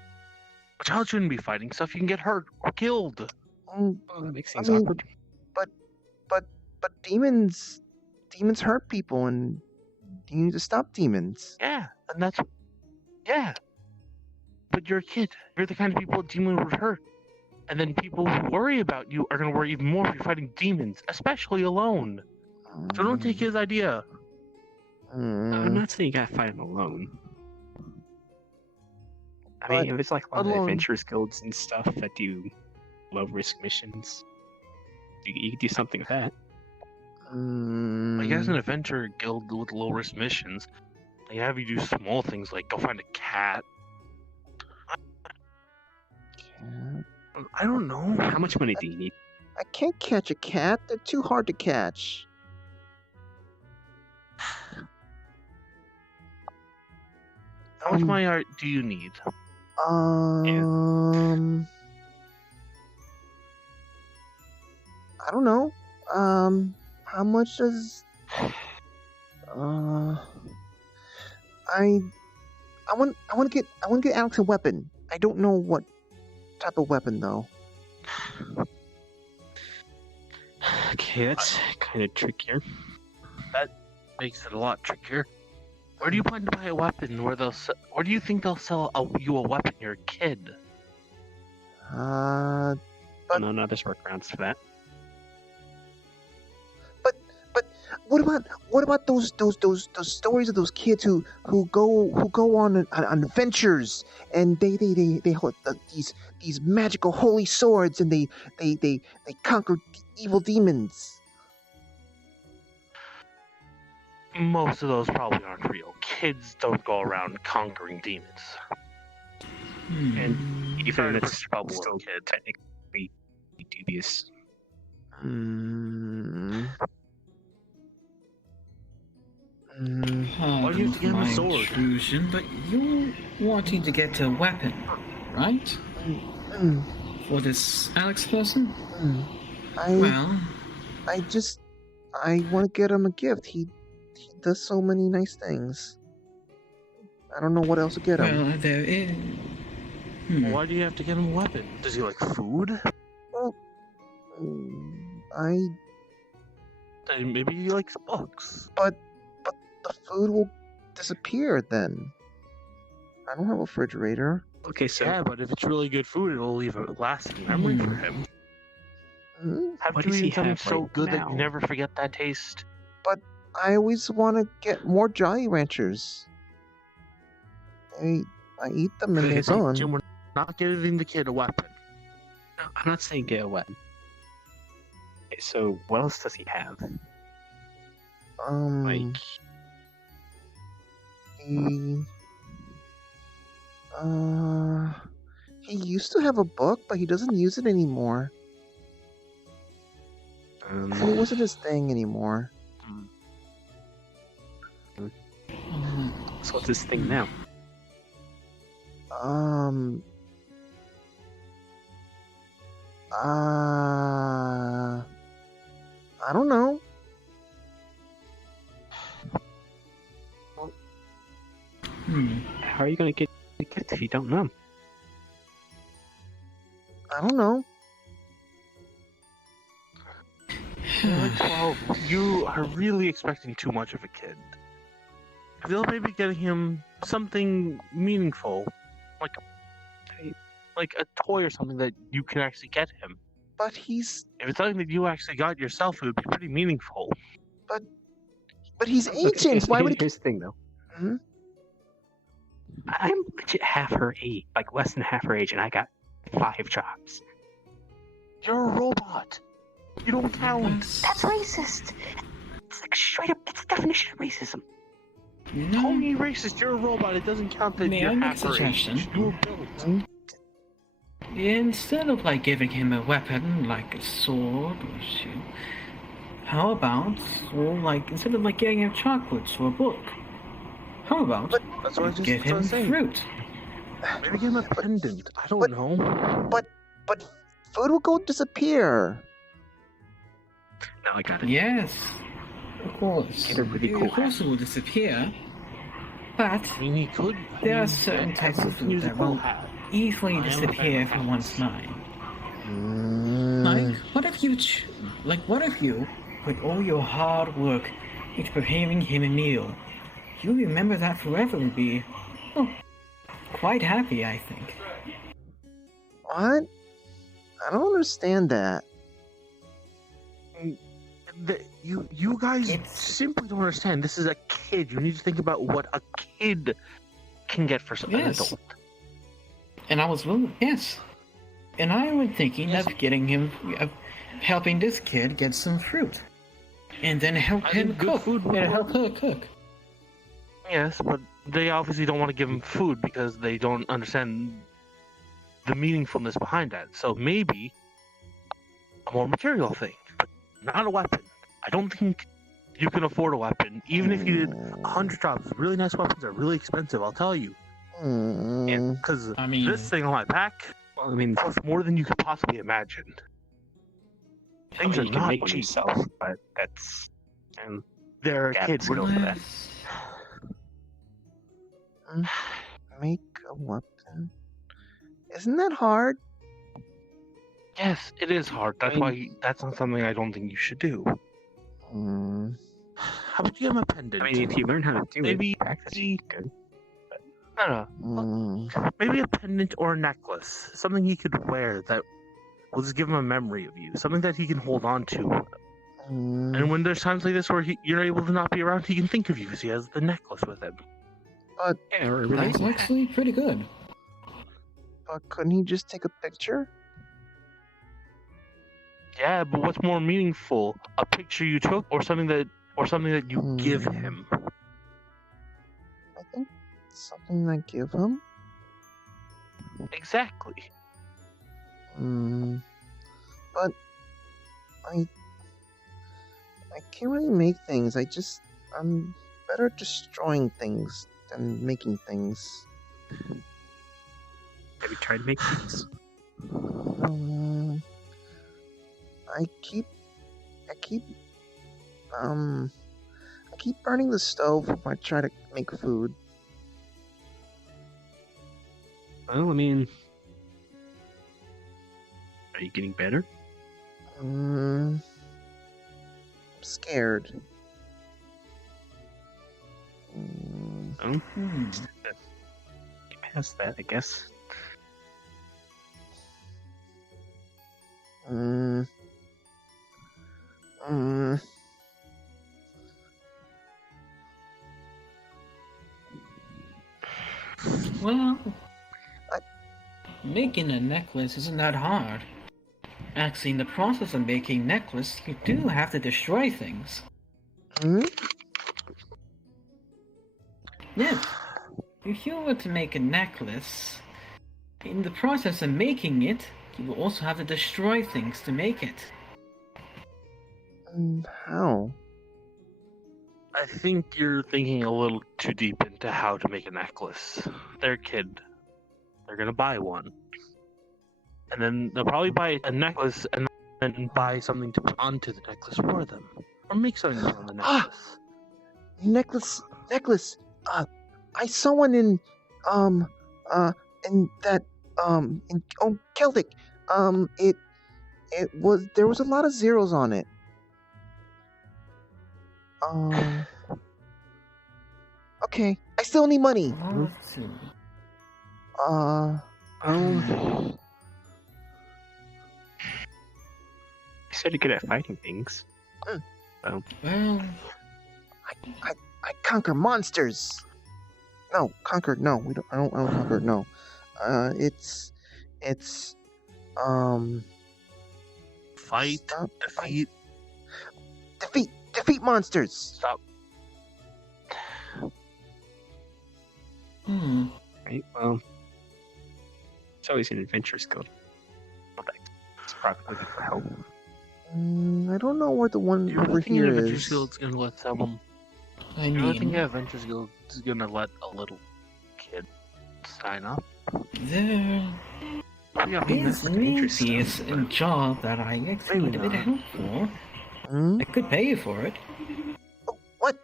A child shouldn't be fighting stuff you can get hurt or killed. Oh, that makes things awkward. But demons hurt people, and you need to stop demons. Yeah, and that's But you're a kid. You're the kind of people a demon would hurt. And then people who worry about you are going to worry even more if you're fighting demons, especially alone. So don't take his idea. I'm not saying you gotta fight him alone. I mean, if it's like one of the alone. adventurers guilds and stuff that do low-risk missions, you could do something with that. I guess an adventure guild with low-risk missions, they have you do small things like go find a cat. I don't know. How much money do you need? I can't catch a cat. They're too hard to catch. How much money do you need? I don't know. How much does? I want to get Alex a weapon. I don't know what type of weapon though. Okay, that's kind of trickier. That makes it a lot trickier. Where do you plan to buy a weapon? Where do you think they'll sell you a weapon? You're a kid. No, there's workarounds for that. But what about those stories of those kids who go on adventures, and they hold these magical holy swords, and they conquer evil demons. Most of those probably aren't real. Kids don't go around conquering demons. And even if it's probably still kid. technically dubious. Why do you have to get him a sword? Intrusion, but you're wanting to get a weapon, right? For this Alex person? I want to get him a gift. He does so many nice things. I don't know what else to get him. Well, there is. Why do you have to get him a weapon? Does he like food? Well, Maybe he likes books. But the food will disappear then. I don't have a refrigerator. Okay, so yeah, but if it's really good food, it'll leave a lasting memory for him. Have What you does he eaten something have so right good that now? you never forget that taste? But I always want to get more Jolly Ranchers. I eat them and they're gone. Jim, we're not giving the kid a weapon. No, I'm not saying get a weapon. Okay, so what else does he have? Like, he used to have a book, but he doesn't use it anymore. It wasn't his thing anymore. So what's his thing now? I don't know. How are you gonna get a gift if you don't know? I don't know. You're like 12. You are really expecting too much of a kid. I feel maybe getting him something meaningful, like a toy or something that you can actually get him. But he's... If it's something that you actually got yourself, it would be pretty meaningful. But he's ancient. Why would he... Here's the thing, though. I'm legit half her age, like less than half her age, and I got 5 jobs. You're a robot. You don't count. That's racist. It's like straight up. That's the definition of racism. Call me racist. You're a robot. It doesn't count that May you're I make a half her age. suggestion? You were built. Instead of like giving him a weapon like a sword or shield, how about, well, like, instead of like getting him chocolates or a book, how about That's what I just get him saying. fruit? Maybe give him a pendant. I don't know. But food will go disappear. No, I got it. Yes, of course. Get a really cool Of course it will disappear. But I mean, he could. there are certain types of food that will easily disappear from one's mind. Like, what if you put all your hard work into preparing him a meal? You'll remember that forever and be, quite happy, I think. What? I don't understand that. You guys simply don't understand. This is a kid. You need to think about what a kid can get for an adult. And I was and I was thinking of getting him, helping this kid get some fruit, and then help him cook, and help her cook. Yes, but they obviously don't want to give him food because they don't understand the meaningfulness behind that. So maybe a more material thing, but not a weapon. I don't think you can afford a weapon, even if you did 100 drops. Really nice weapons are really expensive, I'll tell you. Because this thing on my back, costs more than you could possibly imagine. Things are you can not make one cheap. yourself, but that's They're kids. go for that. Make a weapon. Isn't that hard? Yes, it is hard. That's why that's not something I don't think you should do. How about you give him a pendant? I mean, if you learn how to do maybe it, practice is good. No. Maybe a pendant or a necklace. Something he could wear that will just give him a memory of you. Something that he can hold on to. And when there's times like this where you're able to not be around, he can think of you because he has the necklace with him. But That's actually pretty good. But couldn't he just take a picture? Yeah, but what's more meaningful? A picture you took or something that you give him? I think something I give him. Exactly. But I can't really make things. I'm better at destroying things than making things. Have you tried to make things? I keep burning the stove if I try to make food. Well, I mean, are you getting better? I'm scared. Oh, get past that, I guess. Well, making a necklace isn't that hard. Actually, in the process of making necklace, you do have to destroy things. Yes. If you were to make a necklace, in the process of making it, you will also have to destroy things to make it. How? I think you're thinking a little too deep into how to make a necklace. They're a kid. They're gonna buy one. And then they'll probably buy a necklace and then buy something to put onto the necklace for them. Or make something on the necklace. Necklace. I saw one in Celtic. There was a lot of zeros on it. Okay, I still need money. You said you're good at fighting things. So. Well, I conquer monsters. No, conquer. No, we don't. I don't conquer. No, it's fight, defeat monsters. Stop. Right. Well, it's always an adventure skill. It's probably looking for help. I don't know where the one You over really think here Adventures is. Guild's gonna let someone? I You really think mean, Adventures Guild is gonna let a little kid sign up? there Yeah, I mean, is that's maybe interesting. a job that I actually need a bit of not. help for. I could pay you for it. What?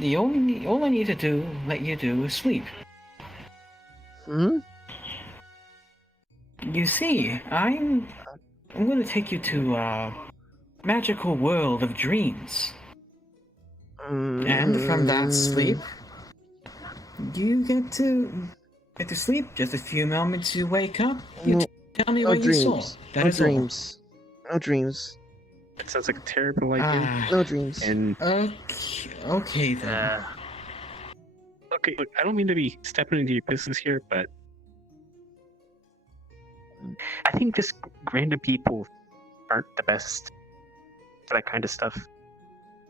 All I need to let you do is sleep. Hmm? You see, I'm going to take you to a magical world of dreams. And from that sleep, you get to sleep. Just a few moments you wake up, you tell me No what you saw. dreams. That No is all. dreams. No dreams. It sounds like a terrible idea. No dreams. And Okay then. okay, look, I don't mean to be stepping into your business here, but I think just random people aren't the best for that kind of stuff.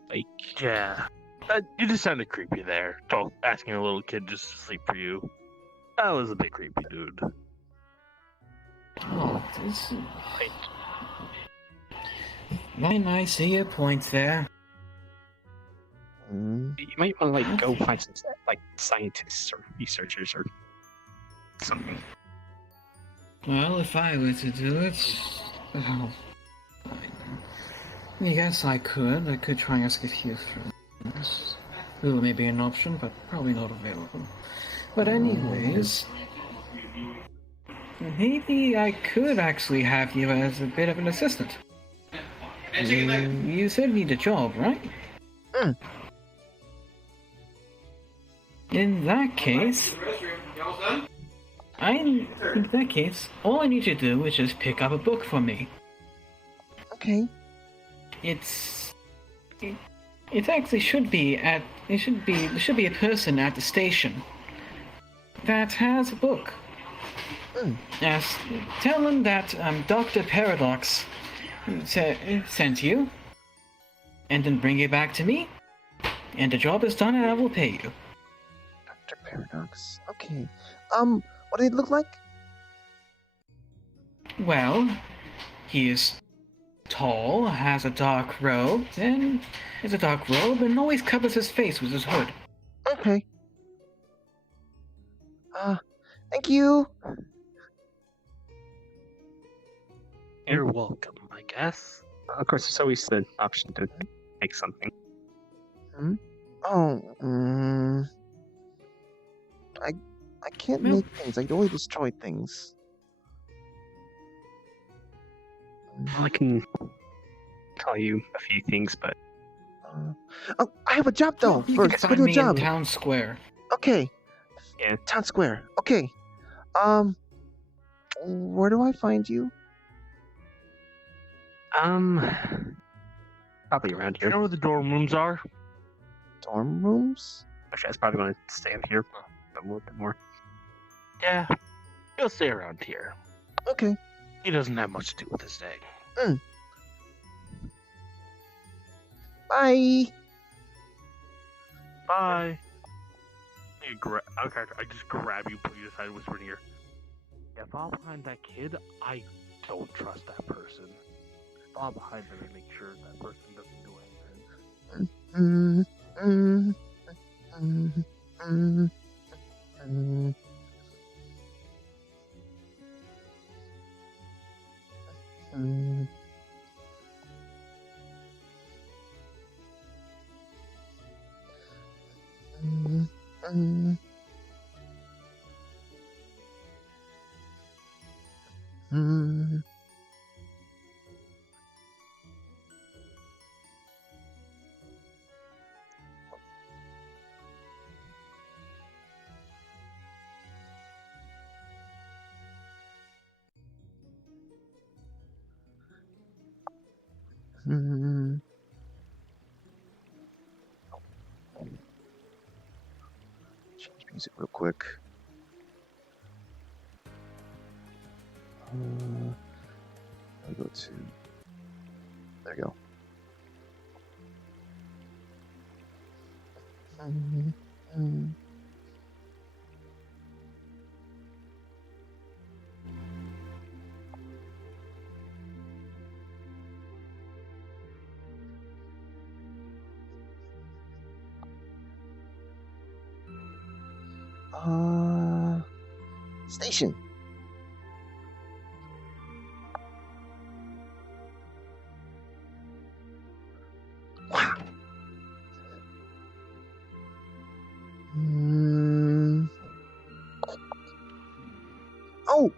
Like, Yeah. You just sounded creepy there. Asking a little kid just to sleep for you. That was a bit creepy, dude. Oh, I see your point there. you might want to like go find some like scientists or researchers or something. Well, if I were to do it, well, I guess I could. I could try and ask a few friends. Who may be an option, but probably not available. But anyways, maybe I could actually have you as a bit of an assistant. You said you need a job, right? In that case, all I need you to do is just pick up a book for me. Okay. It actually should be there should be a person at the station that has a book. Yes, tell them that Dr. Paradox sent you, and then bring it back to me, and the job is done and I will pay you. Dr. Paradox. Okay. What did it look like? Well, he is tall, has a dark robe, and always covers his face with his hood. Okay. Thank you. You're welcome, I guess. Of course, there's always the option to make something. I can't make things. I can only destroy things. Well, I can tell you a few things, but Oh, I have a job though. You First, can let's go find to a me in job. Town Square. Okay. Yeah. Town Square. Okay. Where do I find you? Probably around here. You know where the dorm rooms are? Dorm rooms? Actually, I was probably going to stay up here a little bit more. Yeah. He'll stay around here. Okay. He doesn't have much to do with his day. Bye. Bye. I just grab you, put you aside, whisper in your ear. Yeah, fall behind that kid, I don't trust that person. Fall behind them and make sure that person doesn't do anything. Change music real quick. I'll go to. There you go. Station. Wow. Oh.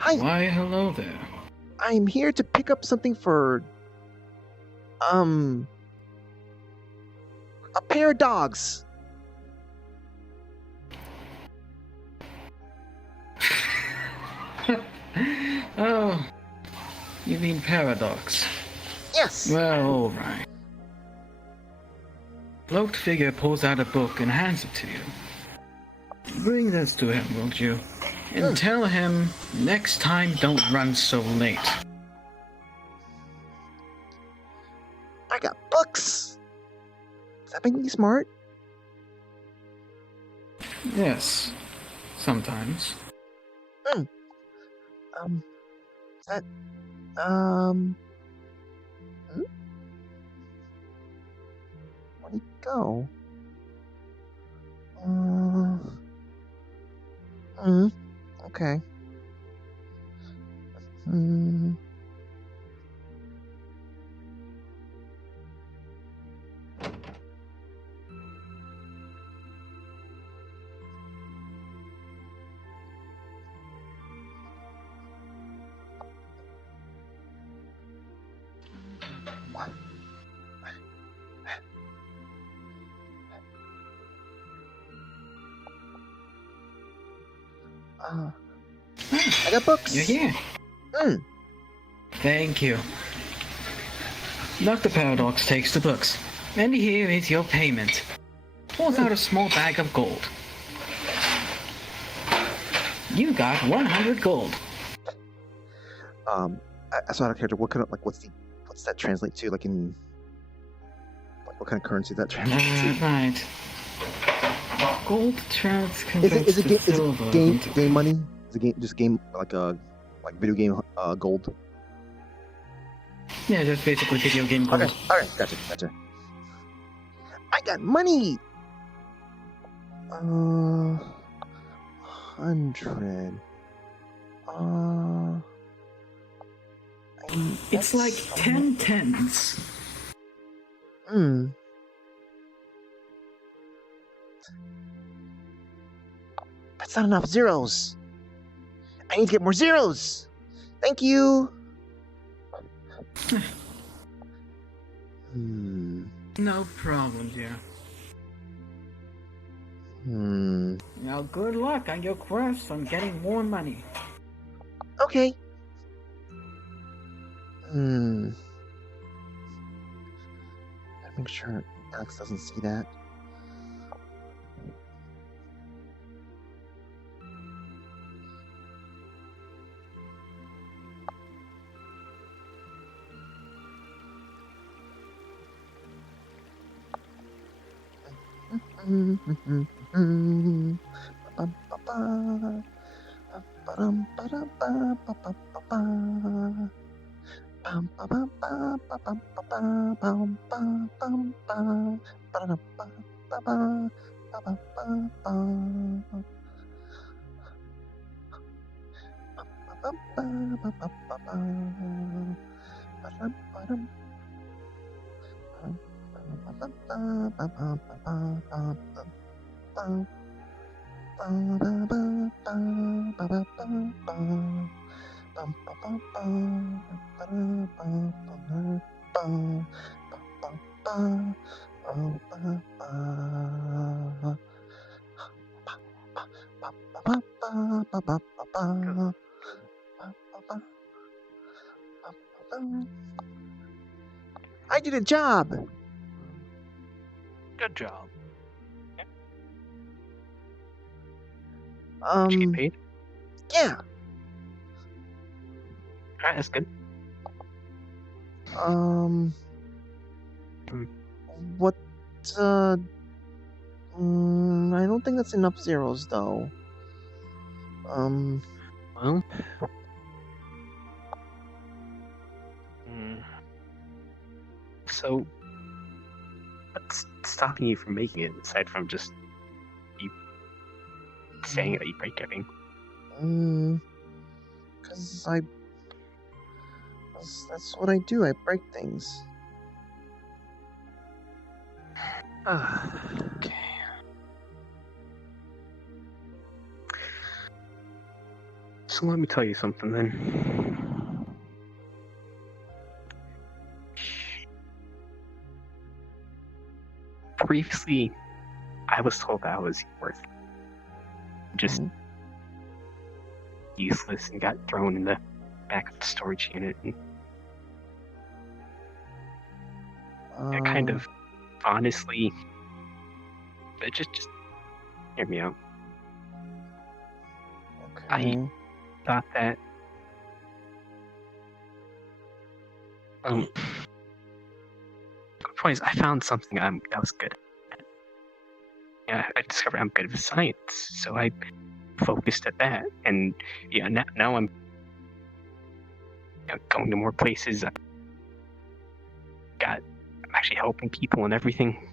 Hi. Why, hello there. I'm here to pick up something for a pair of dogs. Oh, you mean Paradox? Yes. Well, alright. Cloaked figure pulls out a book and hands it to you. Bring this to him, won't you? And tell him, next time don't run so late. I got books. Does that make me smart? Yes, sometimes. That, where'd he go? Okay. I got books. You're here. Thank you. Dr. Paradox takes the books. And here is your payment. Pulls out a small bag of gold. You got 100 gold. That's out of character. What kind of what's that translate to? Like in what kind of currency that translates to? Right. Gold Is it game money? Is it just game like video game gold? Yeah, just basically video game gold. Okay, alright, gotcha. I got money! 100. It's like 10 tens. That's not enough zeros. I need to get more zeros. Thank you. No problem, dear. Now, good luck on your quest on getting more money. Okay. Gotta make sure Alex doesn't see that. I did a job. Good job. Did you get paid? Yeah. Alright, that's good. What, I don't think that's enough zeros, though. Well, So, what's stopping you from making it aside from just you saying that you break everything? Because that's what I do. I break things. Okay. So let me tell you something then. Previously, I was told that I was worth just useless and got thrown in the back of the storage unit. And that kind of, honestly, just hear me out. I thought that the point is, I found something I was good at. Yeah, I discovered I'm good with science, so I focused at that. And yeah, now I'm going to more places. I'm actually helping people and everything.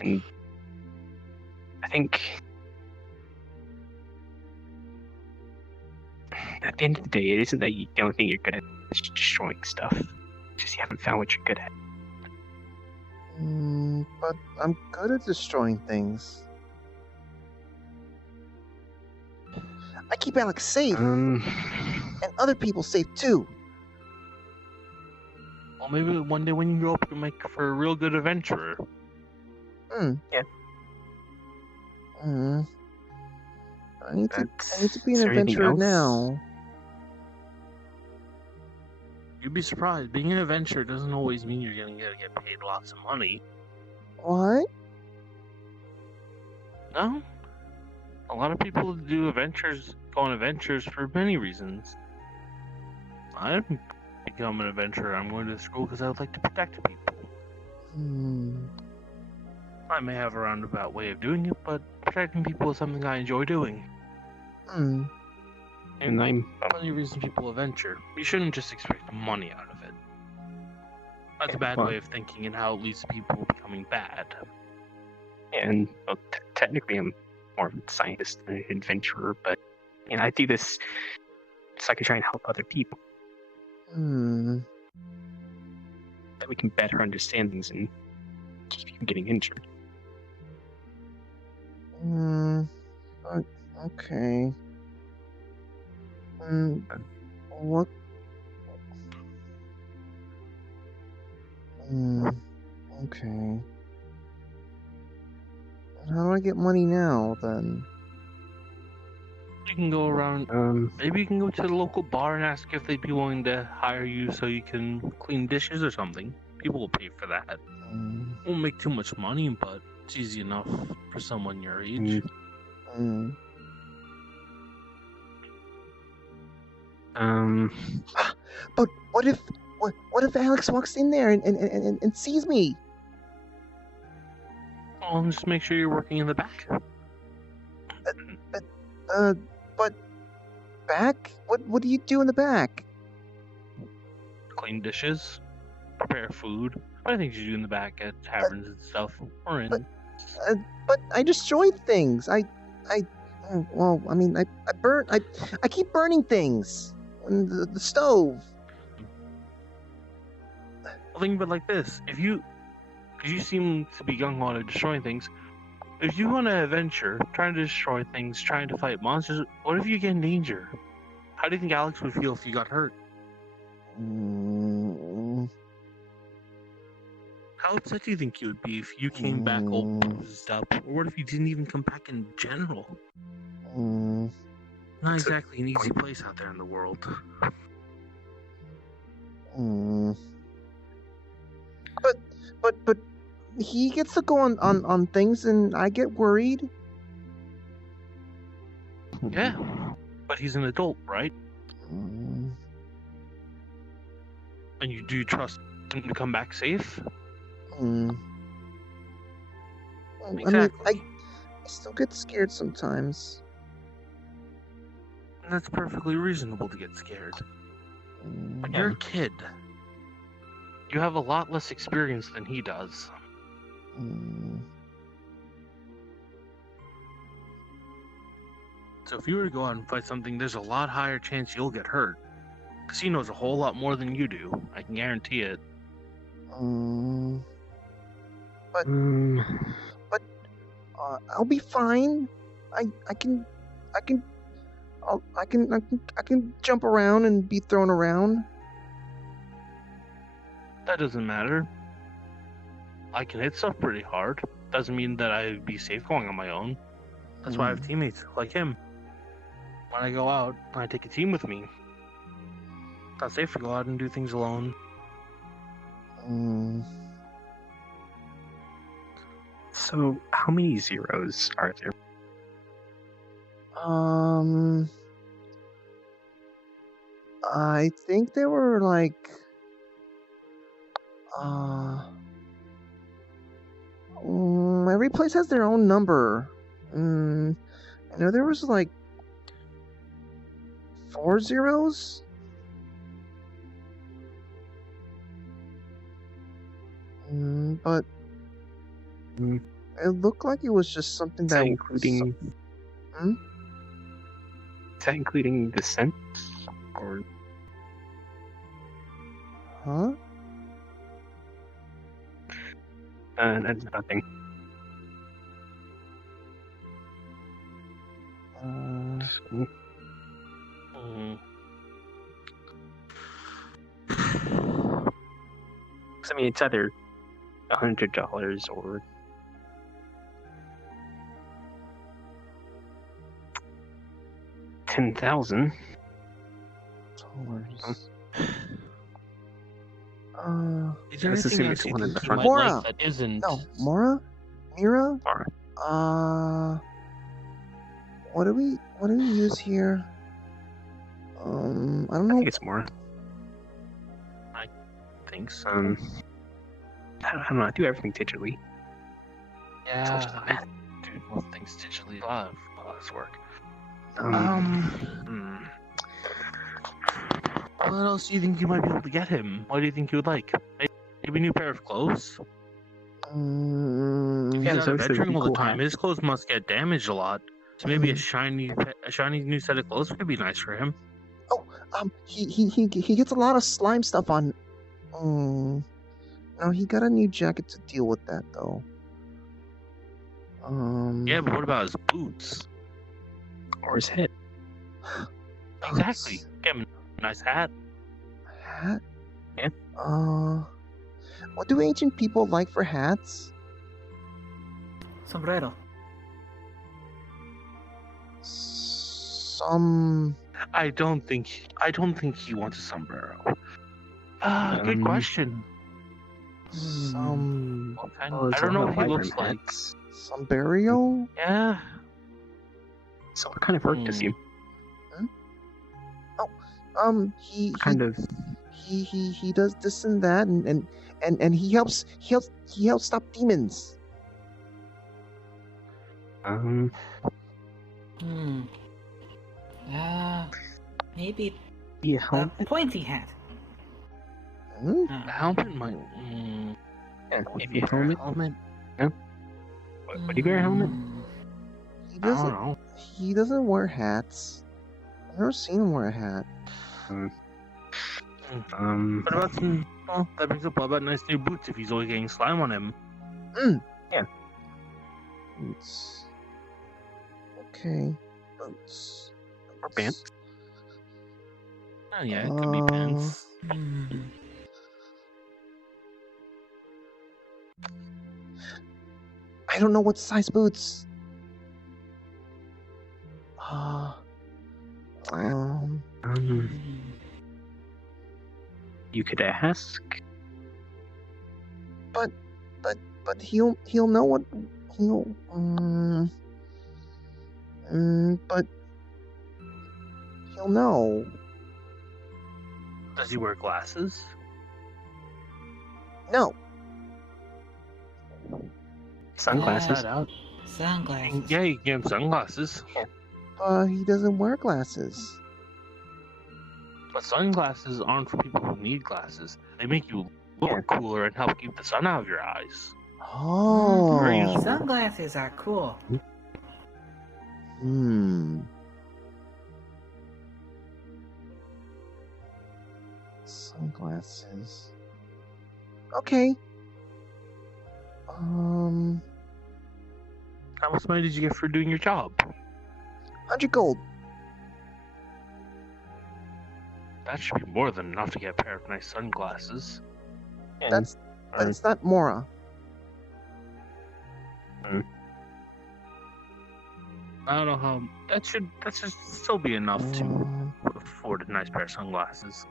And I think at the end of the day, it isn't that you don't think you're good at destroying stuff. It's just you haven't found what you're good at. But I'm good at destroying things. I keep Alex safe. And other people safe too. Well, maybe one day when you grow up, you'll make for a real good adventurer. Yeah. I need to be an adventurer now. You'd be surprised. Being an adventurer doesn't always mean you're gonna get paid lots of money. What? No. A lot of people go on adventures for many reasons. I didn't become an adventurer. I'm going to school because I would like to protect people. I may have a roundabout way of doing it, but protecting people is something I enjoy doing. And I'm plenty of reasons people adventure. You shouldn't just expect money out of it. That's a bad way of thinking and how it leads to people becoming bad. And well, technically, I'm more of a scientist than an adventurer, but I do this so I can try and help other people. That we can better understand things and keep you from getting injured. Okay. What? Okay. How do I get money now, then? You can go around, maybe you can go to the local bar and ask if they'd be willing to hire you so you can clean dishes or something. People will pay for that. Won't make too much money, but it's easy enough for someone your age. But what if Alex walks in there and sees me? Well, just make sure you're working in the back. But back? What do you do in the back? Clean dishes, prepare food. What things you do in the back at taverns and stuff, or in. But I destroyed things. I keep burning things. The stove. Well, think of it like this: because you seem to be gung ho to destroying things. If you want to adventure, trying to destroy things, trying to fight monsters, what if you get in danger? How do you think Alex would feel if you got hurt? How upset do you think you would be if you came back all bruised up? Or what if you didn't even come back in general? Not exactly an easy place out there in the world. But he gets to go on things and I get worried. Yeah, but he's an adult, right? And you do trust him to come back safe? Exactly. I still get scared sometimes. And that's perfectly reasonable to get scared. But you're a kid. You have a lot less experience than he does. So if you were to go out and fight something, there's a lot higher chance you'll get hurt. Because he knows a whole lot more than you do. I can guarantee it. But I'll be fine. I can jump around and be thrown around. That doesn't matter. I can hit stuff pretty hard. Doesn't mean that I'd be safe going on my own. That's why I have teammates like him. When I go out, I take a team with me. It's not safe to go out and do things alone. So, how many zeros are there? I think there were like every place has their own number. I know there was like 4 zeros. But it looked like it was just something that including. Is that including the cents? Or. Huh? Nothing. I mean, it's either $100 or $10,000. Is there Let's anything assume else it's you one in think the you front. might like that isn't? No, Mira? What do we use here? I don't know. I think it's more. I think so. I don't know. I do everything digitally. Yeah, I do both things digitally. A lot of this work. What else do you think you might be able to get him? What do you think you would like? Maybe a new pair of clothes? If he's out adventuring all the time, his clothes must get damaged a lot. So maybe a shiny new set of clothes could be nice for him. He gets a lot of slime stuff on. No, he got a new jacket to deal with that though. Yeah, but what about his boots? Or his head? Exactly. Get him a nice hat. Hat? Yeah. What do ancient people like for hats? Sombrero. I don't think he wants a sombrero. Good question. I don't know what he looks like. Sombrero? Yeah. So what kind of work does he? He does this and that, and he helps stop demons. Maybe a pointy hat. Helmet might. Yeah, maybe a helmet. Yeah. Would he wear a helmet? He I don't know. He doesn't wear hats. I've never seen him wear a hat. What about some? Well, that brings up what about nice new boots if he's always getting slime on him. Yeah. Boots. Okay. Boots. Or pants. Oh yeah, it could be pants. I don't know what size boots. You could ask. But he'll know what he'll but he'll know. Does he wear glasses? No. Sunglasses. Sunglasses. Yeah, you can get him sunglasses. He doesn't wear glasses. But sunglasses aren't for people who need glasses. They make you more cooler and help keep the sun out of your eyes. Oh. Sunglasses are cool. Sunglasses. Okay. How much money did you get for doing your job? 100 gold. That should be more than enough to get a pair of nice sunglasses. But it's not Mora. I don't know how. That should still be enough to afford a nice pair of sunglasses.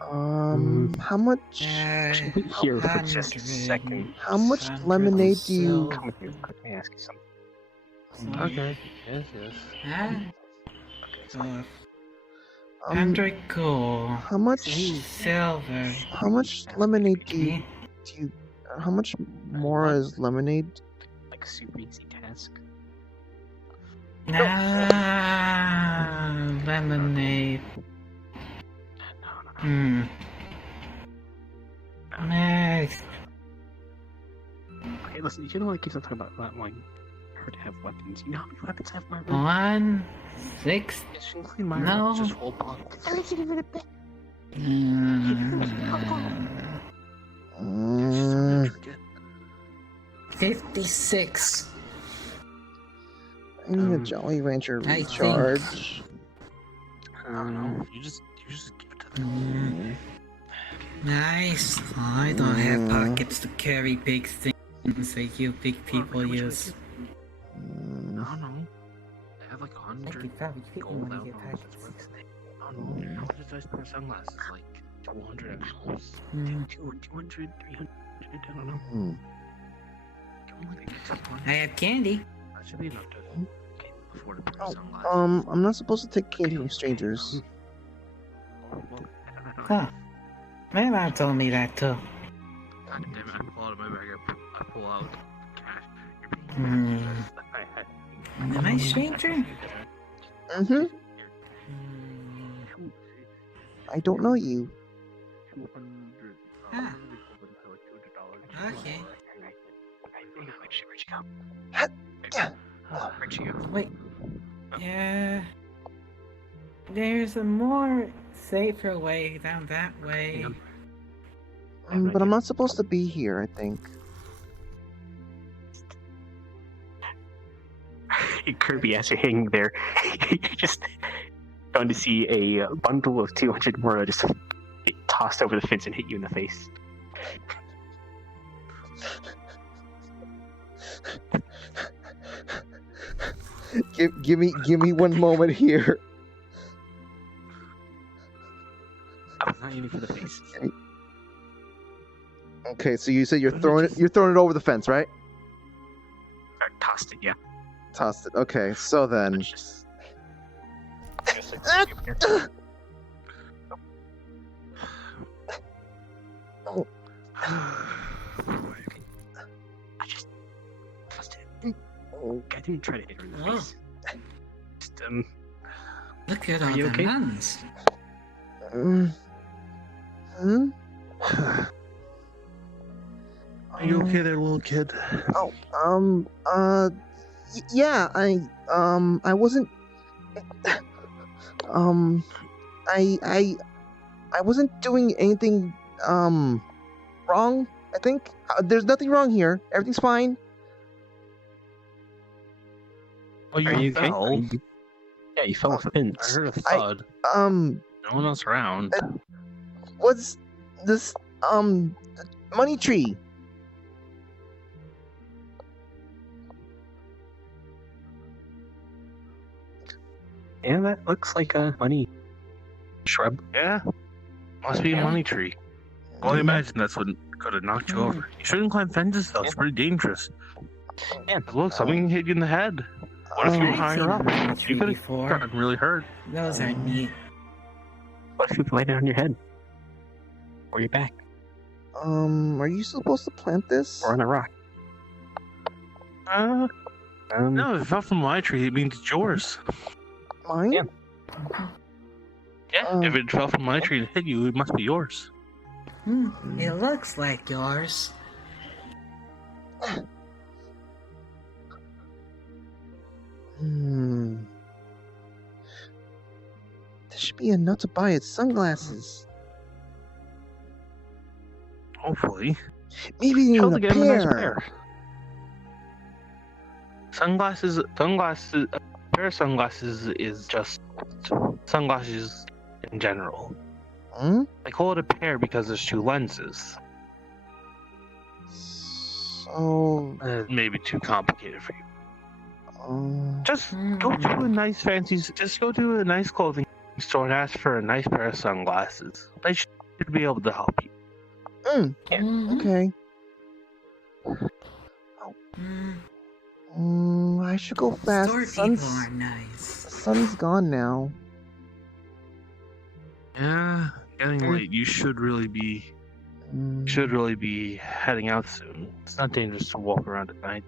How much? Here for just a second. How much lemonade do you? Come with me real quick. Let me ask you something. Okay. Yes. Android gold. How much? Silver. How much lemonade do you? How much Mora is lemonade? Like a super easy task. Lemonade. Nice. Okay, listen, you know what keeps on talking about not wanting her to have weapons. You know how many weapons I have in my room? 1, 6. No. Just whole box. 56. I need a Jolly Rancher I recharge. I don't know. You just give it to them. Nice. I don't have pockets to carry big things like you big people use. I don't know. They have like 100 gold out on this website. I don't know. How much is nice pair of sunglasses? Like 200 dollars? 200, 300? I don't know. I have candy. That should be enough to afford a pair of sunglasses. I'm not supposed to take candy from strangers. Huh. My mom told me that too. God damn it, I pull out of my bag, I pull out cash. Am I a stranger? I don't know you. Ah. Okay. Where'd you go? Where'd you go? Wait. Yeah. There's a more safer way down that way. But I'm not supposed to be here, I think. Kirby, as you're hanging there, you're just going to see a bundle of 200 Mora just get tossed over the fence and hit you in the face. Give me one moment here. I was not aiming for the face. Okay, so you said you're throwing it over the fence, right? Or tossed it, yeah. Tossed it. Okay, so then. Oh. I just tossed it. I didn't try to hit her in the face. Just, Look at are all you the okay? nuns. Are you okay there, little kid? Yeah, I wasn't, I wasn't doing anything, wrong, I think. There's nothing wrong here. Everything's fine. Oh, you fell? Yeah, you fell off the fence. I heard a thud. No one else around. What's this, money tree? Yeah, that looks like a money shrub. Yeah, must be a money tree. Well, I imagine that's what could have knocked you over. You shouldn't climb fences, though. It's pretty dangerous. Yeah, look, something hit you in the head. What if you were higher up? You could have gotten really hurt. Those are neat. What if you landed on your head? Or your back? Are you supposed to plant this? Or on a rock? No, if it fell from my tree, it means it's yours. Mine? Yeah. Yeah, if it fell from my tree and hit you, it must be yours. It looks like yours. There should be enough to buy its sunglasses. Hopefully. Maybe even a get him a nice pair. pair. Sunglasses, a pair of sunglasses is just sunglasses in general. They call it a pair because there's two lenses. So maybe too complicated for you. Just go to a nice go to a nice clothing store and ask for a nice pair of sunglasses. They should be able to help you. Okay. I should go fast. Store people are nice. The sun's gone now. Yeah, getting late. You should really be heading out soon. It's not dangerous to walk around at night.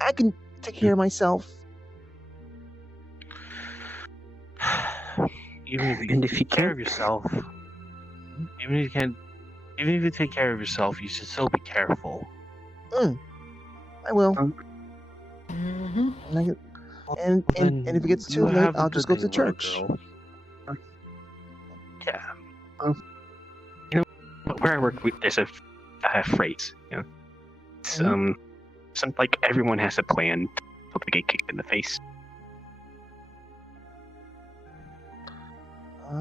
I can take care of myself. Even if you take care of yourself, even if you take care of yourself, you should still be careful. I will. And if it gets too late, I'll just go to church. Yeah. Where I work, there's a phrase. It's, some like everyone has a plan until they get kicked in the face.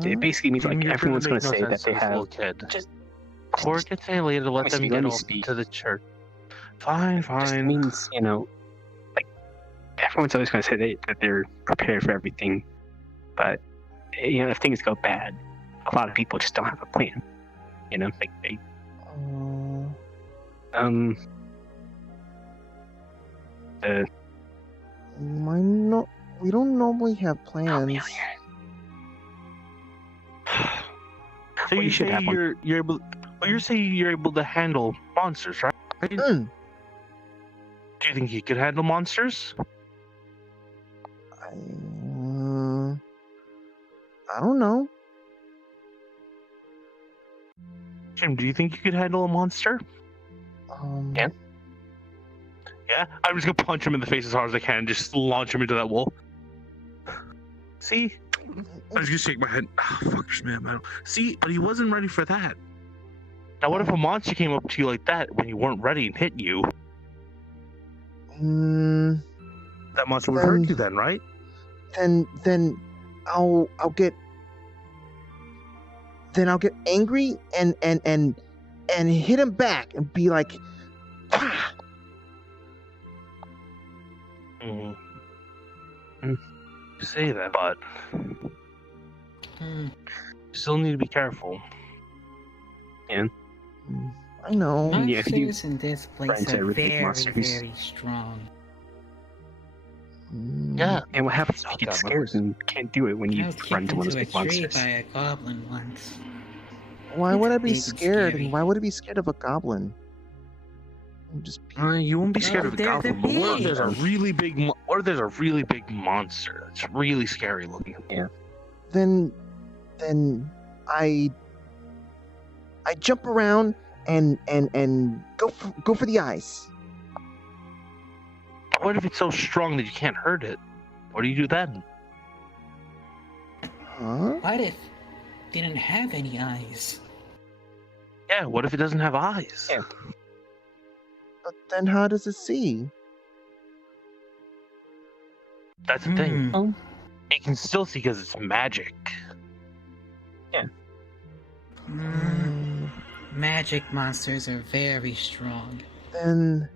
It basically means like everyone's going to say that they have. Or get say later, let them get off to the church. Fine. Just means like everyone's always going to say that they're prepared for everything, but if things go bad, a lot of people just don't have a plan. Like they. We don't normally have plans. So you say you're able. Well, you're saying you're able to handle monsters, right? Do you think you could handle monsters? I don't know. Jim, do you think you could handle a monster? Yeah. Yeah? I'm just gonna punch him in the face as hard as I can and just launch him into that wall. See? I was gonna shake my head. Oh, fuck this man. See? But he wasn't ready for that. Now what if a monster came up to you like that when you weren't ready and hit you? That monster would hurt you then, right? Then I'll get angry and hit him back and be like, "Pah!" You say that, but you still need to be careful. Yeah. I know. Monsters in this place are very, monsters. very strong. Yeah. And what happens if you get scared and can't do it when you I was run kicked to one of into those a big tree monsters? by a goblin once. Why would I be big and scared? scary. And why would I be scared of a goblin? You won't be scared of a they're goblin, but what if there's a big. really big monster that's really scary looking? Yeah. Then I jump around and go for the eyes. What if it's so strong that you can't hurt it? What do you do then? What if it didn't have any eyes? Yeah, what if it doesn't have eyes? Yeah. But then how does it see? That's the thing. It can still see because it's magic. Yeah. Magic monsters are very strong. Then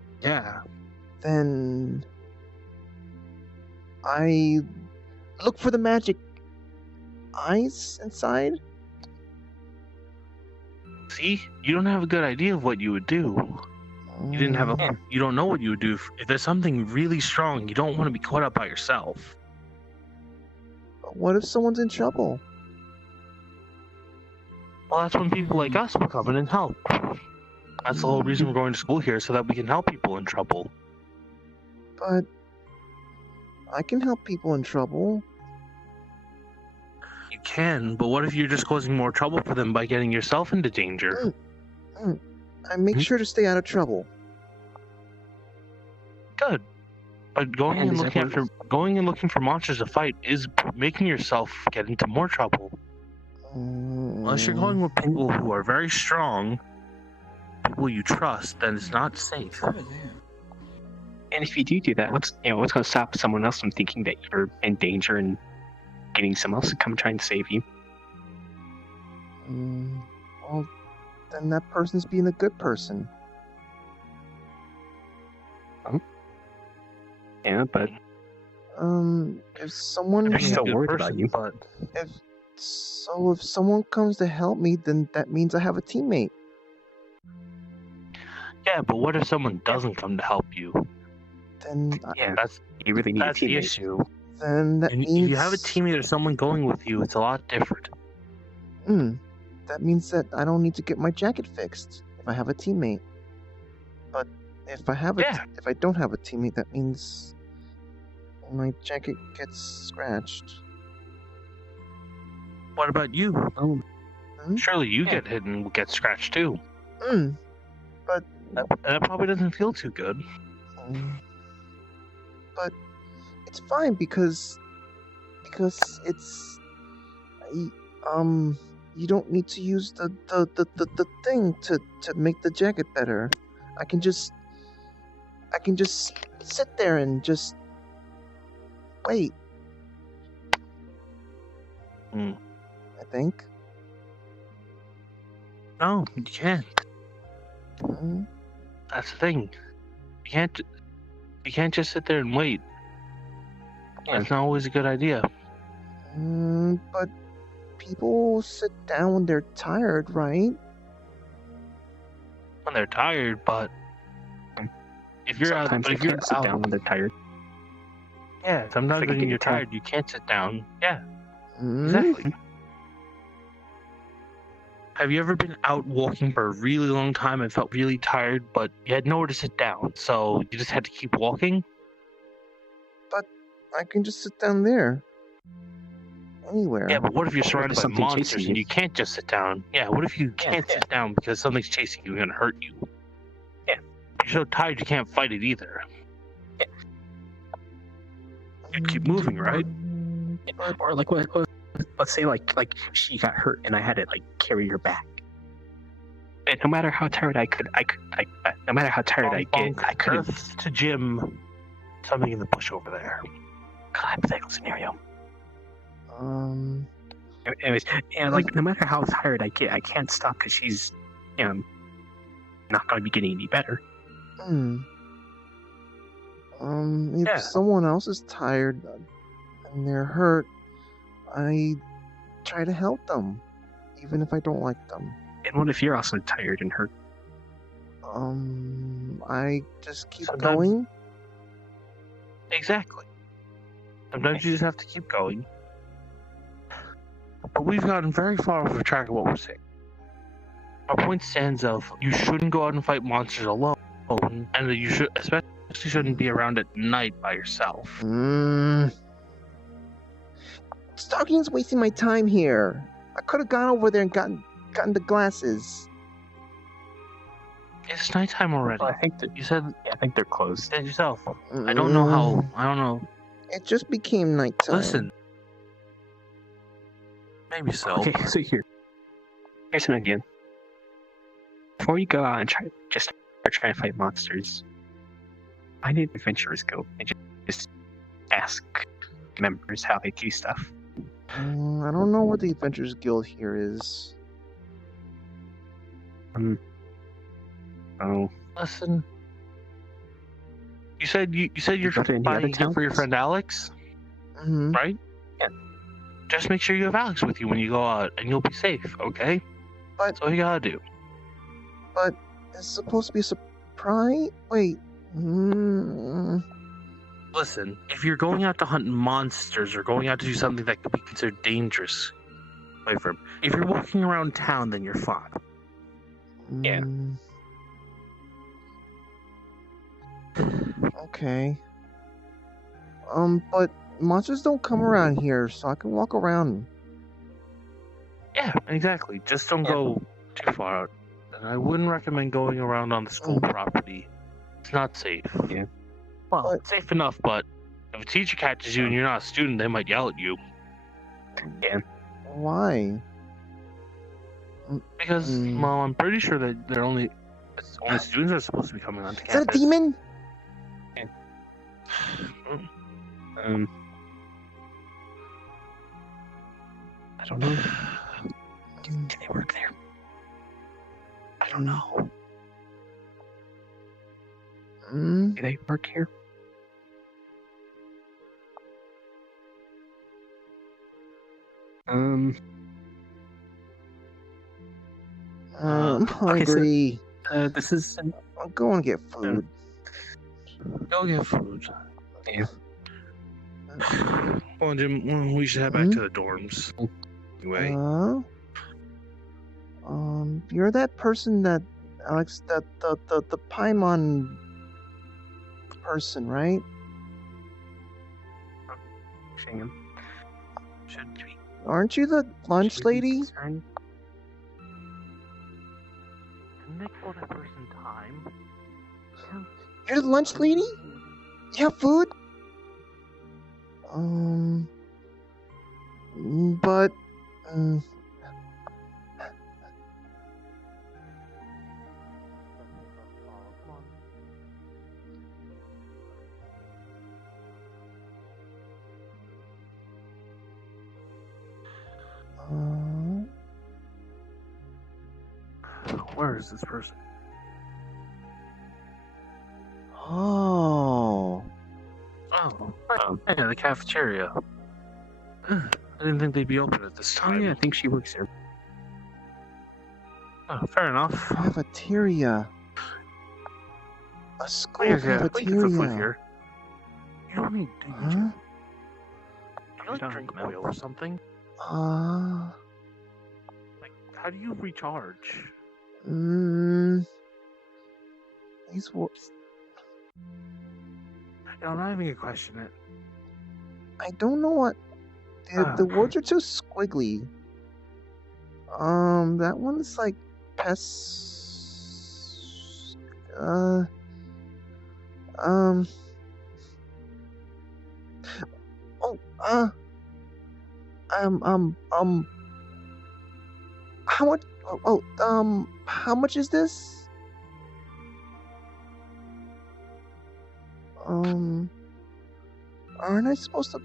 I look for the magic eyes inside. See, you don't have a good idea of what you would do. You didn't have a. You don't know what you would do if there's something really strong. You don't want to be caught up by yourself. What if someone's in trouble? Well, that's when people like us will come in and help. That's the whole reason we're going to school here, so that we can help people in trouble. But I can help people in trouble. You can, but what if you're just causing more trouble for them by getting yourself into danger? I make sure to stay out of trouble. Good. But going and looking for monsters to fight is making yourself get into more trouble. Unless you're going with people who are very strong, people you trust, then it's not safe. And if you do that, what's going to stop someone else from thinking that you're in danger and getting someone else to come try and save you? Well, then that person's being a good person. Yeah, but if someone they're still worried about you. If someone comes to help me, then that means I have a teammate. Yeah, but what if someone doesn't come to help you? Then that's you really need a that's the teammate. issue. Then that means if you have a teammate or someone going with you, it's a lot different. That means that I don't need to get my jacket fixed if I have a teammate. But if I don't have a teammate, that means my jacket gets scratched. What about you? Surely you get hit and get scratched too. But that probably doesn't feel too good. But it's fine because it's you don't need to use the thing to make the jacket better. I can just sit there and just wait. I think. No, you can't. That's the thing. You can't just sit there and wait. That's not always a good idea. But people sit down when they're tired, right? When they're tired, but if you're out, Sometimes but they if you're can't sit out, down when they're tired. yeah, sometimes Like when a you're guitar. tired, you can't sit down. Yeah, exactly. Have you ever been out walking for a really long time and felt really tired, but you had nowhere to sit down, so you just had to keep walking? But I can just sit down there. Anywhere. Yeah, but what if you're surrounded by something chasing monsters you? and you can't just sit down? Yeah, what if you can't sit down because something's chasing you and gonna hurt you? Yeah. You're so tired you can't fight it either. You keep moving, right? Or like what? Let's say like she got hurt and I had to like carry her back. And no matter how tired I no matter how tired I get, I couldn't. Earth to Jim. Something in the bush over there. Hypothetical scenario. Anyways, and like no matter how tired I get, I can't stop because she's, not going to be getting any better. If someone else is tired and they're hurt, I try to help them, even if I don't like them. And what if you're also tired and hurt? I just keep going. Exactly. Sometimes you just have to keep going. But we've gotten very far off track of what we're saying. Our point stands of you shouldn't go out and fight monsters alone, and that you should especially shouldn't be around at night by yourself. Stalking's wasting my time here. I could have gone over there and gotten the glasses. It's nighttime already. Well, I think that you said. Yeah, I think they're closed. Said yourself. I don't know how. I don't know. It just became nighttime. Listen. Maybe so. Okay, so here's an idea. Before you go out and try to fight monsters, find an adventurers guild and just ask members how they do stuff. I don't know what the Adventurers Guild here is. Oh. Listen. You said you're buying a gift for your friend Alex, right? Yeah. Just make sure you have Alex with you when you go out, and you'll be safe. Okay? That's all you gotta do. But it's supposed to be a surprise. Wait. Listen, if you're going out to hunt monsters or going out to do something that could be considered dangerous, wait for him. If you're walking around town, then you're fine. Yeah. Okay. But monsters don't come around here, so I can walk around. Yeah, exactly. Just don't go too far out. And I wouldn't recommend going around on the school property. It's not safe. Yeah. Well, it's safe enough, but if a teacher catches you and you're not a student, they might yell at you. Yeah. Why? Because, well, I'm pretty sure that only students are supposed to be coming onto Is that a campus. demon? I don't know. Do they work there? I don't know. Do they work here? I'm Okay, hungry. This is. I'll go and get food. Go get food. Yeah. Come on, Jim. We should head back to the dorms. Anyway. You're that person that Alex, the Paimon person, right? Should be. Aren't you the lunch lady? Can they call that person time? You're the lunch lady? You have food? But where is this person? Oh, yeah, the cafeteria. I didn't think they'd be open at this time. Yeah, I think she works here. Oh, fair enough. cafeteria. A school We can put food cafeteria. here. You don't need to. Huh? Do you like drink oil or something? Like, how do you recharge? These words. I'm not even gonna question it. I don't know what. The words are too squiggly. That one's like pest. How much? How much is this? Aren't I supposed to?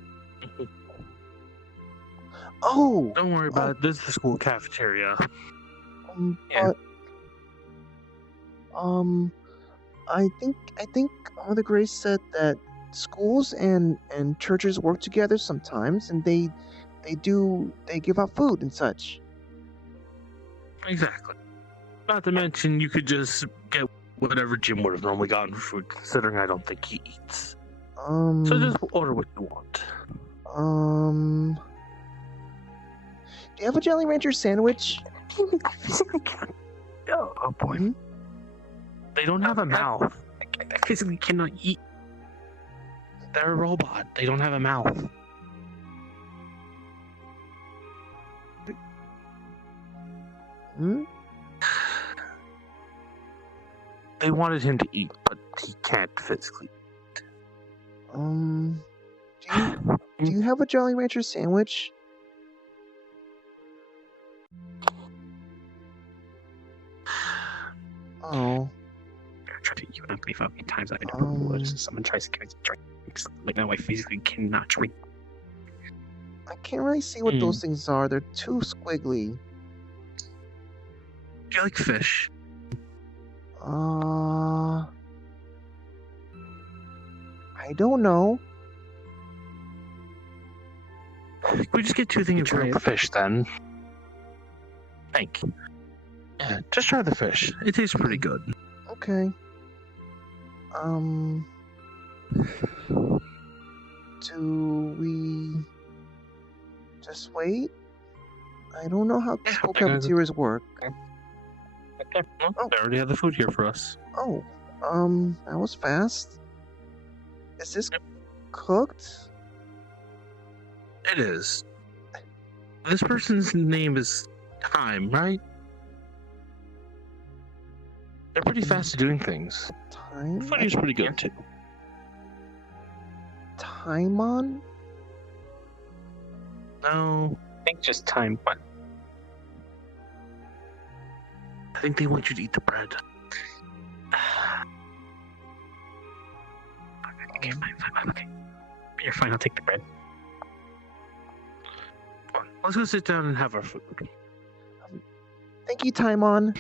Oh! Don't worry about it. This is the school cafeteria. But I think Mother Grace said that schools and churches work together sometimes, and they give out food and such. Exactly. Not to mention, you could just get whatever Jim would have normally gotten for food, considering I don't think he eats. So just order what you want. Do you have a Jolly Rancher sandwich? I physically can't. Oh boy. They don't have a mouth. I physically cannot eat. They're a robot. They don't have a mouth. They wanted him to eat, but he can't physically eat. Do you have a Jolly Rancher sandwich? Oh. I tried to eat you how many fucking times I never would. Someone tries to give me drinks. Like now I physically cannot drink. I can't really see what those things are. They're too squiggly. Do you like fish? I don't know. Can we just get two things of the fish then? Thank you. Yeah, just try the fish. It tastes pretty good. Okay. Do we just wait? I don't know how school cafeterias work. Okay. Well, they already have the food here for us. Oh, that was fast. Is this cooked? It is. This person's name is time, right? They're pretty fast at doing things. Time? Funny's pretty good too. Timon? No, I think just time. What? I think they want you to eat the bread. Okay, fine. Okay. You're fine, I'll take the bread. Let's go sit down and have our food. Thank you, Timon.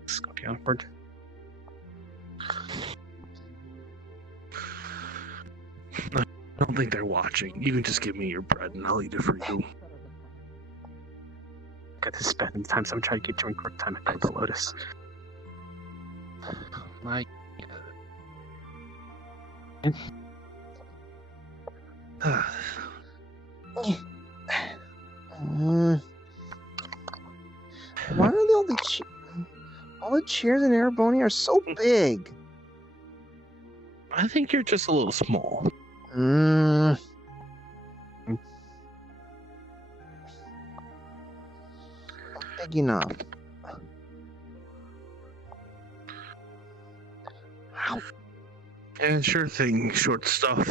Let's go downward. I don't think they're watching. You can just give me your bread and I'll eat it for you. Got this bad in the times I'm trying to get you in quick time at the Lotus. My. Why are all the chairs in Erebony are so big? I think you're just a little small. Big enough. Yeah, sure thing, short stuff.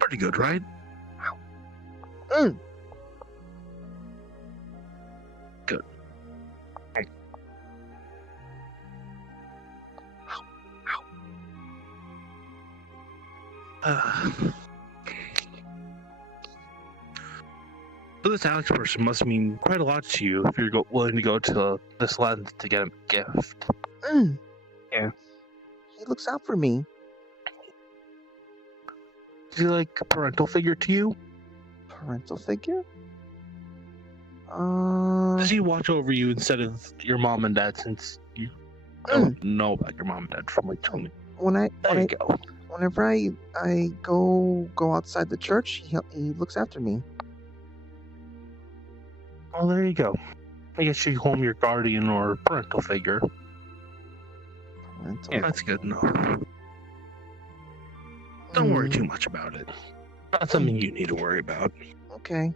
Pretty good, right? Good. So this Alex person must mean quite a lot to you if you're willing to go to this length to get him a gift. Yeah. He looks out for me. Is he like a parental figure to you? Parental figure? Does he watch over you instead of your mom and dad, since you don't know about your mom and dad from like 20? Whenever I go outside the church, he looks after me. Oh, there you go. I guess you call him your guardian or parental figure. Parental. Yeah, that's good enough. Don't worry too much about it. Not something you need to worry about. Okay.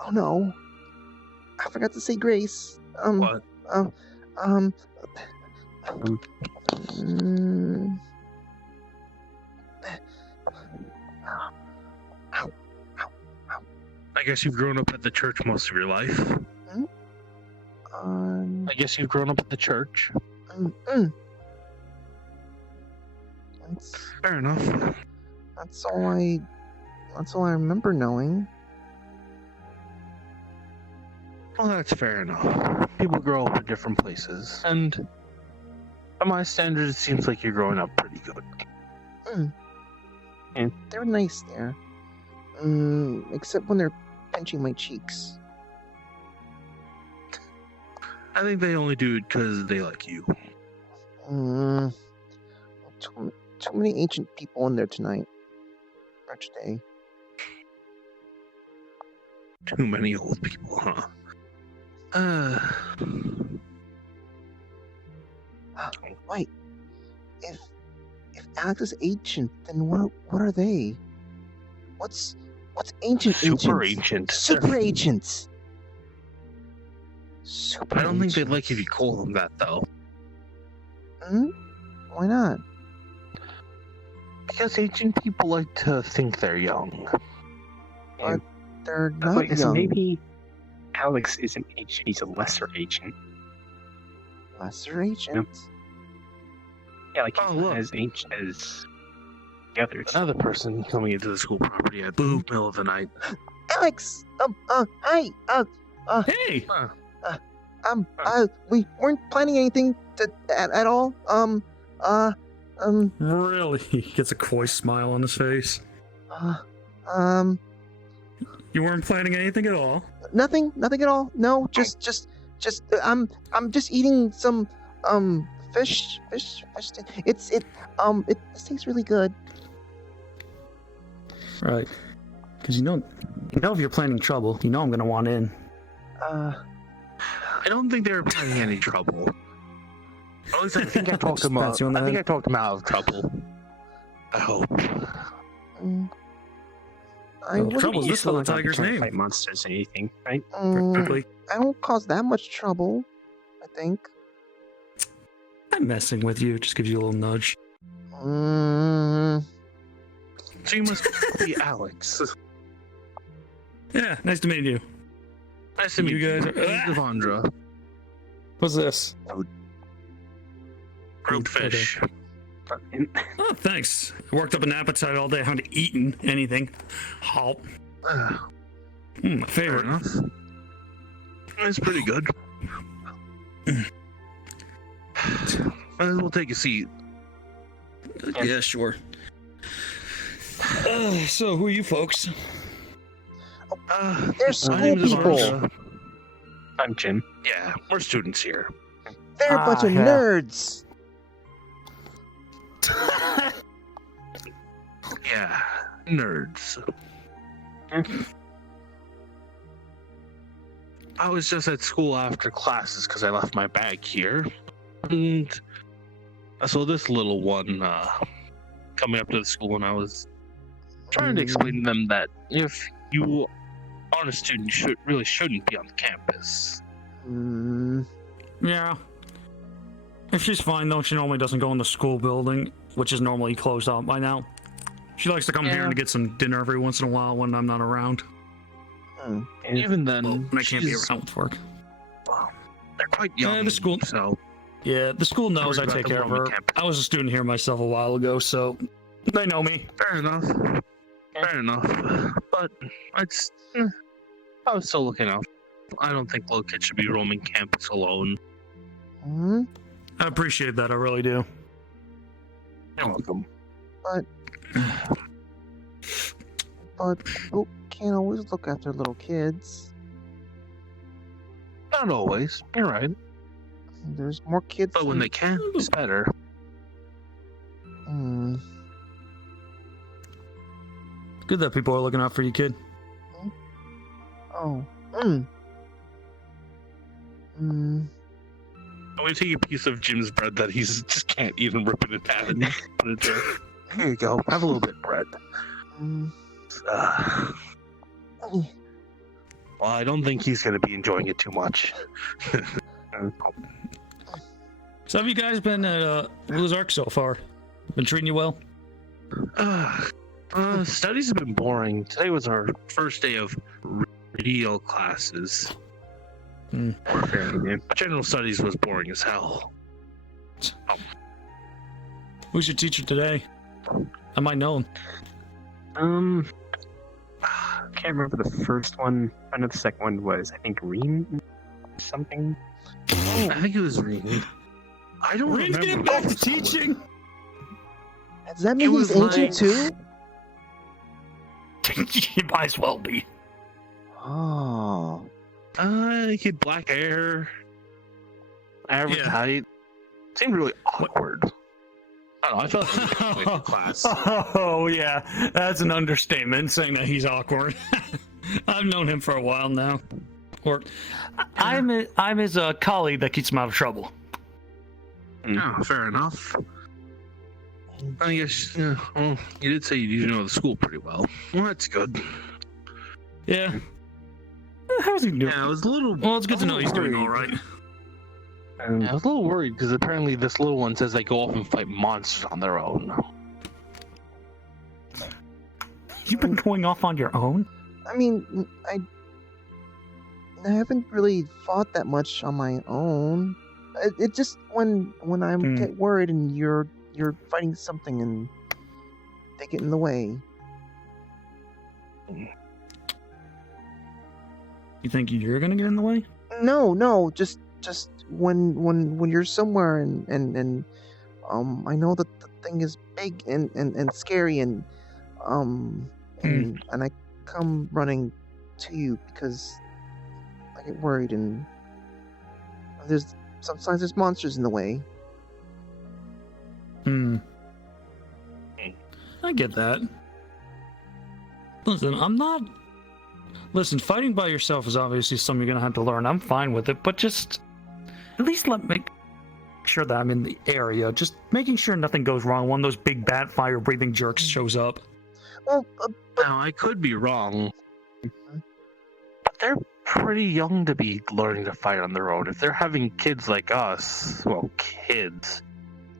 Oh no! I forgot to say grace. What? I guess you've grown up at the church most of your life. I guess you've grown up at the church. Fair enough. That's all I remember knowing. Well, that's fair enough. People grow up in different places, and by my standards, it seems like you're growing up pretty good. And they're nice there. Except when they're pinching my cheeks. I think they only do it because they like you. Too many ancient people in there tonight. Or today. Too many old people, huh? Wait. If Alex is ancient, then what are they? What's ancient? Super ancient. Super ancients. I don't think they'd like if you call them that, though. Why not? Because ancient people like to think they're young. But they're not Wait, so young. maybe Alex isn't ancient, he's a lesser ancient. Lesser ancient? Yeah, like he's not as ancient as the others. Another person coming into the school property at the middle of the night. Alex! Hi! Hey! We weren't planning anything at all. Really? He gets a coy smile on his face. You weren't planning anything at all? Nothing at all. No, just I'm just eating some Fish. This tastes really good. Right. Because you know if you're planning trouble, you know I'm gonna want in. I don't think they were planning any trouble. At least I think I talked them out. I think I talked them out of trouble. I hope. Trouble's this little tiger's name. Fight monsters and anything, right? Quickly. I don't cause that much trouble, I think. I'm messing with you. Just gives you a little nudge. So you must be Alex. Yeah, nice to meet you. Nice to meet you guys. Devondra. What's this? Grilled fish. Oh, thanks. I worked up an appetite all day. I haven't eaten anything. Halt. My favorite. It's pretty good. Might as well take a seat. Yeah, sure. So, who are you folks? They're school people. I'm Jim. Yeah, we're students here. They're a bunch of nerds. Yeah, nerds. I was just at school after classes because I left my bag here. And I saw this little one coming up to the school, and I was trying to explain to them that if you aren't a student, you really shouldn't be on the campus. Yeah. If she's fine, though, she normally doesn't go in the school building, which is normally closed out by now. She likes to come here to get some dinner every once in a while when I'm not around. Even then, when I can't be around with work. They're quite young. The school, so yeah, the school knows I take care of her. I was a student here myself a while ago, so they know me. Fair enough. Fair enough. But I was still looking out. I don't think little kids should be roaming campus alone. I appreciate that. I really do. You're welcome. But can't always look after little kids. Not always. You're right. There's more kids. But when they can, it's better. Good that people are looking out for you, kid. I'm gonna take a piece of Jim's bread that he's just can't even rip it in half and put it there. Here you go. Have a little bit of bread. Well, I don't think he's gonna be enjoying it too much. So have you guys been at Blue's Ark so far? Been treating you well? Studies have been boring. Today was our first day of remedial classes. General studies was boring as hell. Who's your teacher today? I might know him. Can't remember the first one. I know the second one was, I think, Reen something. I think it was Reen. I don't remember. Getting back to teaching. Does that mean he's ancient too? He might as well be. Oh. He had black hair. Average height. Seemed really awkward. I don't know, I felt like in class. Oh yeah, that's an understatement saying that he's awkward. I've known him for a while now. Or I'm his colleague that keeps him out of trouble. Oh, fair enough. I guess, well, you did say you know the school pretty well. Well, that's good. Yeah. How's he doing? Yeah, I was a little. Well, it's good to know he's doing all right. I was a little worried because apparently this little one says they go off and fight monsters on their own. You've been going off on your own? I mean, I haven't really fought that much on my own. It just when I get worried and you're fighting something and they get in the way. You think you're gonna get in the way? No, just when you're somewhere and I know that the thing is big and scary and I come running to you because I get worried and there's sometimes there's monsters in the way. I get that. Listen, fighting by yourself is obviously something you're gonna have to learn. I'm fine with it, but just at least make sure that I'm in the area. Just making sure nothing goes wrong. One of those big bat fire-breathing jerks shows up. Well, now I could be wrong, but they're pretty young to be learning to fight on their own. If they're having kids like us, well, kids.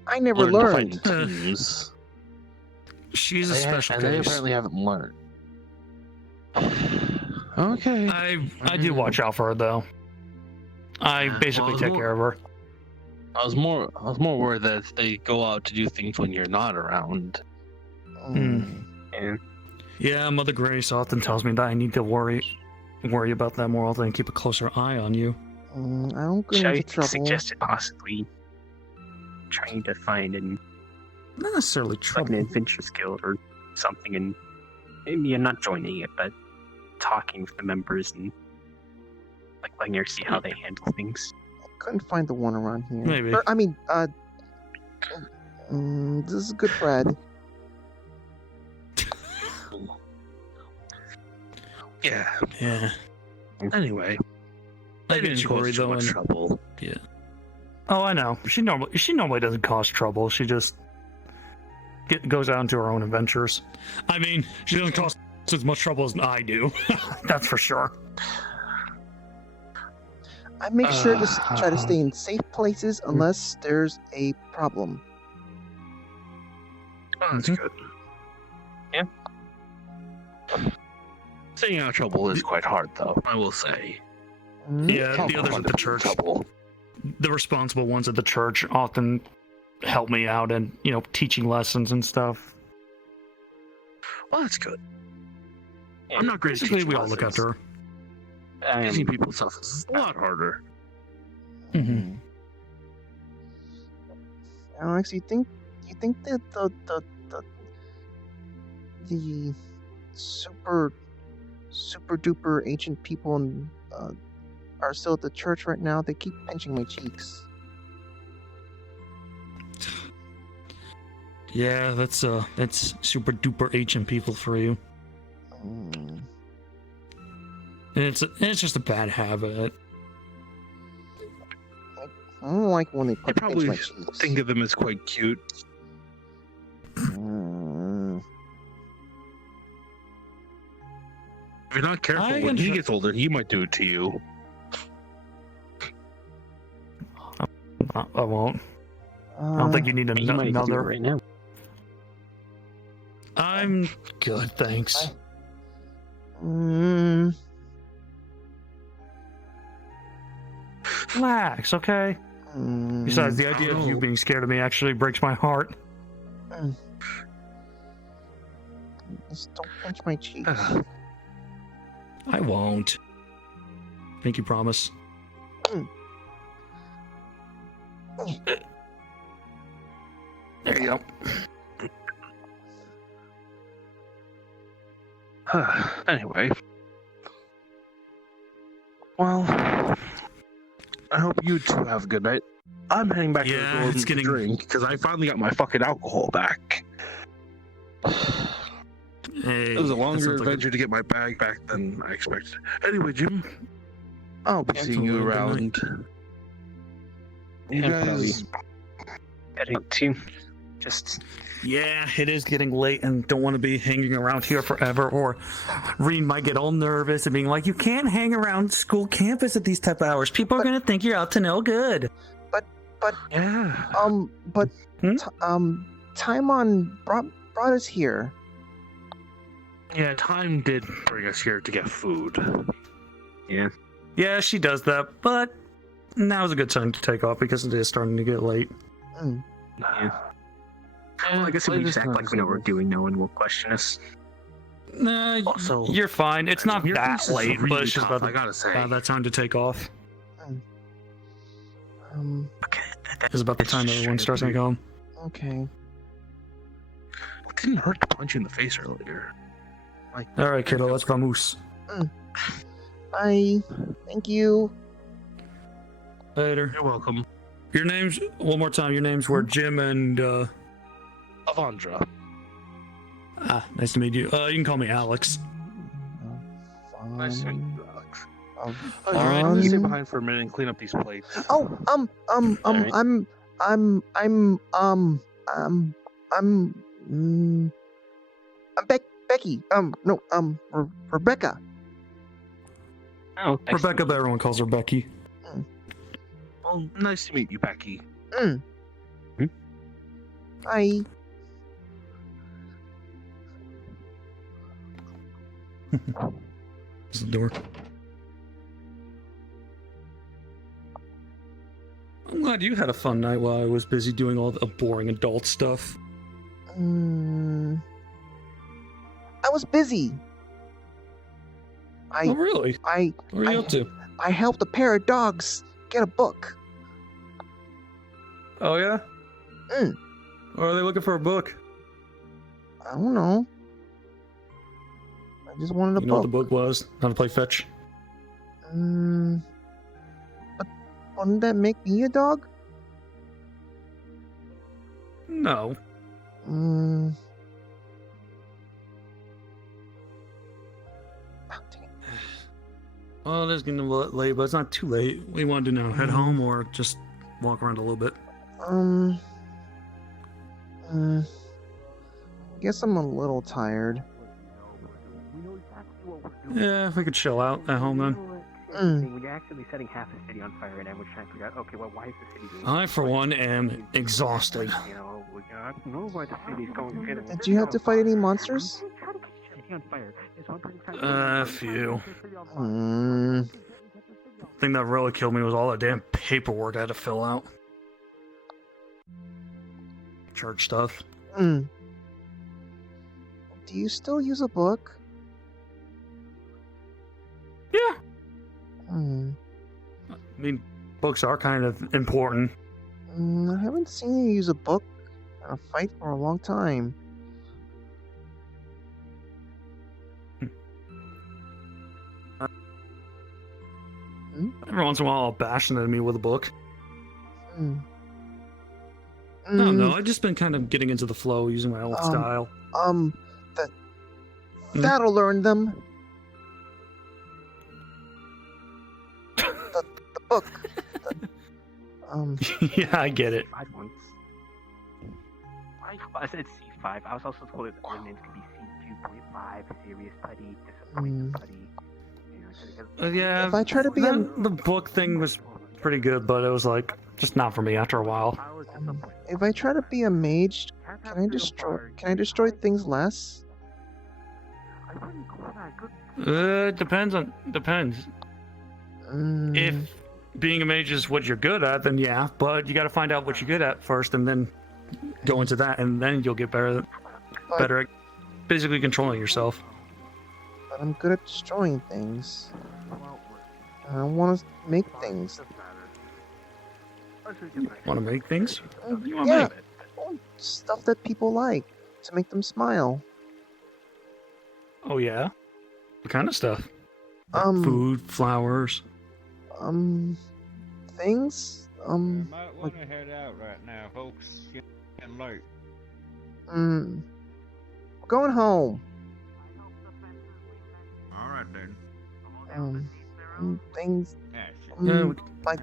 I never learn to learned. fight in teams. She's a special and case. they apparently haven't learned. Okay. I do watch out for her though. I basically take care of her. I was more worried that they go out to do things when you're not around. Yeah, Mother Grace often tells me that I need to worry about that more often and keep a closer eye on you. I don't get into trouble. Suggested possibly trying to find not necessarily trouble. Like an adventurers guild or something, and maybe you're not joining it, but talking with the members and like letting her see how they handle things. I couldn't find the one around here. Maybe. I mean, this is good, Brad. Yeah. Anyway, I didn't get worried cause too though. much trouble. Yeah. Oh, I know. She normally doesn't cause trouble. She just goes out into her own adventures. I mean, she doesn't cause as much trouble as I do. That's for sure. I make sure to try to stay in safe places unless there's a problem. Oh, that's good. Yeah. Staying out of trouble is quite hard, though, I will say. Yeah, the others at the church, the responsible ones at the church often help me out and, teaching lessons and stuff. Well, that's good. I'm not great at Basically, teaching we all look after her. Teaching people stuff is a lot harder. Alex, you think that the super duper ancient people are still at the church right now? They keep pinching my cheeks. Yeah, that's super duper ancient people for you. And it's just a bad habit. I don't like when they They pinch probably my cheeks. think of them as quite cute. If you're not careful, when he gets older, he might do it to you. I won't. I don't think you need another. Right now. I'm good, thanks. Relax, okay? Besides, the idea of you being scared of me actually breaks my heart. Just don't pinch my cheeks. I won't. Pinky promise. There you go. Anyway. Well, I hope you two have a good night. I'm heading back to the Golden to drink because I finally got my fucking alcohol back. It was a longer adventure to get my bag back than I expected. Anyway, Jim, I'll be seeing you around. You guys... Heading to just... Yeah, it is getting late and don't want to be hanging around here forever, or Reen might get all nervous and being like, you can't hang around school campus at these type of hours. People are going to think you're out to no good. But yeah. Taimon brought us here. Yeah, time did bring us here to get food. Yeah. Yeah, she does that, but now's a good time to take off because it is starting to get late. Yeah. Well, I guess if we just act like we know what we're doing, no one will question us. Nah, also, you're fine. It's not your that piece is late, really but it's just tough, about I gotta say. that time to take off. Okay. It's about the time everyone starts to go home. Okay. It didn't hurt to punch you in the face earlier. All right, kiddo, let's vamoose. Bye. Thank you. Later. You're welcome. Your names, one more time, your names were Jim and, Avandra. nice to meet you. You can call me Alex. Nice to meet you, Alex. All Alright, right. I'm gonna stay behind for a minute and clean up these plates. Oh, Alright. Becky. No, Rebecca. Oh, Rebecca, but everyone calls her Becky. Well, nice to meet you, Becky. Hi. There's the door. I'm glad you had a fun night while I was busy doing all the boring adult stuff. I was busy. Oh, really? What were you up to? I helped a pair of dogs get a book. Oh, yeah? Or are they looking for a book? I don't know. I just wanted a You know what the book. book was? How to play fetch? But wouldn't that make me a dog? No. Well, it is getting a little late, but it's not too late. What do you want to do now? Head home or just walk around a little bit? Guess I'm a little tired. Yeah, we could chill out at home then. When you're actually setting half the city on fire, and everyone's trying to figure out, okay, well, why is the city doing I, for one, am exhausted. You know, we got know why the city's going to get Did you have to fight any monsters? on fire. There's one person trying A few. Thing that really killed me was all that damn paperwork I had to fill out. Church stuff. Do you still use a book? Yeah. Hmm. I mean, books are kind of important. I haven't seen you use a book in a fight for a long time. Every once in a while, I'll bash into me with a book. Hmm. I don't know. I've just been kind of getting into the flow, using my old style. That'll learn them. The book. Yeah, I get it. I once. I said C5. I was also told that the names could be C2.5, serious putty, disappointed putty. Yeah, If I try to be the book thing was pretty good, but it was like just not for me after a while. If I try to be a mage, can I destroy things less? Depends. If being a mage is what you're good at, then yeah, but you got to find out what you're good at first, and then go into that, and then you'll get better at basically controlling yourself. But I'm good at destroying things. I want to make things. Want to make things? What do you want Yeah, to make? stuff that people like to make them smile. Oh yeah? What kind of stuff? Food, flowers. Things. Might want to head out right now, folks. It's getting late. Going home. All right then. Things. Yeah, like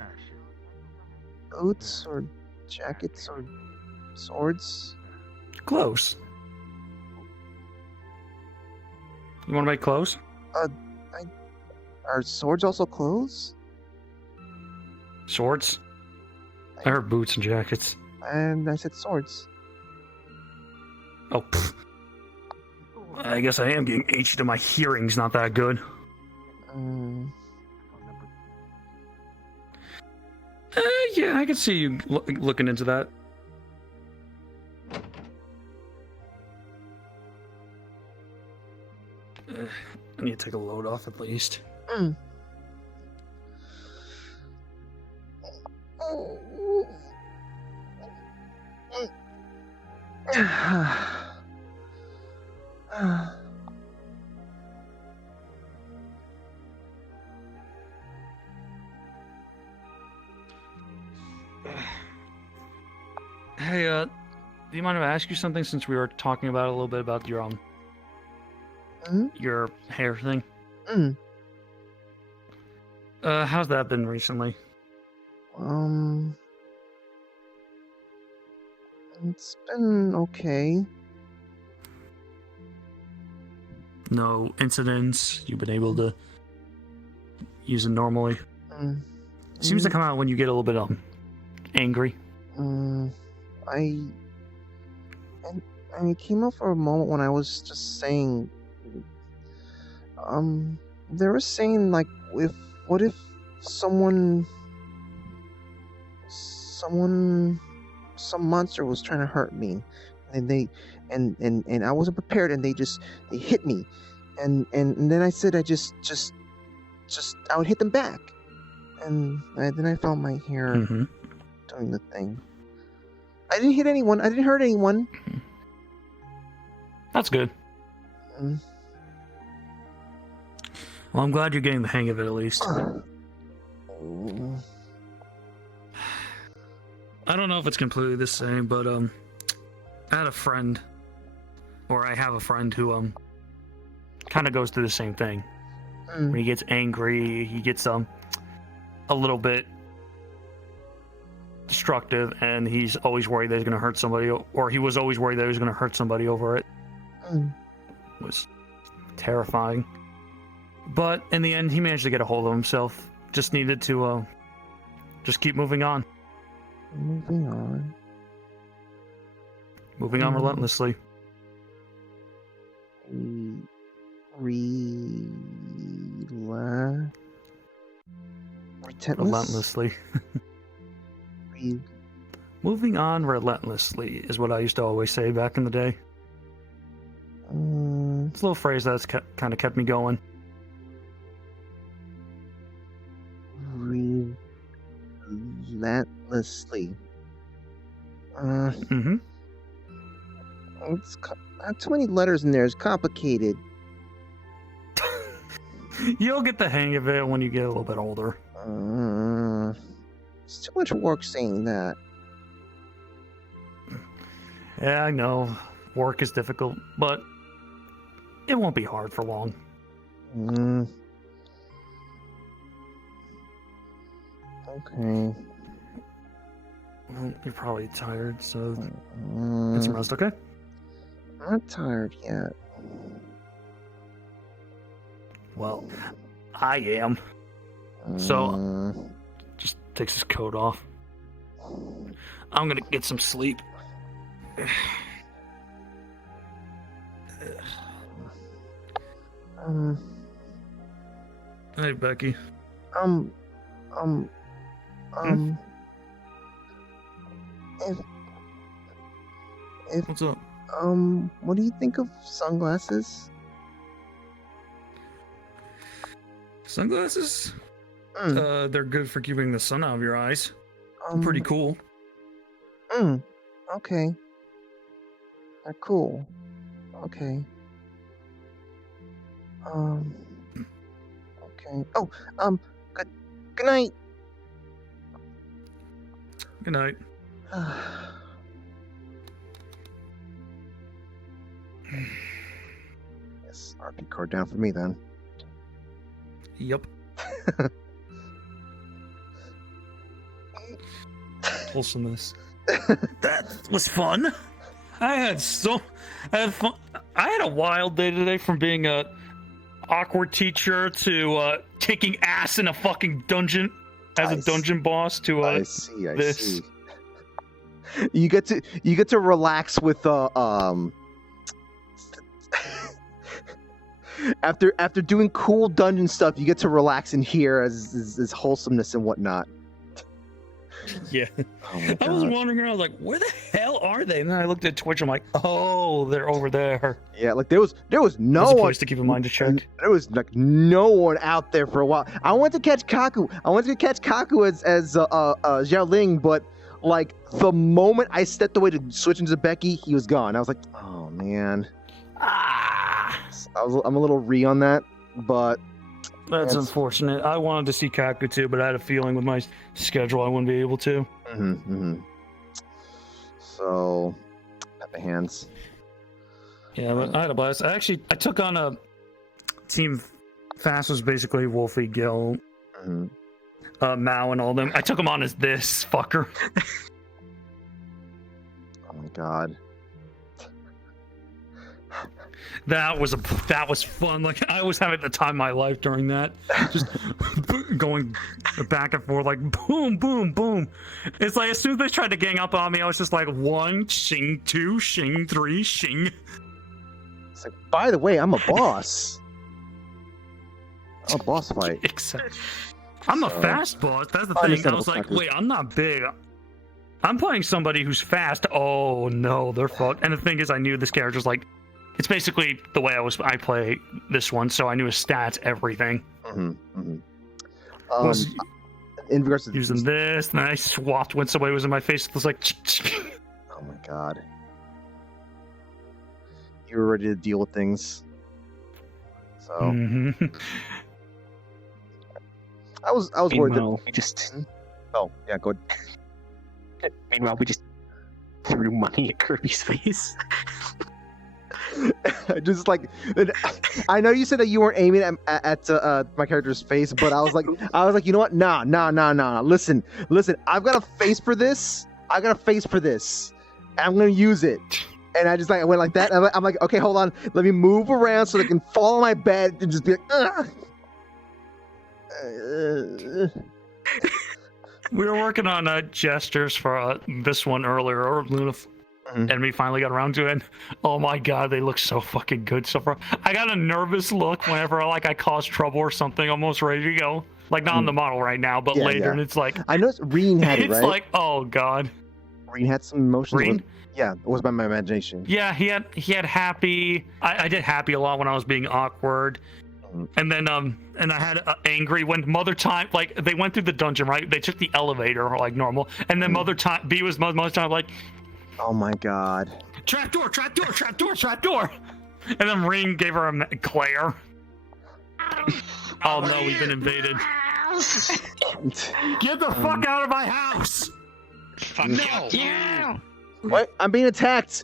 boots or jackets or swords. Close. You want to make clothes? Are swords also clothes? Swords? I heard boots and jackets. And I said swords. Oh, pfft. I guess I am getting aged and my hearing's not that good. Yeah, I can see you looking into that. I need to take a load off at least. Hey, do you mind if I ask you something since we were talking about a little bit about your your hair thing? How's that been recently? It's been okay. No incidents. You've been able to use it normally. Seems to come out when you get a little bit angry. It came up for a moment when I was just saying, they were saying like, what if some monster was trying to hurt me, and I wasn't prepared, and they hit me, and then I said I just I would hit them back, and then I felt my hair doing the thing. I didn't hit anyone. I didn't hurt anyone. That's good. Well, I'm glad you're getting the hang of it at least. I don't know if it's completely the same, but I had a friend, or I have a friend who kind of goes through the same thing. When he gets angry, he gets a little bit destructive, and he's always worried that he's going to hurt somebody, or he was always worried that he was going to hurt somebody over it. It was terrifying. But in the end, he managed to get a hold of himself. Just needed to just keep moving on. Moving on. Moving on relentlessly. Relentlessly. Moving on relentlessly is what I used to always say back in the day. It's a little phrase that's kind of kept me going. Relentlessly. It's too many letters in there. It's complicated. You'll get the hang of it when you get a little bit older. It's too much work saying that. Yeah, I know. Work is difficult, but it won't be hard for long. Okay. Well, you're probably tired, so get some rest, okay? I'm not tired yet. Well, I am. So, just takes his coat off. I'm gonna get some sleep. Hey, Becky. What's up? What do you think of sunglasses? Sunglasses? They're good for keeping the sun out of your eyes. Pretty cool. Okay. They're cool. Okay. Okay. Oh, good night. Good night. Yes, RP card down for me then. Yep. Wholesomeness. That was fun. I had fun. I had a wild day today, from being a awkward teacher to kicking ass in a fucking dungeon as a dungeon boss to I see. You get to relax with after doing cool dungeon stuff, you get to relax in here as wholesomeness and whatnot. Yeah. Oh I was wandering around, I was like, where the hell are they? And then I looked at Twitch, I'm like, oh, they're over there. Yeah, like there was no There's a one place to keep in mind to check. There was like no one out there for a while. I wanted to catch Kaku. as Xiaoling, but like the moment I stepped away to switch into Becky, he was gone. I was like, oh man. I'm a little on that, but That's unfortunate. I wanted to see Kaku too, but I had a feeling with my schedule I wouldn't be able to. So, at the hands. Yeah, but I had a blast. I took on a team. Fast was basically Wolfie, Gil, Mao, and all them. I took them on as this fucker. Oh my god. That was fun. Like I was having the time of my life during that, just going back and forth, like boom, boom, boom. It's like as soon as they tried to gang up on me, I was just like 1 shing, 2 shing, 3 shing. It's like, by the way, I'm a boss. I'm a boss fight. I'm a fast boss. That's the thing. I was like, wait, I'm not big. I'm playing somebody who's fast. Oh no, they're fucked. And the thing is, I knew this character's like. It's basically the way I play this one, so I knew his stats, everything. In regards to using this, and I swapped when somebody was in my face. It was like, oh my god, you were ready to deal with things. So I was worried that we just. Oh yeah, go ahead. Meanwhile, we just threw money at Kirby's face. Just like, I know you said that you weren't aiming at my character's face, but I was like, you know what? Nah. Listen. I've got a face for this. And I'm gonna use it. And I just like I went like that. And I'm like, okay, hold on. Let me move around so they can fall on my bed and just be like, ugh. We were working on gestures for this one earlier, or Luna. And we finally got around to it. Oh my god, they look so fucking good so far. I got a nervous look whenever I caused trouble or something, almost ready to go. Like not on the model right now, but later, and it's like I noticed Reen had it, right? It's like, oh god. Reen had some emotions. Reen? Yeah, it was by my imagination. Yeah, he had happy. I did happy a lot when I was being awkward. And then and I had angry when Mother Time, like they went through the dungeon, right? They took the elevator like normal, and then Mother Time B was Mother Time like, oh my god. Trapdoor! And then Ring gave her a Claire. Oh no, we've been invaded. Get the fuck out of my house! No! What? I'm being attacked!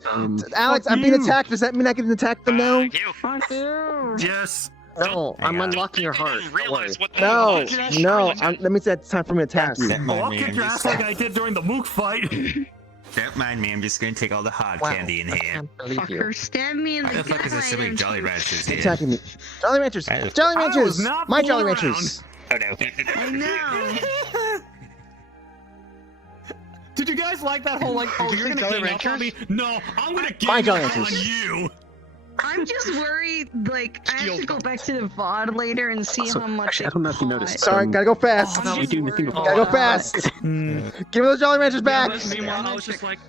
Alex, I'm being attacked! Does that mean I can attack them now? Fuck you! Yes! No, I'm unlocking your heart. No! That means that it's time for me to attack you. I'll kick your ass like I did during the Mook fight! Don't mind me, I'm just gonna take all the hard candy in here. Fucker, stab me in the What the fuck is there so many Jolly Ranchers here? Attacking me. Jolly Ranchers! Jolly Ranchers! My Jolly Ranchers! Oh no. I know! Did you guys like that whole oh, you're gonna gang up on me? No, I'm gonna gang up on you! I'm just worried, like, I have to go back to the VOD later and see how much I don't know if you noticed. Sorry, gotta go fast! You do nothing. Gotta go fast! Give me those Jolly Ranchers back! Meanwhile, I was just like,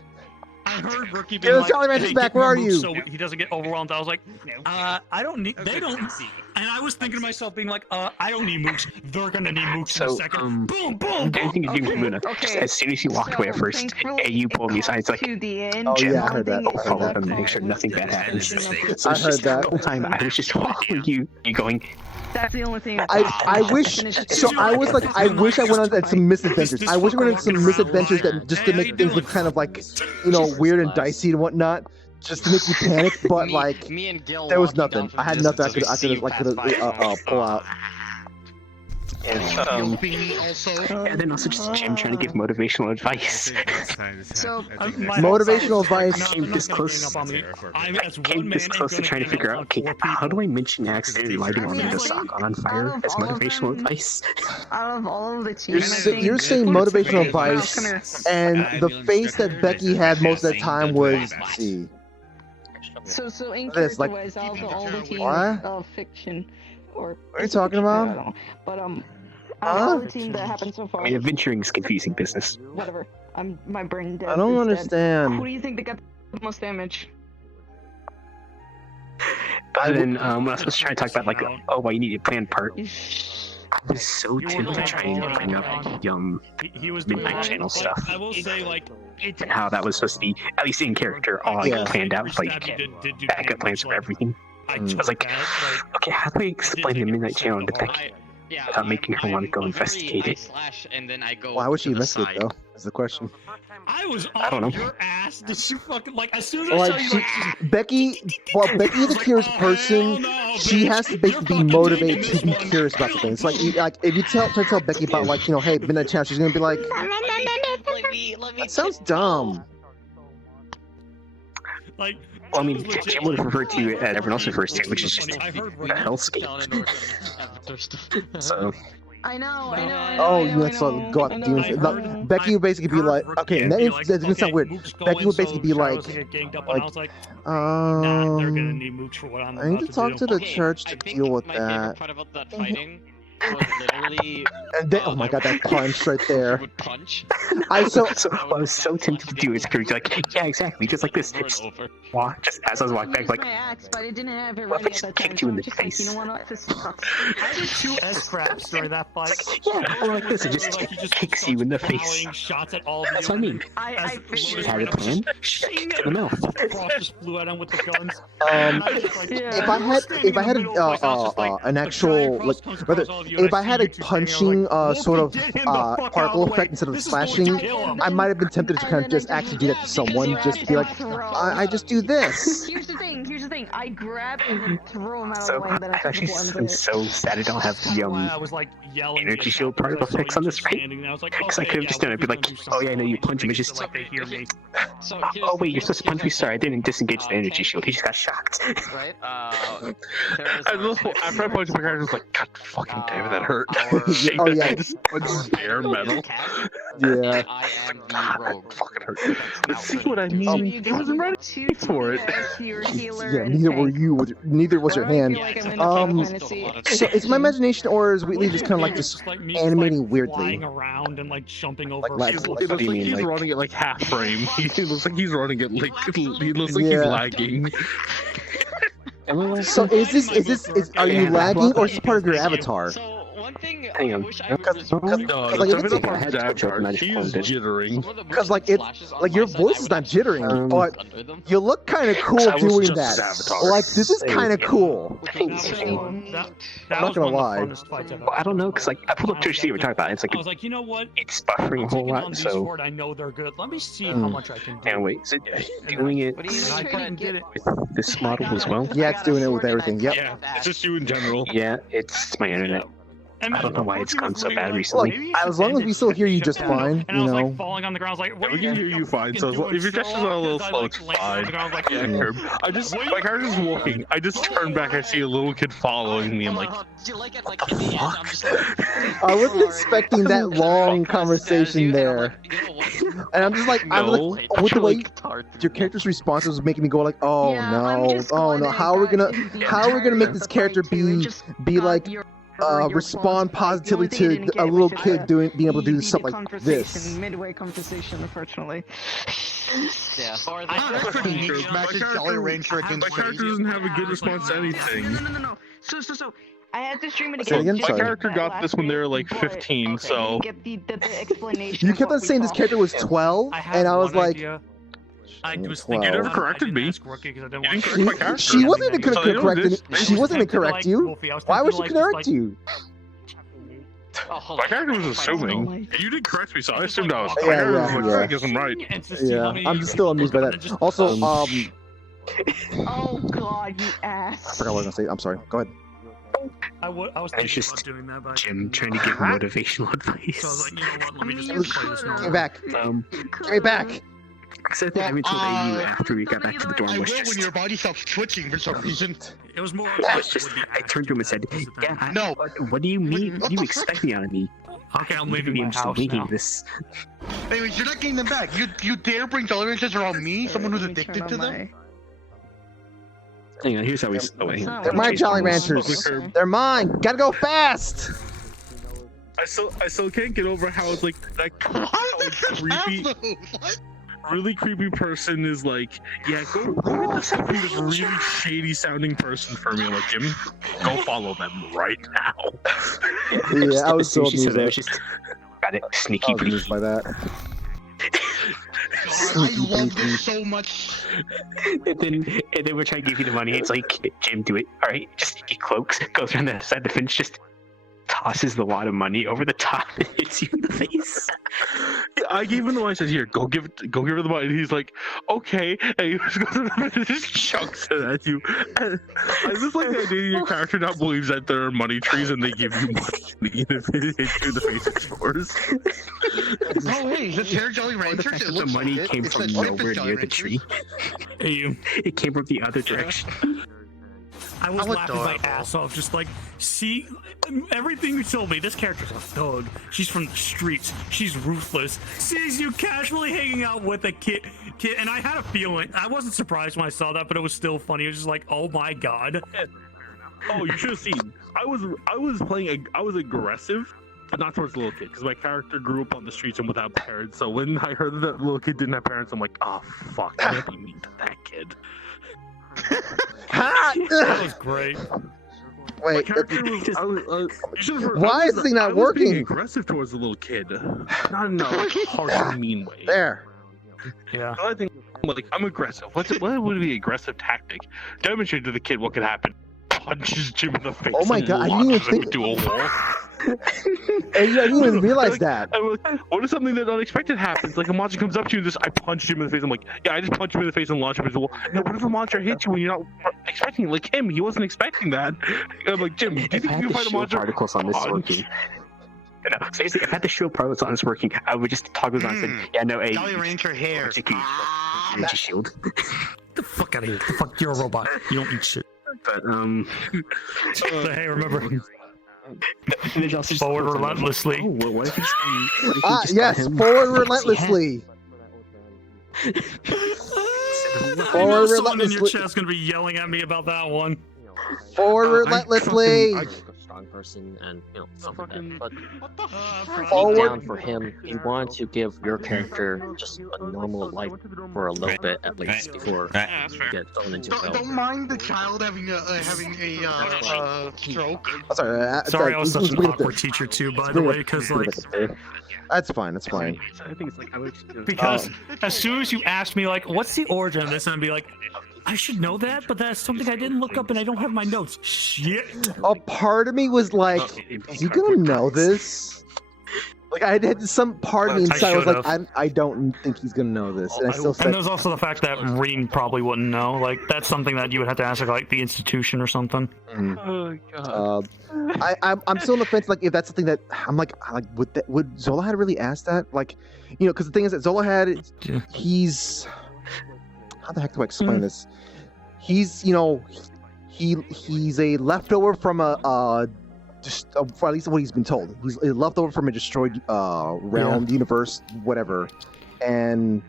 I heard Rookie being Give those like, Jolly Ranchers back, where are you? So he doesn't get overwhelmed. I was like, I don't need, they don't. And I was thinking to myself, being like, I don't need mooks. They're gonna need mooks in a second. Boom, boom, boom. Anything you do, Muna. As soon as you walked away at first, you pulled me aside. It's like, oh yeah, I heard that. Follow up and make sure nothing bad happens. I heard that. The whole time I was just following you going. That's the only thing. I wish. So I was like, I wish I went on some misadventures. I wish I went on some misadventures that just to make things look kind of like, weird and dicey and whatnot, just to make you panic. But like, there was nothing. I had nothing I could pull out. And then also just Jim trying to give motivational advice. So motivational advice. I came this close to trying to figure out, okay, how do I mention accidentally lighting on the sock on fire as motivational advice? Out of all of the teams, You're saying motivational advice, and the face that Becky had most of the time was C. So in This, like, character-wise, out of all the teams what? of fiction, or what are you talking about? I don't know. But all the team that happened so far. I mean, adventuring is confusing business. Whatever. My brain dead. I don't is understand. Dead. Who do you think that got the most damage? But then when I was supposed to try to talk about like, oh, well, you need a planned part. I was so tempted to try and bring up Midnight Channel stuff. I will say, like, and how that was supposed to be, at least in character, all like planned out, like backup plans for everything. I was like, okay, how do I explain the Midnight Channel to Becky? Yeah. without making her want to go investigate I it. slash and then I go. Why would she to the investigate side. though? Is the question. I was I don't on know. your ass. Did you fucking like as soon as I Like saw you she, like she's Becky, well, Becky is a curious person. She has to basically be motivated to be curious about something. It's like if you try to tell Becky about like hey midnight challenge, she's gonna be like, that sounds dumb. like. Well, I mean, Jim would have referred to it, everyone else refers to it, which is just a hellscape. So. I know. Oh, you have to go out the demons. Like, Becky would basically be like, okay, that's gonna sound weird. Becky would basically be like, nah, they're gonna need mooks for what I'm I need to talk to the church to deal with My favorite that. part about that fighting was literally. And then, oh my god, that punch right there. Would punch. I was so tempted to do it. Because like, yeah, exactly, just like this. Just walk, just as I was walking back, like, My axe, but I didn't have it what ready if I at just that time. kicked you in the Just face? like, you know what? This sucks. I did 2 S-craps during that fight. Yeah, like this, it just kicks you in the face. Shots at all of That's you. what I mean. I She had a plan. She got kicked in the mouth. Cross just flew at him with the guns. If I had an actual like, rather, if I had a punching sort of particle effect instead of slashing, I might have been tempted to kind of just actually do that to someone, just to be like, I just do this. Here's the thing. I grab and then throw him out of the So way. Then I I'm so sad I don't have the I was like yelling energy shield particle effects on this, right? Because I could have just done it. I'd be like, oh yeah, I know you punch him. It's just like they hear me. oh wait, you're supposed to punch me. Sorry, I didn't disengage the energy shield. He just got shocked. Right? I after I punched my character, I was like, God fucking damn it, that hurt. Oh yeah. I just punched bare metal. Yeah. I am the rogue. Fucking hurt. See what I mean? He wasn't ready for it. Yeah, neither were you. Neither was your hand. So it's my imagination, or is Wheatley just kind of like just animating weirdly? Flying around and like jumping over. Like, It looks like he's running at like half frame. He looks like he's running at like he looks like he's lagging. So are you lagging, or is this part of your avatar? One thing Hang on. wish I would No, like, it's it's- up on his avatar. He's jittering. Because like your voice is not jittering, but you look kind of cool doing that. Like this is kind of cool. I'm not gonna lie. Well, I don't know, because like I pulled up to see what we're talking about. It's like I was like, you know what? it's buffering a whole lot. So I know they're good. Let me see how much I can do. and wait, so doing it I fucking did it. with this model as well? Yeah, it's doing it with everything. Yep. Yeah, it's just you in general. Yeah, it's my internet. I don't know why it's gone so bad Look, recently. as long as we still hear you just fine, And you I was know. like falling on the ground. I was like, what We can hear you fine, so if your gestures are a little slow, it's fine. Yeah, Curb. My character's walking. I just turn back, I see a little kid following me. I'm like, I wasn't expecting that long conversation there, and I'm just like, with the way your character's response was making me go like, oh no, how are we gonna make this character be like respond positively to a little kid being able to do stuff like this. Midway conversation, unfortunately. Yeah. my character doesn't have a good response to anything. No. So I had to stream it Say it again. again? My Sorry. character got this when they were like 15, so. Get the explanation. You kept on saying this character was 12, and I was like, I was You thinking never corrected me. You didn't correct my character. she wasn't gonna So they correct don't you. She wasn't gonna correct you. Why would she correct you? My character was assuming. You did correct me, so I assumed I was. My Yeah, character was yeah, like, yeah. I guess I'm right. Yeah, I'm just still amused by that. Also, Oh god, you I ass. forgot what I was gonna say. I'm sorry. Go ahead. I was It's thinking just about doing that, but Jim trying to give motivational advice. so I was like, you know what? Let me just play this Give me normal. back. Give me back. Except that I haven't told AU after we got back to the dorm I was will just. when your body stops twitching for some reason. It was more. I turned to him and said, "Yeah, No. What do you mean? What do you expecting out of me? Okay, I'm Leaving leaving me, my I'm just house winging now. this." Anyways, you're not getting them back. You dare bring tolerances around me, someone who's addicted to them? Hang on, here's how we. Oh wait. They're my Jolly Ranchers. They're mine. Gotta go fast. I still can't get over how it's like that creepy, really creepy person is like, yeah, go get this from this really shady sounding person for me. I'm like, Jim, go follow them right now. Yeah, I was so She said amused by that, that. just got it. Sneaky I was amused by that. I love this so much. And then we're trying to give you the money. It's like, Jim, do it. All right, just he cloaks, goes around the side of the fence, just tosses a lot of money over the top and hits you in the face. I gave him the money. I said, "Here, go give her the money." And he's like, "Okay," and he just chucks it at you. And I just like the idea your character now believes that there are money trees and they give you money if it hits you in the face. It's yours. Oh, hey, is this Hair Jolly Rancher? The fact that the money came from nowhere near the tree. It came from the other direction. I was laughing my ass off, just like, see, everything you told me, this character's a thug. She's from the streets. She's ruthless. Sees you casually hanging out with a kid, and I had a feeling. I wasn't surprised when I saw that, but it was still funny. It was just like, oh my god. Oh, you should have seen. I was aggressive, but not towards the little kid, because my character grew up on the streets and without parents. So when I heard that the little kid didn't have parents, I'm like, oh fuck, I can't be mean to that kid. That was great. Wait, why is this thing not working? Being aggressive towards the little kid, not in a harsh and mean way. There. Yeah. So I think I'm aggressive. What would be an aggressive tactic? Demonstrate to the kid what could happen. Punches Jim in the face. Oh my god! I didn't even think. To a wall. I didn't even realize that. What if something that unexpected happens? Like a monster comes up to you and I punch him in the face. I'm like, yeah, I just punch him in the face and launch him into the wall. No, what if a monster hits you when you're not expecting it? Like him, he wasn't expecting that. I'm like, Jim, do you think you can fight a monster? Particles on this working. No, seriously, if I had the shield particles on this working, I would just toggle on and say, yeah, no, hey. Jolly Rancher hair. Ninja shield. Get the fuck out of here. The fuck, you're a robot. You don't eat shit. But, so, hey, remember. Forward relentlessly. Yes, forward relentlessly. Forward someone in your relentlessly. chat's gonna be yelling at me about that one. Forward relentlessly. Strong person and something like that. But Forward. deep down for him, you want to give your character just a normal life for a little bit at least before you get thrown into hell. Don't mind the child having a stroke. Sorry, I was such an awkward teacher too, by the way, because like. That's fine. That's fine. I think it's like because as soon as you asked me like, what's the origin of this, and I'd be like, I should know that, but that's something I didn't look up and I don't have my notes. Shit. A part of me was like, is he gonna know this? Like I had some part of me inside was like, I don't think he's gonna know this, and I still said. And there's also the fact that Reen probably wouldn't know. Like that's something that you would have to ask like the institution or something. Oh god. I'm still on the fence. Like if that's something that I'm like would Zolahad really ask that? Like, you know, because the thing is that Zolahad, he's how the heck do I explain this? He's, you know, he's a leftover from at least what he's been told. He's a leftover from a destroyed realm, universe, whatever, and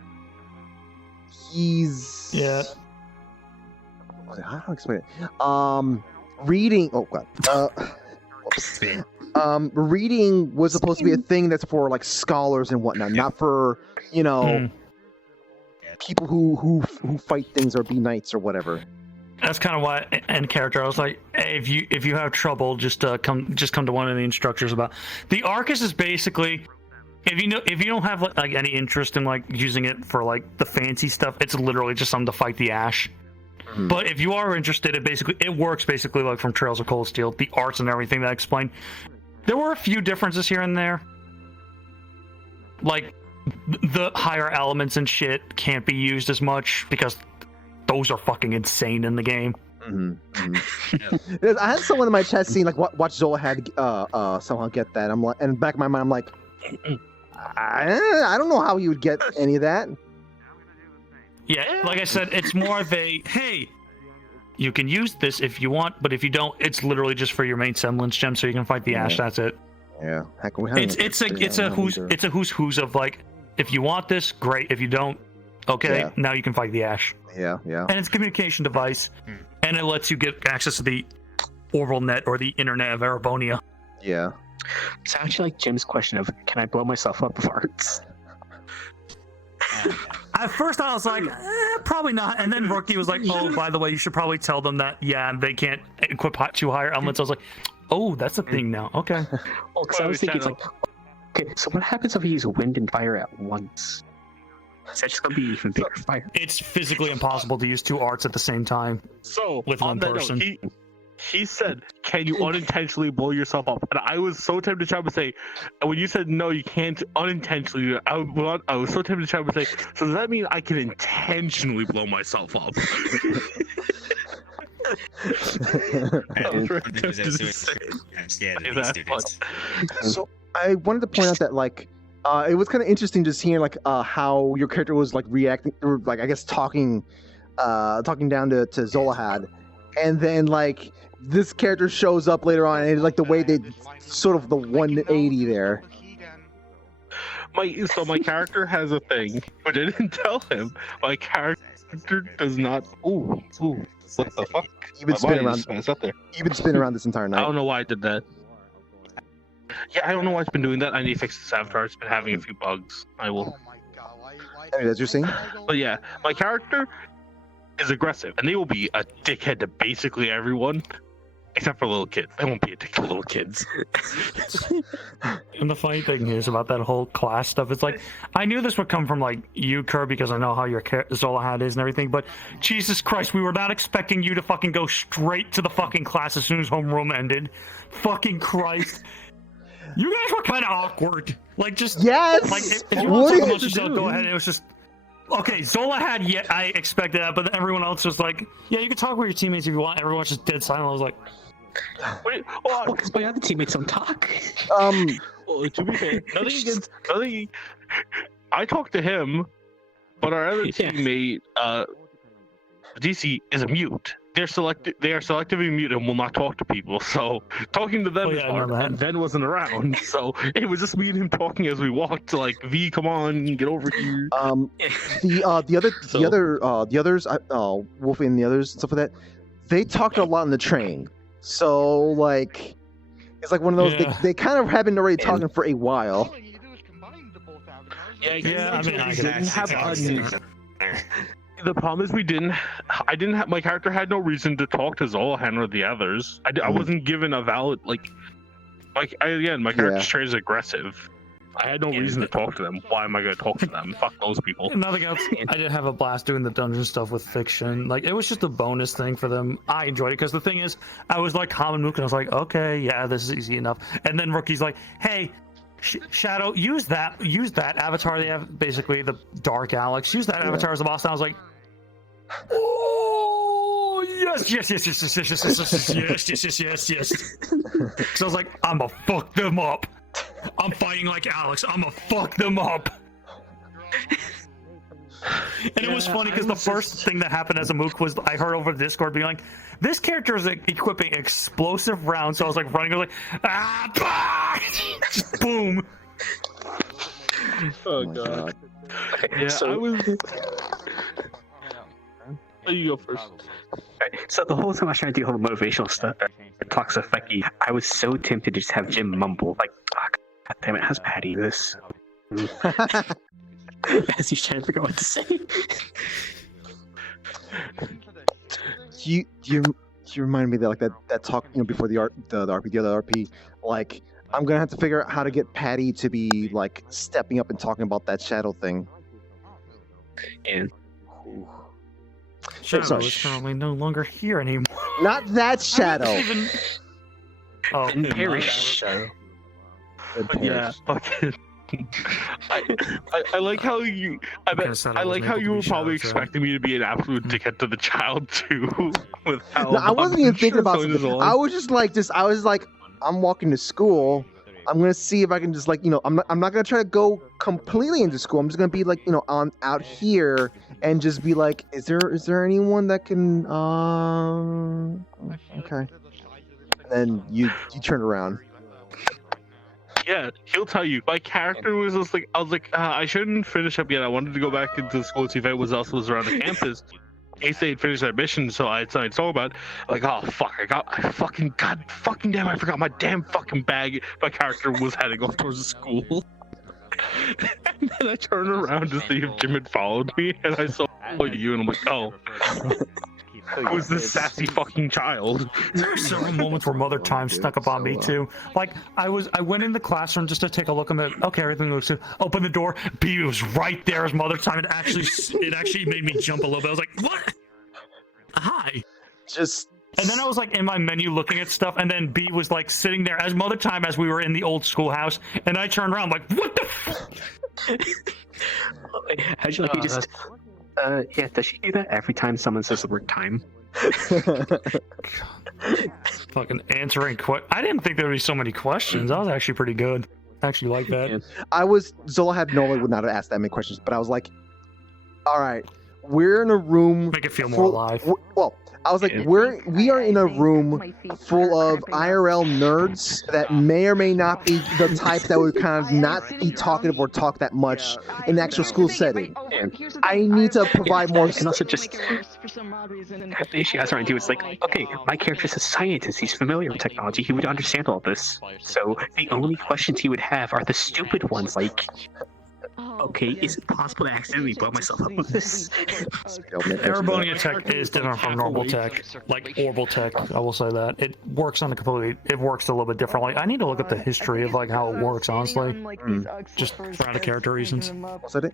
he's how do I explain it? Reading. Oh god. Reading was supposed to be a thing that's for like scholars and whatnot, not for, you know, people who fight things or be knights or whatever. That's kind of why, in character, I was like, hey, if you have trouble, just come to one of the instructors about. The Arcus is basically, if you don't have like any interest in like using it for like the fancy stuff, it's literally just something to fight the Ash. Mm-hmm. But if you are interested, it works basically like from Trails of Cold Steel, the arts and everything that I explained. There were a few differences here and there, like the higher elements and shit can't be used as much because those are fucking insane in the game. I had someone in my chat saying like, watch Zolahad somehow get that. I'm like, and back of my mind, I'm like, I don't know how he would get any of that. Yeah, like I said, it's more of a, hey, you can use this if you want, but if you don't, it's literally just for your main semblance gem, so you can fight the Ash. That's it. Yeah, heck, it's a who's who's of like, if you want this, great. If you don't, okay, now you can fight the Ash. Yeah. And it's a communication device, and it lets you get access to the orbital net or the internet of Arabonia. Yeah. So I actually like Jim's question of, can I blow myself up with arts? At first I was like, probably not. And then Rookie was like, oh, by the way, you should probably tell them that, they can't equip two higher elements. I was like, oh, that's a thing now. Okay. Well, because I was thinking, it's like, okay, so what happens if we use wind and fire at once? Is that just going to be even bigger fire? It's physically impossible to use two arts at the same time. So, with one person. Note, he said, can you unintentionally blow yourself up? And I was so tempted to try to say, and when you said no, you can't unintentionally. I was so tempted to try to say. So does that mean I can intentionally blow myself up? So I wanted to point out that like it was kind of interesting just hearing like how your character was like reacting, or like I guess talking down to Zolahad, and then like this character shows up later on, and like the way they sort of the 180 there. My character has a thing, but I didn't tell him. My character does not. Ooh, what the fuck? You've been spinning around. You've been spinning around this entire night. I don't know why I did that. Yeah, I don't know why it's been doing that. I need to fix this avatar. It's been having a few bugs. I will. I mean, that's your thing. But yeah, my character is aggressive, and they will be a dickhead to basically everyone, except for little kids. They won't be a dick to little kids. And the funny thing is about that whole class stuff, it's like, I knew this would come from like you, Kerr, because I know how your Zolahad is and everything, but Jesus Christ, we were not expecting you to fucking go straight to the fucking class as soon as homeroom ended. Fucking Christ. You guys were kind of awkward. Like, just... Yes! Like, if you want to talk amongst yourself, go ahead. It was just... Okay, Zolahad, yeah, I expected that, but then everyone else was like, yeah, you can talk with your teammates if you want. Everyone's just dead silent. I was like... Well, because my other teammates don't talk. Well, to be fair, nothing. I talked to him, but our other teammate, DC, is a mute. They are selectively mute and will not talk to people. So talking to them is hard. And Ben wasn't around, so it was just me and him talking as we walked. Like, V, come on, get over here. The others, Wolfie and the others, stuff like that. They talked a lot on the train. So like, it's like one of those. They kind of have been already talking for a while. The problem is I didn't have, my character had no reason to talk to Zolahan or the others. I wasn't given a valid, my character's trait is aggressive. I had no reason to talk to them. Why am I going to talk to them? Fuck those people. Nothing else. I did have a blast doing the dungeon stuff with Fiction. Like, it was just a bonus thing for them. I enjoyed it, because the thing is, I was like common Mook, and I was like, okay, yeah, this is easy enough. And then Rookie's like, hey, Shadow, use that avatar they have, basically the Dark Alex. Use that avatar as the boss. And I was like, oh yes. Because I was like, I'ma fuck them up. I'm fighting like Alex. I'ma fuck them up. And it was funny because the first thing that happened as a Mook was I heard over the Discord being like, this character is like, equipping explosive rounds. So I was like running, I was like, just boom. Oh god. Okay, yeah, so I was. You go first. Right, so the whole time I was trying to do all the motivational stuff, talks of Becky, I was so tempted to just have Jim mumble like, oh, God damn it, how's Patty this? As he's trying to figure out what to say. You remind me that like that talk, before the RP, like I'm gonna have to figure out how to get Patty to be like stepping up and talking about that shadow thing. And Shadow is currently no longer here anymore. Not that Shadow. Perish. Yeah, fucking. I like how you. I like how you were probably expecting me to be an absolute dickhead to the child too. With how No, I wasn't even thinking about something. I was just like, I'm walking to school. I'm gonna see if I can just like, I'm not gonna try to go completely into school. I'm just gonna be like, on out here and just be like, is there anyone that can okay. And then you turn around. Yeah, he'll tell you. My character was just like, I was like, I shouldn't finish up yet. I wanted to go back into school to see if it was else was around the campus. In case they had finished their mission, so I decided to talk about it. Like, oh fuck, I fucking damn, I forgot my damn fucking bag. My character was heading off towards the school. And then I turned around to see if Jim had followed me, and I saw you, and I'm like, oh. Who's this sassy fucking child? There were several moments where Mother Time snuck up on me too. Like I went in the classroom just to take a look at it. Okay, everything looks good. Open the door. B was right there as Mother Time. It actually made me jump a little bit. I was like, what? Hi. Just And then I was like in my menu looking at stuff, and then B was like sitting there as Mother Time as we were in the old schoolhouse, and I turned around like, what the How'd you like you just yeah, does she do that every time someone says the word time? Fucking answering I didn't think there would be so many questions. That was actually pretty good. I actually like that. Zola had would not have asked that many questions, but I was like, all right, we're in a room. Make it feel more alive. Well, I was like, we are in a room full of IRL nerds that may or may not be the type that would kind of not be talkative or talk that much in the actual school setting. I need to provide more. And also just the issue has around you is like, okay, my character's a scientist. He's familiar with technology. He would understand all this. So the only questions he would have are the stupid ones, like, okay, is it possible to accidentally blow myself up with this? Aerobonia tech is different from normal tech, like orbital tech. I will say that it works on it works a little bit differently. I need to look at the history of like how it works, honestly, just for out of character reasons. Was that it?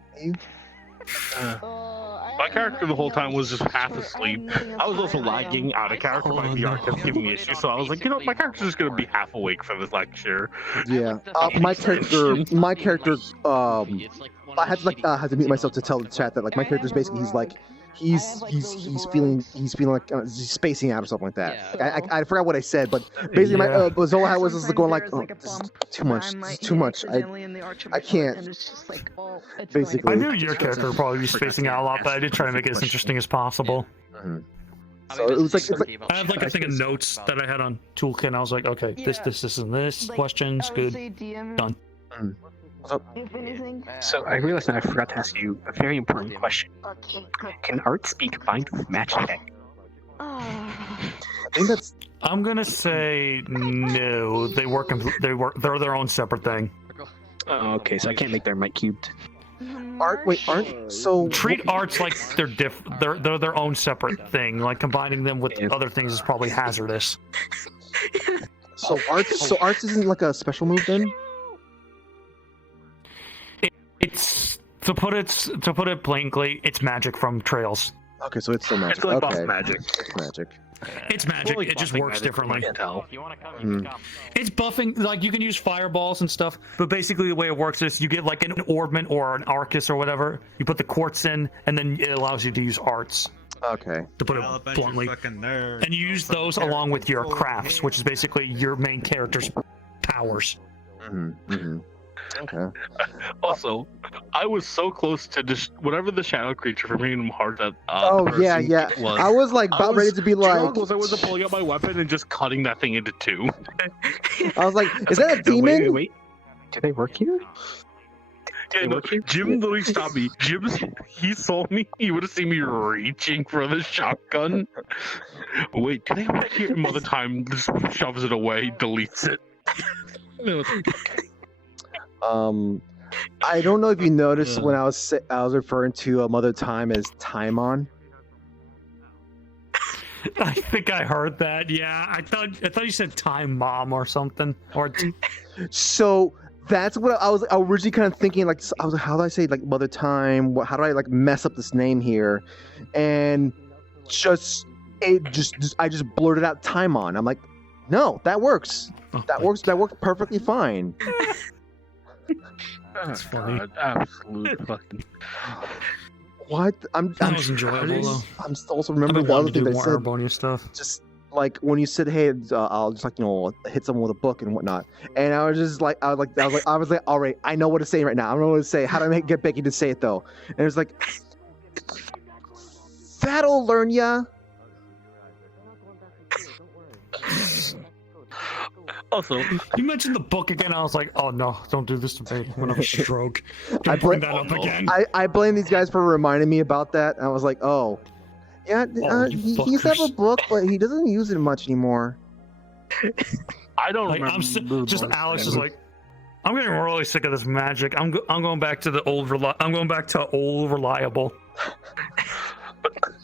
My character the whole time was just half asleep. I was also lagging out of character. My VR kept giving me issues, so I was like, you know, my character's just gonna be half awake for this lecture. Yeah, my character, I had to mute myself to tell the chat that like my character's basically he's feeling like he's spacing out or something like that. Like, I forgot what I said, but basically my Zola was just going like, oh, this is too much. This is too much. I can't. Basically, I knew your character would probably be spacing out a lot, but I did try to make it as interesting as possible. Mm-hmm. So it was like I had like a thing of notes that I had on Toolkit, and I was like, okay, this, and this questions, good, done. So I realized that I forgot to ask you a very important question. Can arts be combined with magic? I think that's. I'm gonna say no. They're their own separate thing. Oh, okay, so I can't make their mic cubed. Treat arts like they're they're their own separate thing. Like combining them with other things is probably hazardous. So arts isn't like a special move then? It's to put it blankly, it's magic from Trails. Okay, so it's still magic. It's like okay. boss magic. It's magic. It's magic. It just works differently. It's buffing. Like you can use fireballs and stuff, but basically the way it works is you get like an orbment or an Arcus or whatever. You put the quartz in, and then it allows you to use arts. Okay. To put it bluntly, and you use those along with your crafts, which is basically your main character's powers. Okay. Also, I was so close to just whatever the shadow creature from Kingdom Hearts that. Yeah. Was. I was like about ready to be like. I was pulling out my weapon and just cutting that thing into two. I was like, "Is that a demon?" Wait. Do they work here? Yeah, no, Jim literally stopped me. He saw me. He would have seen me reaching for the shotgun. Wait, do they work here? Mother Time just shoves it away, deletes it. I don't know if you noticed when I was referring to Mother Time as Timon. I think I heard that. Yeah, I thought you said Time Mom or something. Or so that's what I was originally kind of thinking. Like I was like, how do I say like Mother Time? How do I like mess up this name here? And I just blurted out Timon. I'm like, no, that works. That works. That worked perfectly fine. That's funny. Absolute fucking. What? That was enjoyable though. I'm also remembering one other thing that I said. Aerobonia stuff. Just like when you said, "Hey, I'll just like hit someone with a book and whatnot," and I was just like, I was like, all right, I know what to say right now. I don't know what to say. How do I get Becky to say it though? And it was like, that'll learn ya. Also, you mentioned the book again. I was like, oh no, don't do this to me. I'm gonna have a stroke. Don't bring that up again. I blame these guys for reminding me about that. And I was like, oh, yeah, he used to have a book, but he doesn't use it much anymore. I don't like, remember. Just Alex is like, I'm getting really sick of this magic. I'm going back to the old. I'm going back to old reliable.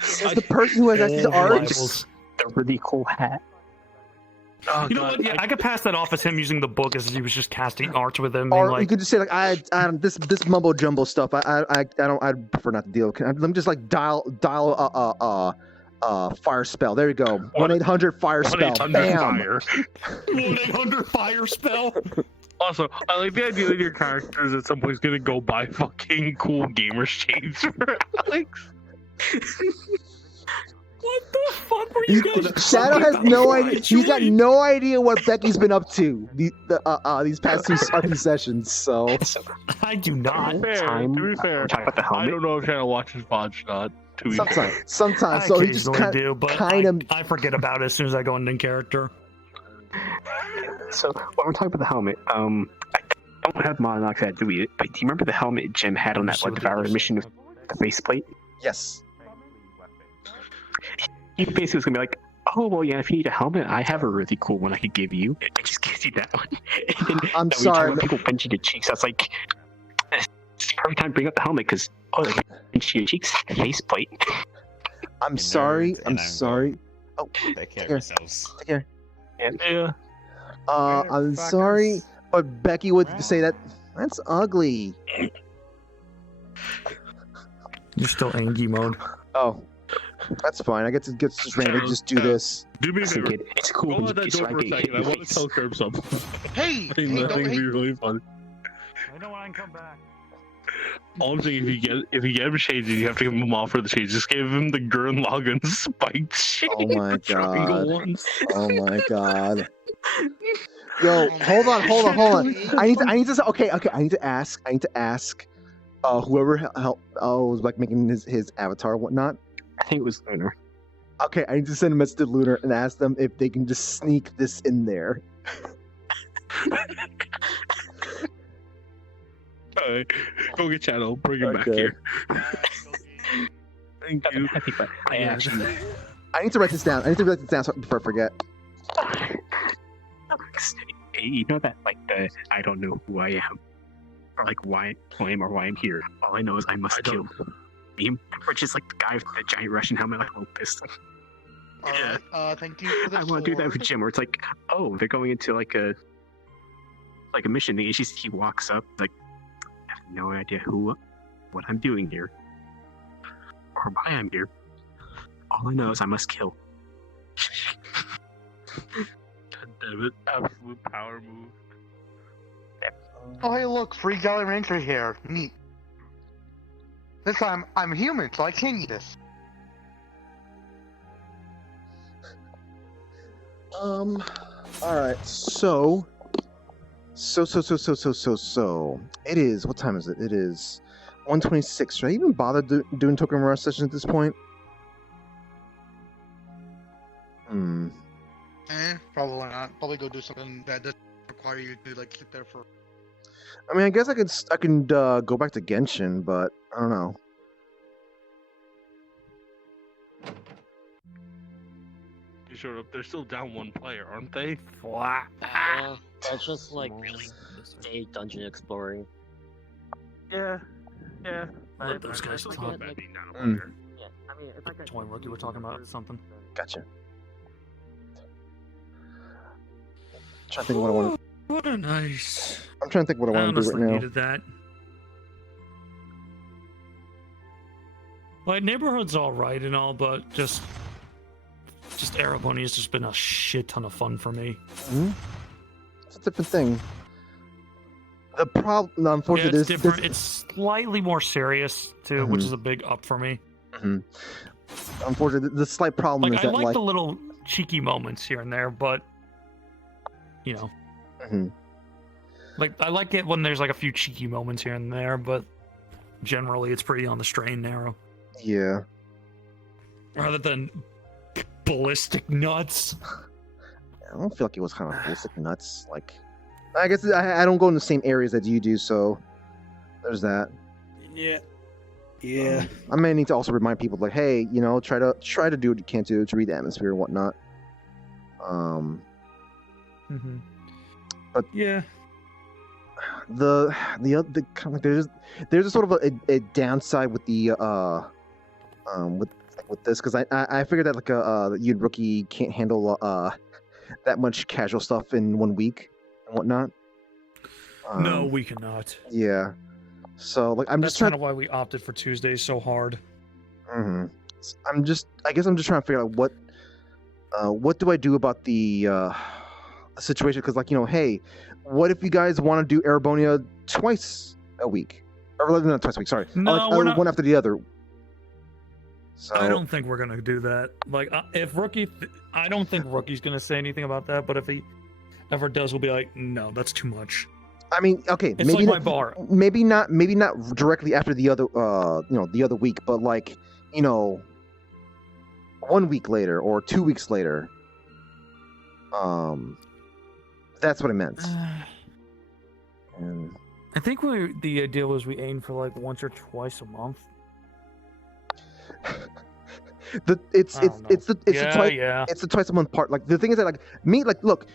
Is the person who has access to arts? The really cool hat. Oh, You know what? what? Yeah, I could pass that off as him using the book as he was just casting arts with him. Or Like, you could just say like, I this mumbo jumbo stuff. I prefer not to deal. Let me just like dial fire spell. There you go. 1-800 fire spell. 1-800 Bam. fire. 1-800 fire spell. Also, I like the idea that your character is at some point gonna go buy fucking cool gamer shades for Alex. What the fuck were you guys? Shadow has no idea. He's got no idea what Becky's been up to these past two RP sessions. So I do not. To be fair, I don't know if Shadow watches VRChat or not. Sometimes. I So he just occasionally do, but kind of. I forget about it as soon as I go into character. So when we're talking about the helmet, I don't have Mononox that do it, but do you remember the helmet Jim had on that like Devourer mission with the faceplate? Yes. He basically was gonna be like, oh well, yeah, if you need a helmet, I have a really cool one I could give you. It just gives you that one. And then I'm that sorry, when people pinch your cheeks, I was like, it's the perfect time to bring up the helmet because they pinch your cheeks, faceplate. I'm sorry. I'm sorry. Oh, take care of yourselves. Take care. Yeah. I'm sorry, but Becky would say that's ugly. You're still Angie mode. Oh, that's fine. I get to just randomly just do this. Do me a favor. It's cool. Go on that door for a second. I want to tell Curb something. Hey, I think that'd be really fun. I know when I can come back. All I'm saying, if you get him shades, you have to give him all for the shades. Just give him the Gurren Lagann spiked shades. Oh my triangle god. ones. Oh my god. Yo, hold on. I need to. Okay. I need to ask. Whoever was like making his avatar and whatnot. I think it was Lunar. Okay, I need to send a message to Lunar and ask them if they can just sneak this in there. Alright, go get Channel. Bring him back here. Thank you. I need to write this down. Before I forget. You know that like the I don't know who I am, or like why I am or why I'm here. All I know is I must kill. Meme, which is like the guy with the giant Russian helmet, like a little pistol. Alright, thank you for the I want to do that with Jim, where it's like, oh, they're going into like a mission thing. He walks up, like, I have no idea what I'm doing here, or why I'm here. All I know is I must kill. God damn it! Absolute power move. Oh, hey, look, free Jolly Rancher here. Neat. This time, I'm human, so I can't eat this. Alright, so. It is. What time is it? It is 1:26. Should I even bother doing Token Rush sessions at this point? Probably not. Probably go do something that doesn't require you to like sit there for. I mean, I guess I can go back to Genshin, but I don't know. You showed up. They're still down one player, aren't they? Yeah, that's just like day dungeon exploring. Yeah. Let those guys talk. Yeah, I mean, it's like a Toy Look, you were talking about something. Gotcha. Trying to think what I want. What a nice. I'm trying to think what I want to do right now. Needed that. Like neighborhood's all right and all, but just Arrow Pony has just been a shit ton of fun for me. It's a different thing. The problem, unfortunately, it's different. It's slightly more serious too, which is a big up for me. Unfortunately, the slight problem Like is I that like the little cheeky moments here and there, but you know, like I like it when there's like a few cheeky moments here and there, but generally it's pretty on the straight and narrow. Yeah. Rather than ballistic nuts. I don't feel like it was kind of ballistic nuts. Like, I guess I don't go in the same areas that you do, so there's that. Yeah. I may need to also remind people, like, hey, you know, try to do what you can to read the atmosphere and whatnot. But yeah, the kind of there's a sort of a downside with the with this, because I figured that like you rookie can't handle that much casual stuff in 1 week and whatnot. No, we cannot. Yeah. So like I'm That's just trying. kind of why we opted for Tuesdays so hard. I guess I'm just trying to figure out what do I do about the situation? Because like hey, what if you guys want to do Erebonia twice a week, or not twice a week? Sorry, No, we're not. one after the other. So I don't think we're gonna do that. Like, if Rookie, I don't think Rookie's gonna say anything about that. But if he ever does, we'll be like, no, that's too much. I mean, okay, It's maybe like my not, bar. maybe not directly after the other, the other week, but like, 1 week later or 2 weeks later. That's what I meant. And I think the idea was we aim for like once or twice a month. it's the twice a month part. Like the thing is that like me, like look,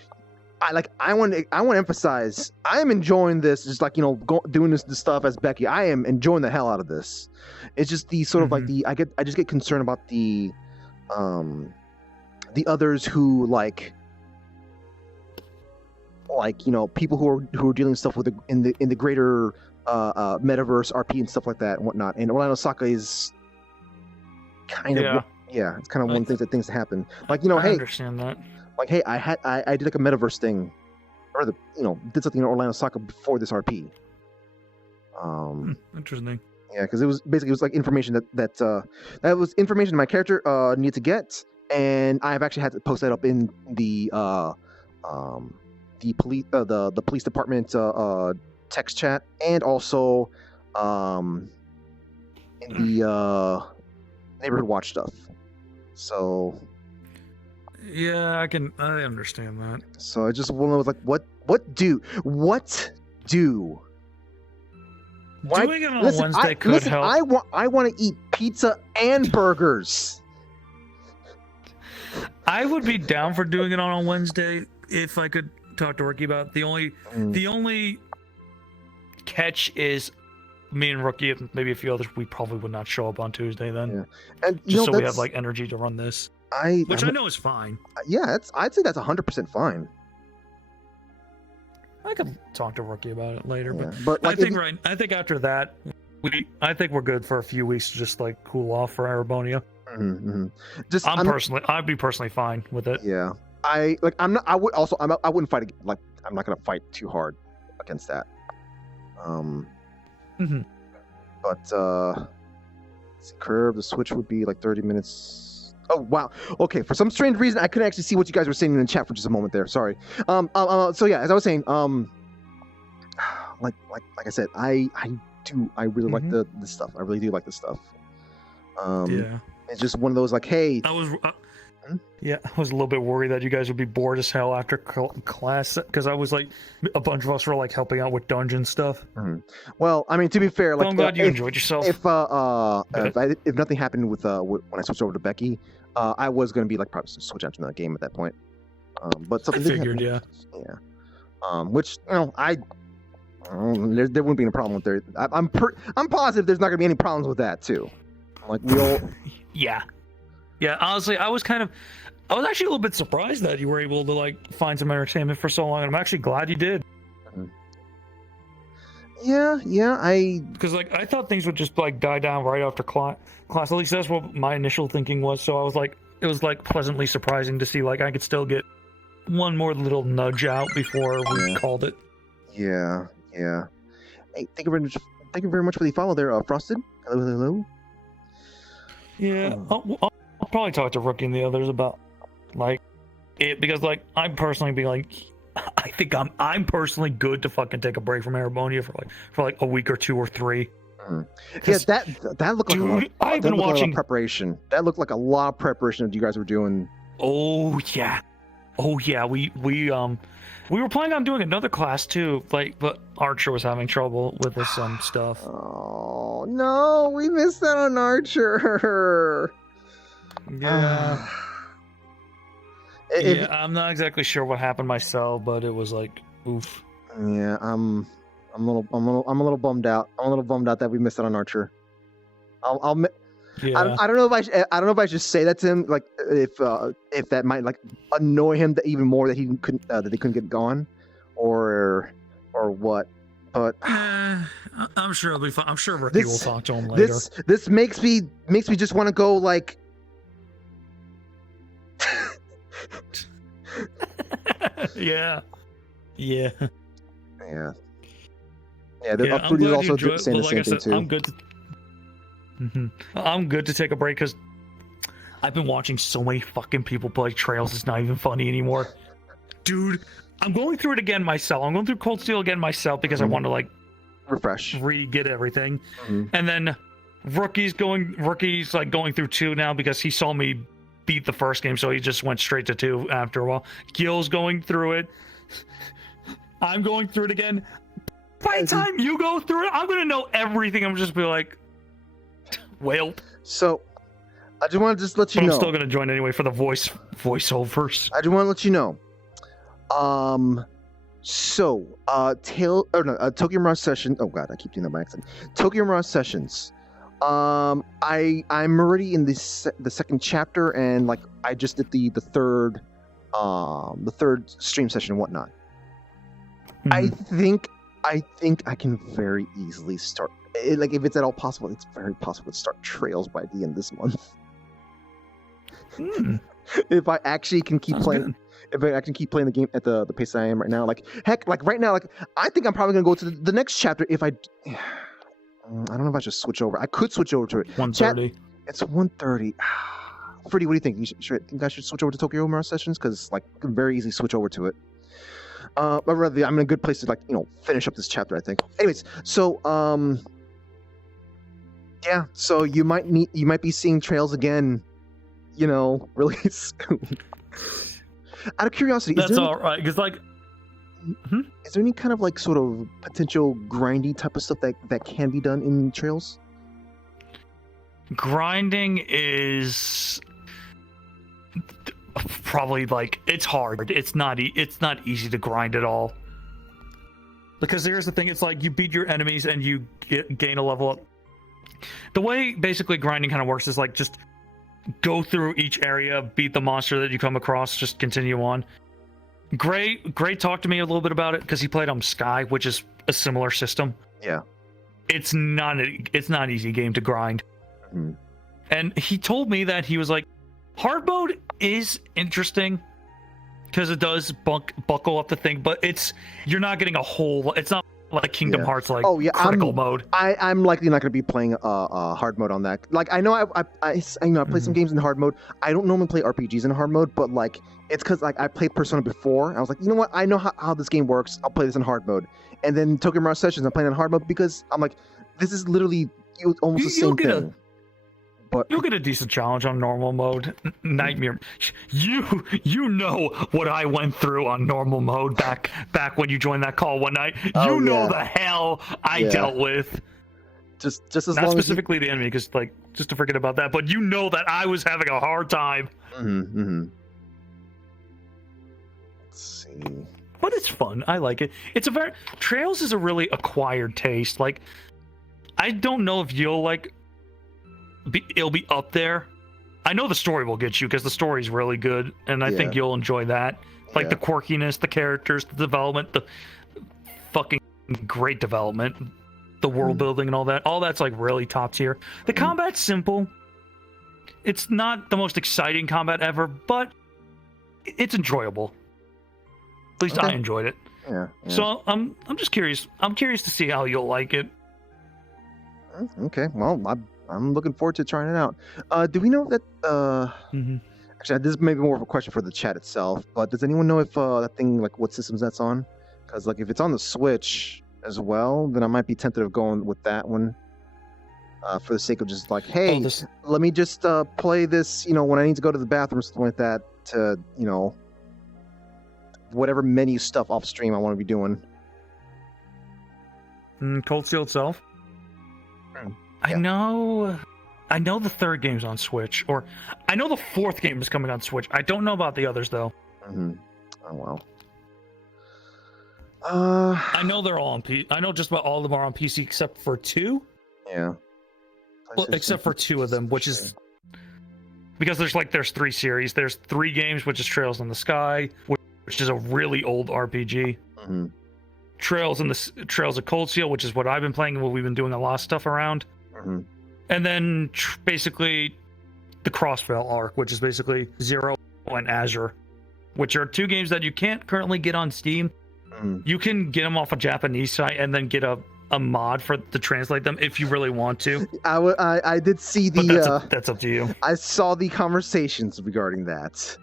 I want to emphasize I am enjoying this. Just like doing this stuff as Becky, I am enjoying the hell out of this. It's just the sort of like I just get concerned about the others who like people who are dealing with stuff with in the greater metaverse RP and stuff like that and whatnot. And Orlando Saka is kind of it's kind of one of the things that happen. Like I hey, understand that. like hey, I did like a metaverse thing, or did something in Orlando Saka before this RP. Interesting. Yeah, because it was like information that was information my character needed to get, and I've actually had to post that up in the police department text chat, and also in the neighborhood watch stuff. So yeah, I understand that. So I just want to know like what do why, doing it on Wednesday could help. I want to eat pizza and burgers. I would be down for doing it on a Wednesday if I could talk to Rookie about it. The only catch is me and Rookie and maybe a few others, we probably would not show up on Tuesday then. Yeah. And just so we have like energy to run this. Which I know is fine. Yeah, I'd say that's 100% fine. I could talk to Rookie about it later, but like, I think after that I think we're good for a few weeks to just like cool off for Erebonia. I'd be personally fine with it. Yeah. I wouldn't fight like I'm not gonna fight too hard against that. But curve the switch would be like 30 minutes. Oh wow. Okay. For some strange reason, I couldn't actually see what you guys were saying in the chat for just a moment there. Sorry. So yeah, as I was saying, like I said, I really like the stuff. I really do like the stuff. Yeah. It's just one of those like, hey. I was a little bit worried that you guys would be bored as hell after class, because I was like, a bunch of us were like helping out with dungeon stuff. Well, I mean, to be fair, like, I'm glad you enjoyed yourself. If nothing happened with when I switched over to Becky, I was gonna be like probably switch out to another game at that point. But something I figured, yeah. Which there wouldn't be any problem with there. I'm positive there's not gonna be any problems with that too. Like we all. Yeah, honestly, I was actually a little bit surprised that you were able to like find some entertainment for so long, and I'm actually glad you did. Yeah, because like I thought things would just like die down right after class. At least that's what my initial thinking was. So I was like, it was like pleasantly surprising to see like I could still get one more little nudge out before we called it. Yeah. Hey, thank you very much for the follow there, Frosted. Hello. Yeah, I'll probably talk to Rookie and the others about like it, because like I'm personally being like, I think I'm personally good to fucking take a break from Erebonia for like a week or 2 or 3. Yeah, that looked like a lot. I've been watching preparation. That looked like a lot of preparation that you guys were doing. Oh yeah. We were planning on doing another class too, like, but Archer was having trouble with this stuff. Oh no, we missed out on Archer. Yeah. I'm not exactly sure what happened myself, but it was like, oof. Yeah, I'm a little bummed out. I'm a little bummed out that we missed out on Archer. Yeah. I don't know if I should say that to him, like if that might like annoy him even more that he couldn't that they couldn't get gone, or what. But I'm sure it'll be fine. I'm sure Ricky will talk to him later. This makes me just want to go like Yeah. Yeah. Yeah. Yeah, the Yeah, Up I'm Food is glad you also enjoy it, saying but the like same I thing said, too. I'm good to. I'm good to take a break because I've been watching so many fucking people play Trails. It's not even funny anymore, dude. I'm going through it again myself. I'm going through Cold Steel again myself because I want to like refresh, get everything, and then Rookie's like going through 2 now because he saw me beat the first game, so he just went straight to 2 after a while. Gil's going through it. I'm going through it again. By the time you go through it, I'm gonna know everything. I'm just be like, well. So, I just want to let you know. I'm still gonna join anyway for the voiceovers. I just want to let you know. Tokyo Mirage Session. Oh god, I keep doing that by accident. Tokyo Mirage Sessions. I'm already in the second chapter, and like I just did the third stream session and whatnot. I think I can very easily start. Like if it's at all possible, it's very possible to start Trails by the end of this month. If I actually can keep playing. If I can keep playing the game at the pace I am right now, like heck, like right now, like I think I'm probably gonna go to the next chapter if I don't know if I should switch over. I could switch over to it. 1:30. It's 1:30. Freddie, what do you think? Think I should switch over to Tokyo Mirage Sessions? Because like I can very easily switch over to it. But rather, I'm in a good place to like finish up this chapter. I think. Anyways, so yeah. So you might be seeing Trails again. Really soon. Out of curiosity, that's all right. Because like, is there any kind of like sort of potential grindy type of stuff that can be done in Trails? Grinding is probably like it's hard. It's not easy to grind at all. Because here's the thing: it's like you beat your enemies and you gain a level up. The way basically grinding kind of works is like just go through each area, beat the monster that you come across, just continue on. Gray talked to me a little bit about it because he played on Sky, which is a similar system. Yeah. It's not an easy game to grind. And he told me that he was like, hard mode is interesting because it does buckle up the thing, but you're not getting it's not like Kingdom Hearts critical mode. I'm likely not going to be playing hard mode on that. Like I know I play some games in hard mode. I don't normally play RPGs in hard mode, but like it's because like I played Persona before. I was like, you know what? I know how this game works. I'll play this in hard mode. And then Tokyo Mirage Sessions, I'm playing in hard mode because I'm like, this is literally almost the same thing. But you'll get a decent challenge on normal mode. Nightmare. You know what I went through on normal mode back when you joined that call one night. You know the hell I dealt with. Just as not long specifically the enemy, because like just to forget about that. But you know that I was having a hard time. Let's see. But it's fun. I like it. Trails is a really acquired taste. Like I don't know if you'll like. It'll be up there. I know the story will get you because the story's really good, and I think you'll enjoy that. Like the quirkiness, the characters, the development, the fucking great development, the world building and all that. All that's like really top tier. The combat's simple. It's not the most exciting combat ever, but it's enjoyable. At least I enjoyed it. Yeah. So I'm just curious. I'm curious to see how you'll like it. Okay. Well, I'm looking forward to trying it out. Do we know that? Actually, this may be more of a question for the chat itself. But does anyone know if that thing, like, what systems that's on? Because like, if it's on the Switch as well, then I might be tempted of going with that one. For the sake of just like, hey, let me just play this. When I need to go to the bathroom or something like that. To whatever menu stuff off stream I want to be doing. Cold Steel itself. I know the third game's on Switch, or I know the fourth game is coming on Switch. I don't know about the others though. Oh wow. I know they're all on PC. I know just about all of them are on PC except for 2. Yeah. Well, except for 2 of them, which is because there's 3 series. There's 3 games, which is Trails in the Sky, which is a really old RPG. Trails of Cold Steel, which is what I've been playing and what we've been doing a lot of stuff around. And then basically the Crossfell arc, which is basically Zero and Azure. which are 2 games that you can't currently get on Steam. You can get them off a Japanese site and then get a mod to translate them if you really want to. I did see the. But that's up to you. I saw the conversations regarding that.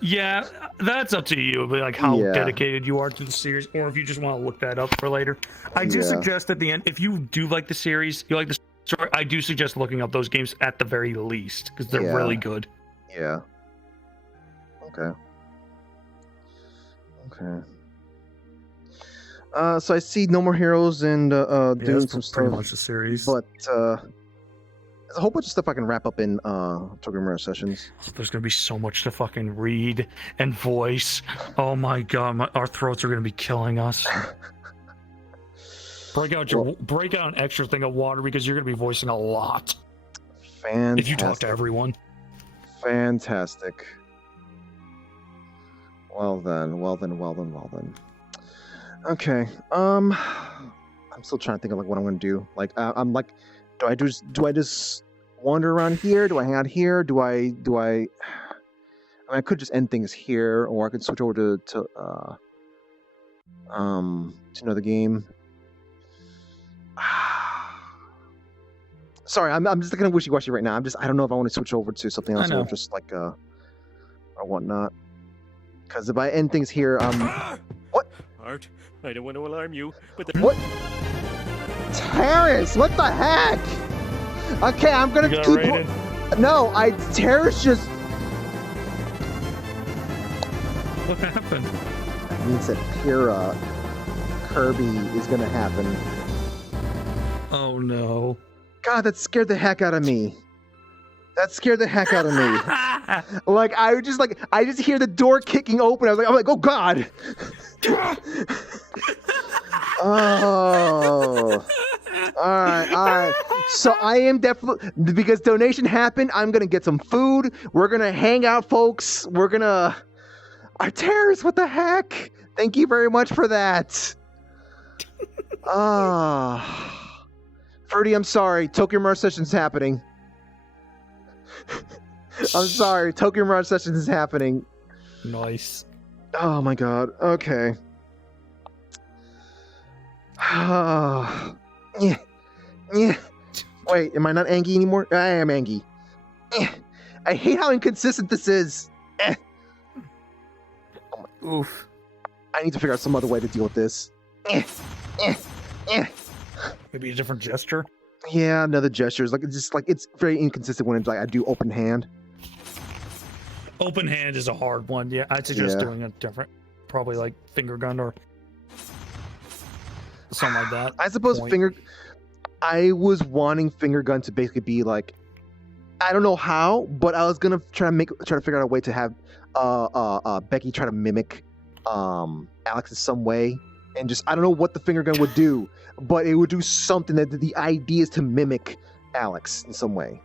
Yeah, that's up to you. Like how dedicated you are to the series, or if you just want to look that up for later. I do suggest at the end, if you do like the series, you like the story, I do suggest looking up those games at the very least because they're really good. Yeah. Okay. Okay. So I see No More Heroes and doing some stuff. Pretty much the series. But there's a whole bunch of stuff I can wrap up in Tokyo Mirror Sessions. There's gonna be so much to fucking read and voice. Oh my god, our throats are gonna be killing us. Break out an extra thing of water because you're gonna be voicing a lot. Fantastic. If you talk to everyone. Fantastic. Well then. Okay. I'm still trying to think of like what I'm gonna do. Like I'm like, do I just wander around here? Do I hang out here? I mean, I could just end things here, or I could switch over to another game. Sorry, I'm just kind of wishy-washy right now. I don't know if I want to switch over to something else or just like or whatnot. Because if I end things here, what? Art, I don't want to alarm you, but what? Terrace, what the heck? Okay, I'm gonna keep. No, Terrace just. What happened? That means that Pyrrha Kirby is gonna happen. Oh no. God, that scared the heck out of me. Like I just hear the door kicking open. I'm like, oh god. Oh. All right. So I am definitely, because donation happened, I'm gonna get some food. We're gonna hang out, folks. We're gonna. Arteris, what the heck? Thank you very much for that. Fruity, I'm sorry. Tokyo Mirage Sessions happening. I'm sorry. Tokyo Mirage Sessions is happening. Nice. Oh my god. Okay. Yeah. Wait, am I not Angie anymore? I am Angie. I hate how inconsistent this is. Oof. I need to figure out some other way to deal with this. Maybe a different gesture? Yeah, another gestures. It's very inconsistent when it's like I do open hand. Open hand is a hard one. Yeah, I'd suggest doing a different, probably like finger gun or something like that. I suppose I was wanting finger gun to basically be like, I don't know how, but I was gonna try to figure out a way to have Becky try to mimic Alex in some way, and just I don't know what the finger gun would do, but it would do something that the idea is to mimic Alex in some way.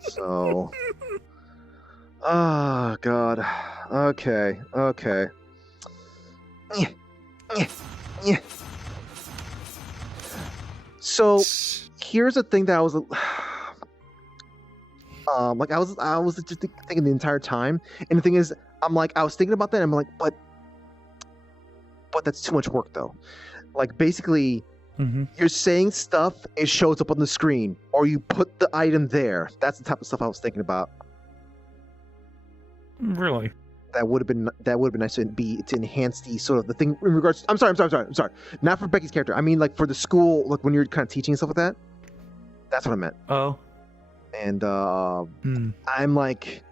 So, oh god, okay. So here's the thing that I was like I was just thinking the entire time, and the thing is, I'm like I was thinking about that, and I'm like, but that's too much work though. Like basically, you're saying stuff, it shows up on the screen, or you put the item there. That's the type of stuff I was thinking about. Really? That would have been nice to enhance the sort of the thing in regards. I'm sorry. Not for Becky's character. I mean, like for the school, like when you're kind of teaching and stuff like that. That's what I meant. Oh. And I'm like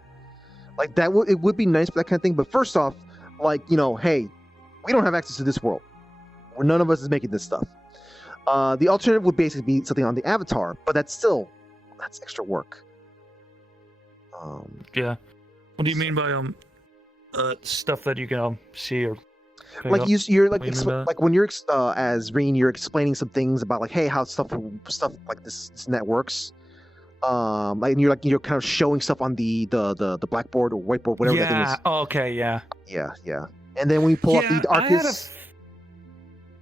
that. It would be nice for that kind of thing. But first off, like hey, we don't have access to this world. None of us is making this stuff. The alternative would basically be something on the avatar, but that's extra work. Yeah. What do you mean by stuff that you can see or like you're like like when you're as Reen, you're explaining some things about like, hey, how stuff like this networks. Like and you're kind of showing stuff on the blackboard or whiteboard, whatever that thing is. Okay, yeah. And then when you pull up the Arcus.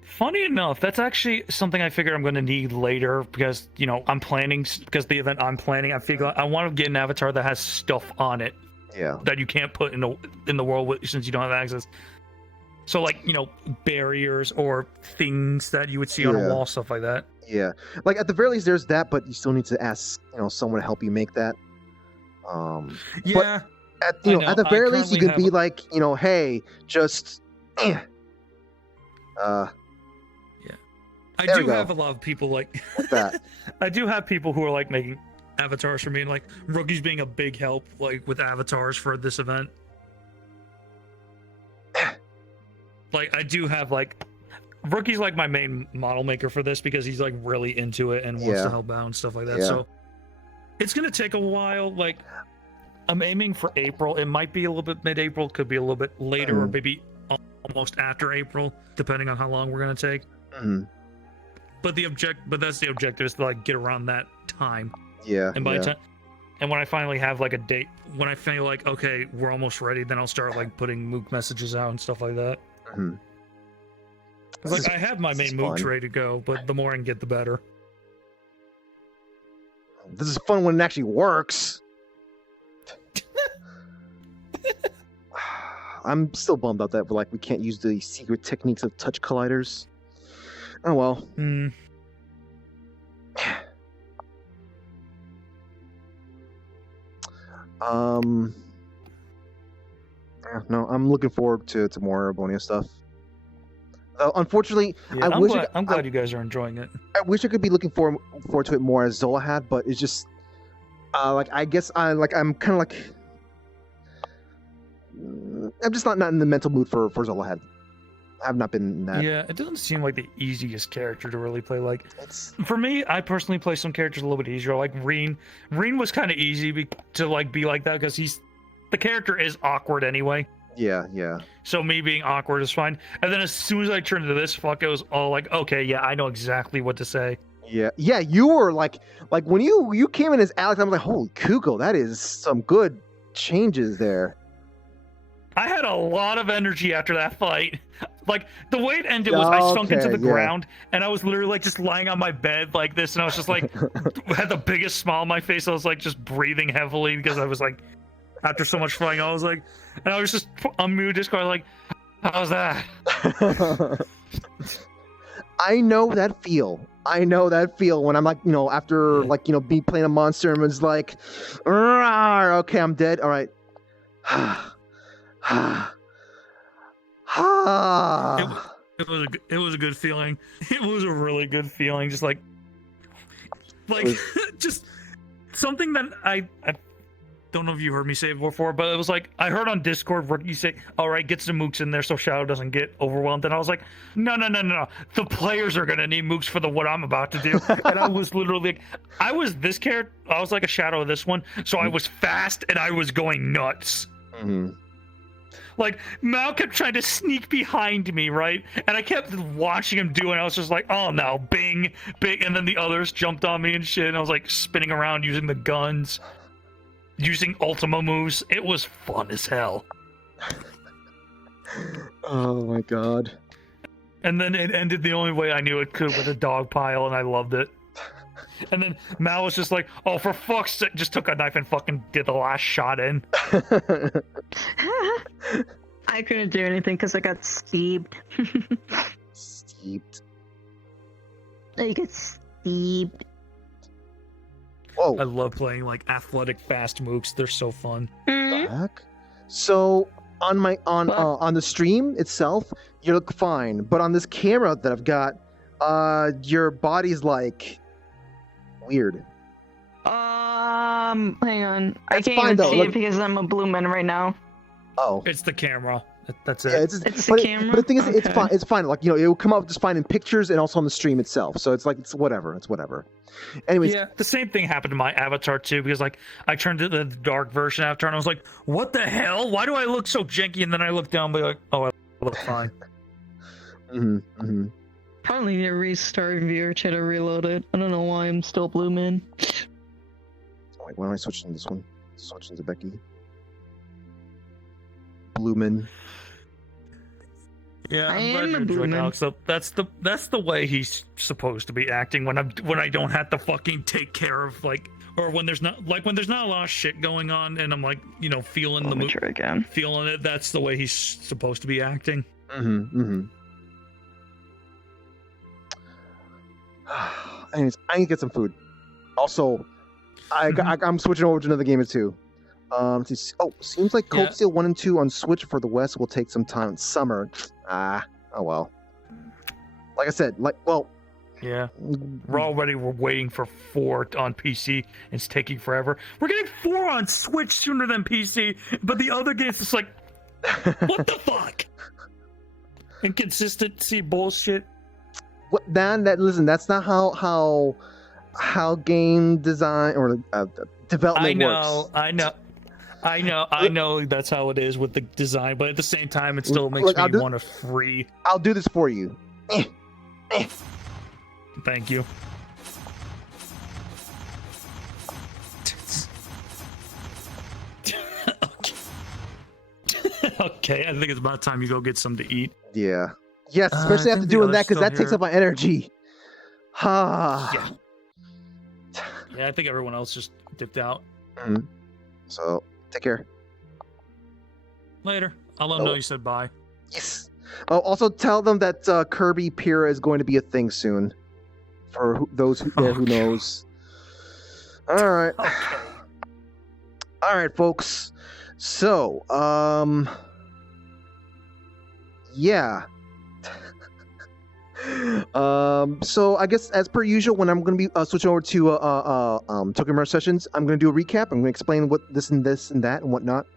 Funny enough, that's actually something I figure I'm going to need later because I'm planning because the event I'm planning. I figure I want to get an avatar that has stuff on it Yeah. That you can't put in the world since you don't have access. So like, barriers or things that you would see on a wall, stuff like that. Yeah. Like at the very least, there's that, but you still need to ask, someone to help you make that. Yeah. At the very least, you could be like, hey, just. Yeah. I There do we go. have a lot of people like that. I do have people who are like making avatars for me, and like Rookie's being a big help like with avatars for this event. Like I do have like Rookie's like my main model maker for this because he's like really into it and wants to help out and stuff like that. Yeah. So it's gonna take a while. Like I'm aiming for April. It might be a little bit mid-April, could be a little bit later, or maybe almost after April, depending on how long we're gonna take. But that's the objective, is to like get around that time. Yeah. And by time, and when I finally have like a date, when I feel like okay, we're almost ready, then I'll start like putting Mook messages out and stuff like that. Like I have my main Mooks ready to go, but the more I can get, the better. This is fun when it actually works. I'm still bummed out that we can't use the secret techniques of touch colliders. Oh well. No, I'm looking forward to more Bonia stuff. Unfortunately, Yeah, I'm glad you guys are enjoying it. I wish I could be looking forward to it more as Zola had, but it's just I guess I'm kind of like I'm just not in the mental mood for Zola had. I have not been in that. Yeah, it doesn't seem like the easiest character to really play. Like, for me, I personally play some characters a little bit easier. Like Reen was kind of easy to like be like that because the character is awkward anyway. Yeah. So me being awkward is fine. And then as soon as I turned to this, it was all like, okay, yeah, I know exactly what to say. Yeah. You were like when you came in as Alex, I was like, holy Kugo, that is some good changes there. I had a lot of energy after that fight. Like the way it ended was I sunk into the ground and I was literally like just lying on my bed like this, and I was just like had the biggest smile on my face. I was like just breathing heavily because I was like after so much fighting, I was like, and I was just on mute Discord like, how's that? I know that feel when I'm like, after like, me playing a monster and it's like, okay, I'm dead. All right. It was a good feeling. It was a really good feeling. Just like just something that I don't know if you heard me say it before, but it was like I heard on Discord Rookie say, all right, get some mooks in there so Shadow doesn't get overwhelmed. And I was like, no. The players are gonna need mooks for what I'm about to do. And I was literally like, I was this character, I was like a Shadow of this one, so I was fast and I was going nuts. Like, Mal kept trying to sneak behind me, right? And I kept watching him do it, and I was just like, oh no, bing, bing. And then the others jumped on me and shit, and I was like spinning around using the guns, using Ultima moves. It was fun as hell. Oh my god. And then it ended the only way I knew it could, with a dog pile, and I loved it. And then Mal was just like, oh, for fuck's sake, just took a knife and fucking did the last shot in. I couldn't do anything because I got steeped. Steeped. I get steeped. Whoa. I love playing like athletic fast mooks. They're so fun. Heck? So on the stream itself, you look fine, but on this camera that I've got, your body's like weird. Hang on. I That's can't fine, even though. see Look- it because I'm a blue man right now. Oh. It's the camera. That's it. Yeah, It's the but camera? But the thing is, it's Okay. fine. It's fine. Like, it will come up just fine in pictures and also on the stream itself. So it's like, it's whatever. Anyways. Yeah, the same thing happened to my avatar too, because like I turned to the dark version avatar and I was like, what the hell? Why do I look so janky? And then I look down and be like, oh, I look fine. Probably need to restart VRChat or reload it. I don't know why I'm still blue man. Wait, why don't I switch to this one? Switch into Becky. Bloomin'. Yeah, I I'm glad am you a enjoyed boomer. Alex. So that's the way he's supposed to be acting when I don't have to fucking take care of or when there's not a lot of shit going on and I'm feeling the mood, again. feeling it. That's the way he's supposed to be acting. Anyways, I need to get some food. Also, I'm switching over to another game or two. Seems like Cold Steel 1 and 2 on Switch for the West will take some time in summer. Oh well. Like I said, Yeah. We're waiting for 4 on PC. It's taking forever. We're getting 4 on Switch sooner than PC, but the other games it's like, what the fuck? Inconsistency bullshit. Listen, that's not how game design or development works. I know that's how it is with the design, but at the same time, it still makes me want to free. I'll do this for you. Thank you. Okay, I think it's about time you go get something to eat. Yeah. Yes, especially after doing that, because that takes up my energy. Yeah, I think everyone else just dipped out. So, take care. Later. I'll let them know you said bye. Yes. Oh, also tell them that Kirby Pira is going to be a thing soon. For those who knows. All right. Okay. All right, folks. So, yeah. So I guess as per usual, when I'm going to be switching over to Tokyo Mirage Sessions, I'm going to do a recap. I'm going to explain what this and that and whatnot.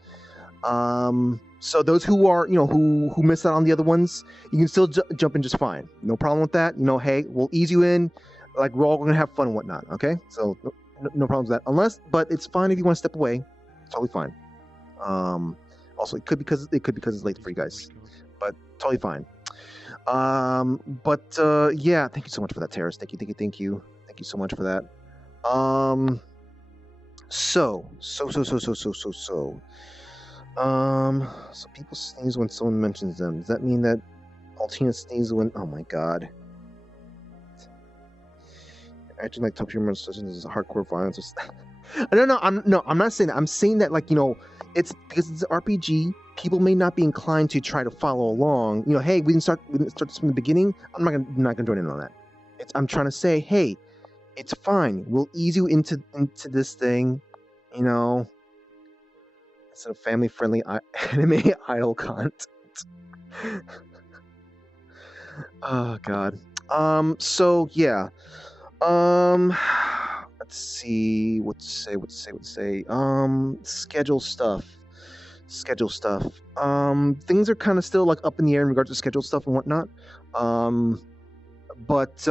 So those who are, who missed out on the other ones, you can still jump in just fine. No problem with that. Hey, we'll ease you in. Like, we're all going to have fun and whatnot. Okay. So no problems with that. But it's fine if you want to step away. Totally fine. Also it could because it's late for you guys, but totally fine. Yeah, thank you so much for that, Terrace. Thank you so much for that. So people sneeze when someone mentions them. Does that mean that Altina sneezes when? Oh my god! Acting like Tokyo Mirage Sessions is hardcore violence. I don't know. I'm not saying that. I'm saying that it's because it's an RPG. People may not be inclined to try to follow along. Hey, we didn't start this from the beginning. I'm not gonna join in on that. I'm trying to say, hey, it's fine. We'll ease you into this thing. It's a family-friendly anime idol content. Oh god. So yeah. Let's see. What to say. Schedule stuff. Things are kind of still up in the air in regards to schedule stuff and whatnot. Let's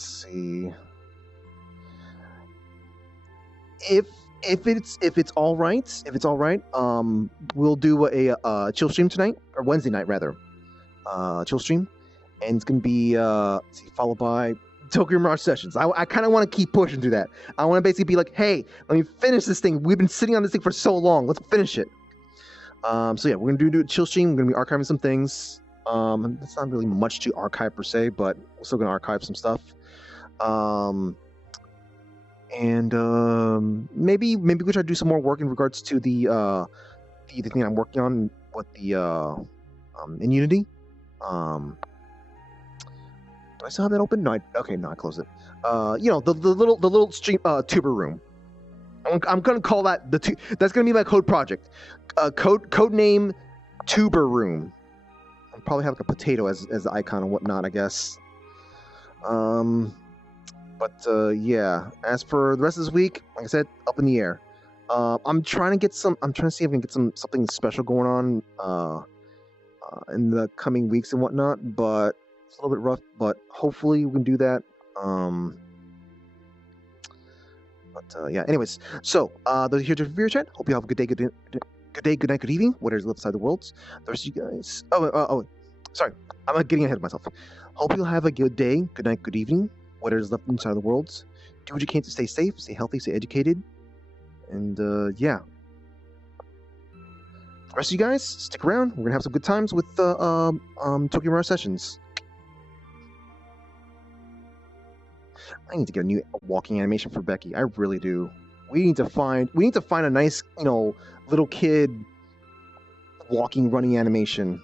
see. If it's all right, we'll do a chill stream tonight, or Wednesday night rather. Chill stream, and it's gonna be followed by Tokyo Mirage Sessions. I kind of want to keep pushing through that. I want to basically be like, hey, let me finish this thing. We've been sitting on this thing for so long. Let's finish it. So yeah, we're gonna do a chill stream. We're gonna be archiving some things. It's not really much to archive per se, but we're still gonna archive some stuff. Maybe we try to do some more work in regards to the thing I'm working on with the in Unity. Do I still have that open? No, I closed it. The little stream tuber room. I'm gonna call that that's gonna be my code project. Code name tuber room. I'll probably have a potato as the icon and whatnot, I guess. Yeah. As for the rest of this week, like I said, up in the air. I'm trying to see if I can get something special going on in the coming weeks and whatnot, but it's a little bit rough, but hopefully we can do that. Yeah. Anyways, so those are here to VRChat. Hope you have a good day, good night, good evening, whatever's left side of the worlds. The rest of you guys. Sorry, I'm getting ahead of myself. Hope you'll have a good day, good night, good evening, whatever's left inside of the worlds. Do what you can to stay safe, stay healthy, stay educated, and yeah. The rest of you guys, stick around. We're gonna have some good times with Tokyo Mirage Sessions. I need to get a new walking animation for Becky. I really do. We need to find a nice, little kid walking, running animation.